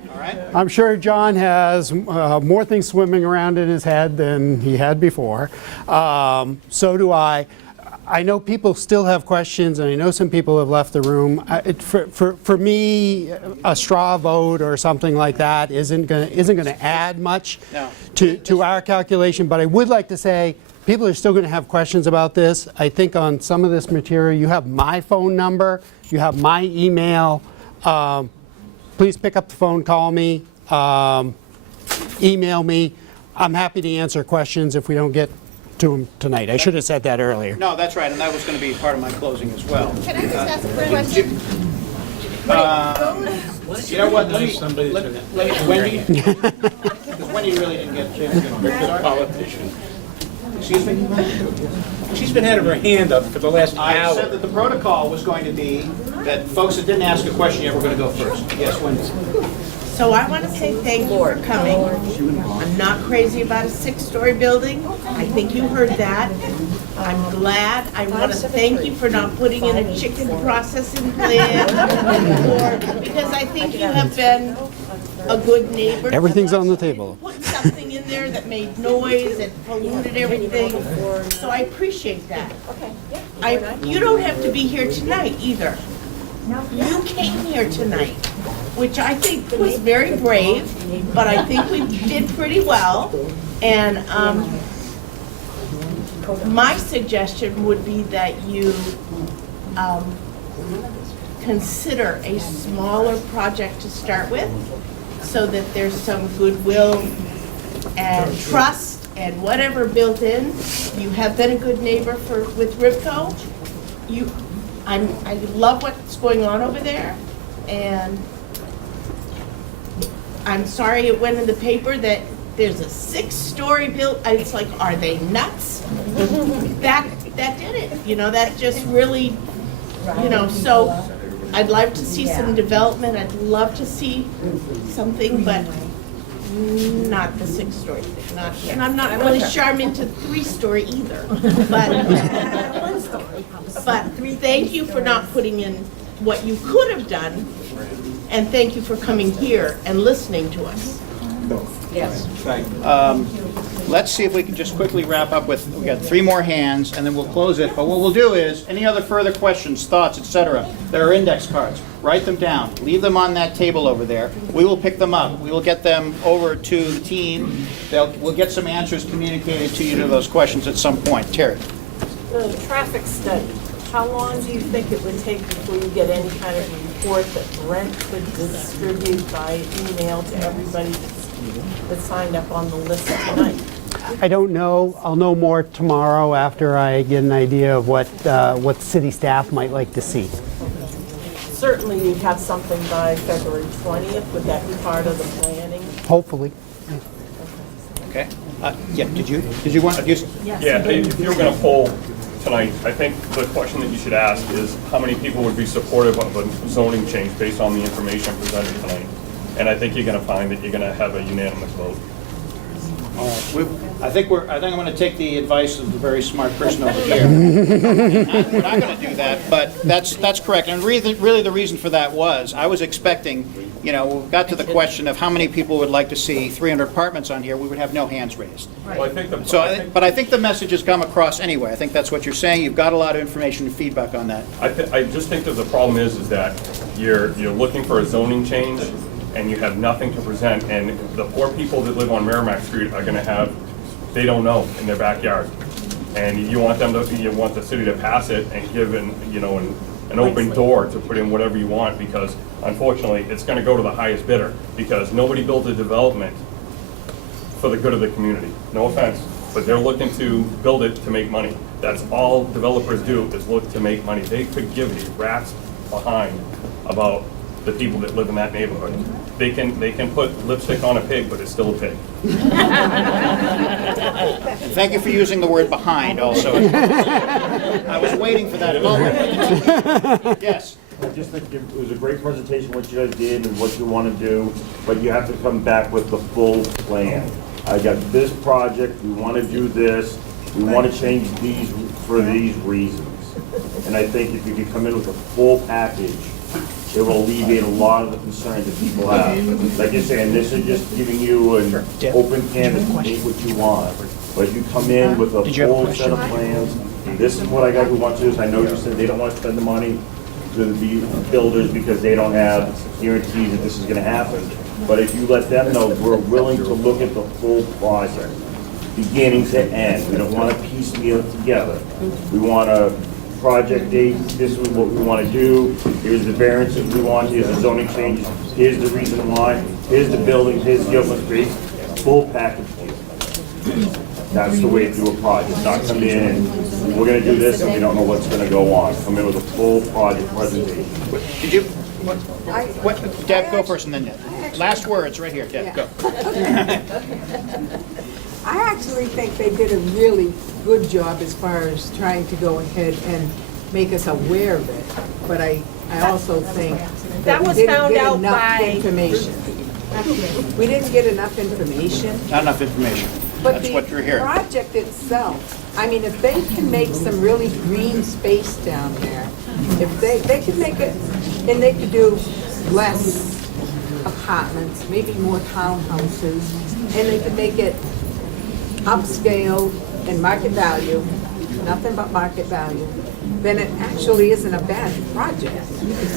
John has more things swimming around in his head than he had before. So do I. I know people still have questions, and I know some people have left the room. For me, a straw vote or something like that isn't going to add much to our calculation. But I would like to say, people are still going to have questions about this. I think on some of this material, you have my phone number, you have my email. Please pick up the phone, call me, email me. I'm happy to answer questions if we don't get to them tonight. I should have said that earlier. No, that's right, and that was going to be part of my closing as well. Can I just ask a quick question? You know what, Wendy, because Wendy really didn't get a chance to get on. Politician. Excuse me? She's been having her hand up for the last I hour. said that the protocol was going to be that folks that didn't ask a question yet were going to go first. Yes, Wendy. So I want to say thank you for coming. I'm not crazy about a 6-story building. I think you heard that. I'm glad. I want to thank you for not putting in a chicken processing plant, because I think you have been a good neighbor. Everything's on the table. Put something in there that made noise and polluted everything, so I appreciate that. You don't have to be here tonight either. You came here tonight, which I think was very brave, but I think we did pretty well. And my suggestion would be that you consider a smaller project to start with, so that there's some goodwill and trust and whatever built in. You have been a good neighbor with Rivco. I love what's going on over there, and I'm sorry it went in the paper that there's a 6-story built. It's like, are they nuts? That did it. You know, that just really, you know. So I'd like to see some development. I'd love to see something, but not the 6-story thing. Not, and I'm not really sure I'm into 3-story either. But thank you for not putting in what you could have done, and thank you for coming here and listening to us. Yes. Let's see if we can just quickly wrap up with, we got 3 more hands, and then we'll close it. But what we'll do is, any other further questions, thoughts, etc., there are index cards. Write them down. Leave them on that table over there. We will pick them up. We will get them over to the team. We'll get some answers communicated to you to those questions at some point. Terry. The traffic study, how long do you think it would take before you get any kind of report that Brent could distribute by email to everybody that signed up on the list tonight? I don't know. I'll know more tomorrow after I get an idea of what city staff might like to see. Certainly you'd have something by February 20th. Would that be part of the planning? Hopefully. Okay. Yeah, did you want to use? Yes. Yeah, if you were going to poll tonight, I think the question that you should ask is how many people would be supportive of a zoning change based on the information presented tonight? And I think you're going to find that you're going to have a unanimous vote. I think I'm going to take the advice of the very smart person over here. We're not going to do that, but that's correct. And really the reason for that was, I was expecting, you know, we got to the question of how many people would like to see 300 apartments on here, we would have no hands raised. Well, I think but I think the message has come across anyway. I think that's what you're saying. You've got a lot of information and feedback on that. I just think that the problem is that you're looking for a zoning change and you have nothing to present, and the poor people that live on Merrimack Street are gonna have, they don't know in their backyard. And you want the city to pass it and give an open door to put in whatever you want, because unfortunately, it's gonna go to the highest bidder, because nobody built a development for the good of the community. No offense, but they're looking to build it to make money. That's all developers do, is look to make money. They could give a rat's behind about the people that live in that neighborhood. They can put lipstick on a pig, but it's still a pig. Thank you for using the word behind also. I was waiting for that moment. Yes. I just think it was a great presentation, what you guys did and what you want to do, but you have to come back with the full plan. I got this project, we want to do this, we want to change these for these reasons. And I think if you could come in with a full package, it will alleviate a lot of the concerns that people have. Like you're saying, this is just giving you an open canvas to make what you want. But you come in with a full set of plans, this is what I got who wants to do this. I know you said they don't want to spend the money to the builders because they don't have guarantees that this is gonna happen. But if you let them know, we're willing to look at the full project, beginning to end. We don't want to piecemeal it together. We want a project date, this is what we want to do, here's the variances we want, here's the zoning changes, here's the reason why, here's the buildings, here's the open space, full package deal. That's the way to do a project, not come in and we're going to do this and we don't know what's going to go on. Come in with a full project presentation. Did you, what, Deb, go first and then Deb. Last words, right here, Deb, go. I actually think they did a really good job as far as trying to go ahead and make us aware of it. But I also think that we didn't get enough information. We didn't get enough information. Not enough information. That's what you're hearing. But the project itself, I mean, if they can make some really green space down there, if they could make it, and they could do less apartments, maybe more townhouses, and they could make it upscale and market value, nothing but market value, then it actually isn't a bad project.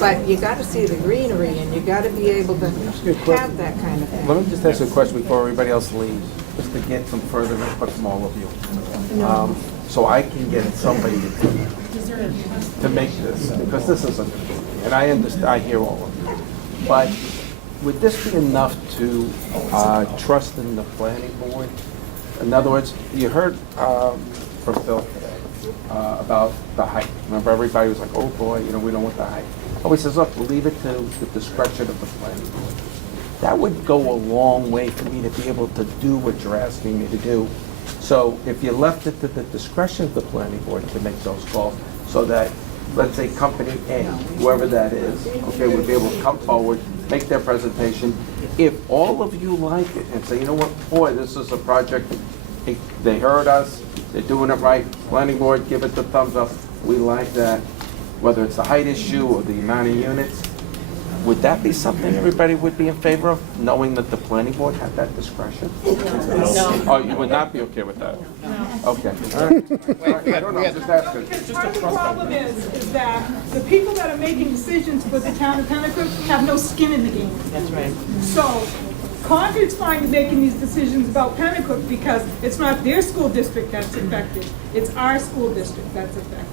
But you got to see the greenery and you got to be able to have that kind of thing. Let me just ask you a question before everybody else leaves, just to get some further input from all of you. So I can get somebody to make this, because this isn't, and I understand, I hear all of you. But would this be enough to trust in the planning board? In other words, you heard from Phil about the height. Remember, everybody was like, oh boy, you know, we don't want the height. Oh, he says, look, we'll leave it to the discretion of the planning board. That would go a long way for me to be able to do what you're asking me to do. So if you left it to the discretion of the planning board to make those calls, so that, let's say, company A, whoever that is, okay, would be able to come forward, make their presentation. If all of you like it and say, you know what, boy, this is a project, they heard us, they're doing it right, planning board, give it the thumbs up, we like that, whether it's the height issue or the amount of units, would that be something everybody would be in favor of, knowing that the planning board had that discretion? No. Oh, you would not be okay with that? No. Okay. All right. I don't know, just asking. Because part of the problem is that the people that are making decisions for the town of Penacook have no skin in the game. That's right. So Concord's fine making these decisions about Penacook because it's not their school district that's affected. It's our school district that's affected.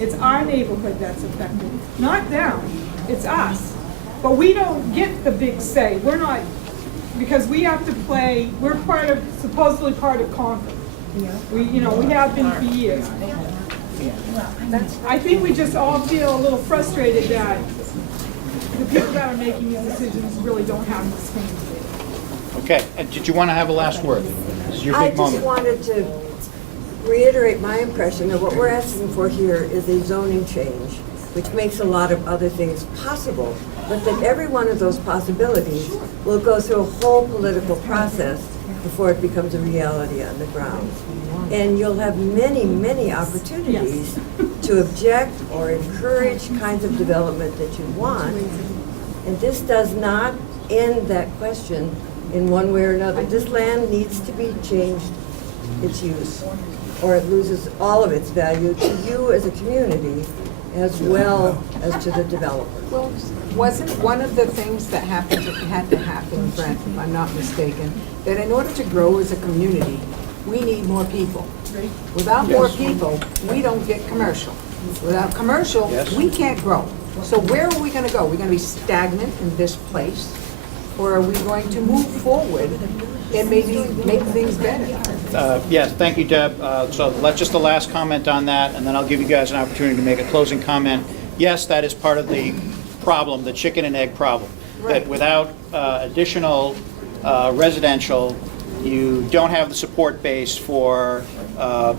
It's our neighborhood that's affected. Not them, it's us. But we don't get the big say. We're not, because we have to play, we're supposedly part of Concord. We have been for years. I think we just all feel a little frustrated that the people that are making these decisions really don't have the skin in the game. Okay, and did you want to have a last word? This is your I big just moment. wanted to reiterate my impression that what we're asking for here is a zoning change, which makes a lot of other things possible, but that every one of those possibilities will go through a whole political process before it becomes a reality on the ground. And you'll have many, many opportunities to object or encourage kinds of development that you want. And this does not end that question in one way or another. This land needs to be changed its use, or it loses all of its value to you as a community, as well as to the developer. Well, wasn't one of the things that had to happen, Brent, if I'm not mistaken, that in order to grow as a community, we need more people. Without more people, we don't get commercial. Without commercial, we can't grow. So where are we going to go? Are we going to be stagnant in this place? Or are we going to move forward and maybe make things better? Yes, thank you, Deb. So let's just the last comment on that, and then I'll give you guys an opportunity to make a closing comment. Yes, that is part of the problem, the chicken and egg problem. Right. That without additional residential, you don't have the support base for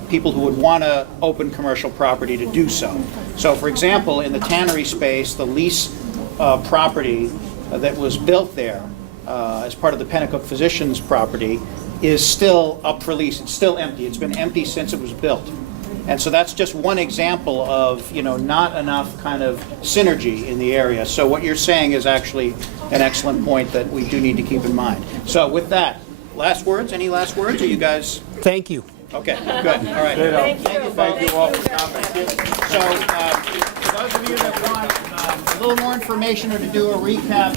people who would want to open commercial property to do so. So, for example, in the tannery space, the lease property that was built there as part of the Penacook Physicians property is still up for lease. It's still empty. It's been empty since it was built. And so that's just one example of, not enough kind of synergy in the area. So what you're saying is actually an excellent point that we do need to keep in mind. So with that, last words? Any last words? Are you guys? Thank you. Okay, good. All right. Thank you all for comments. So for those of you that want a little more information or to do a recap,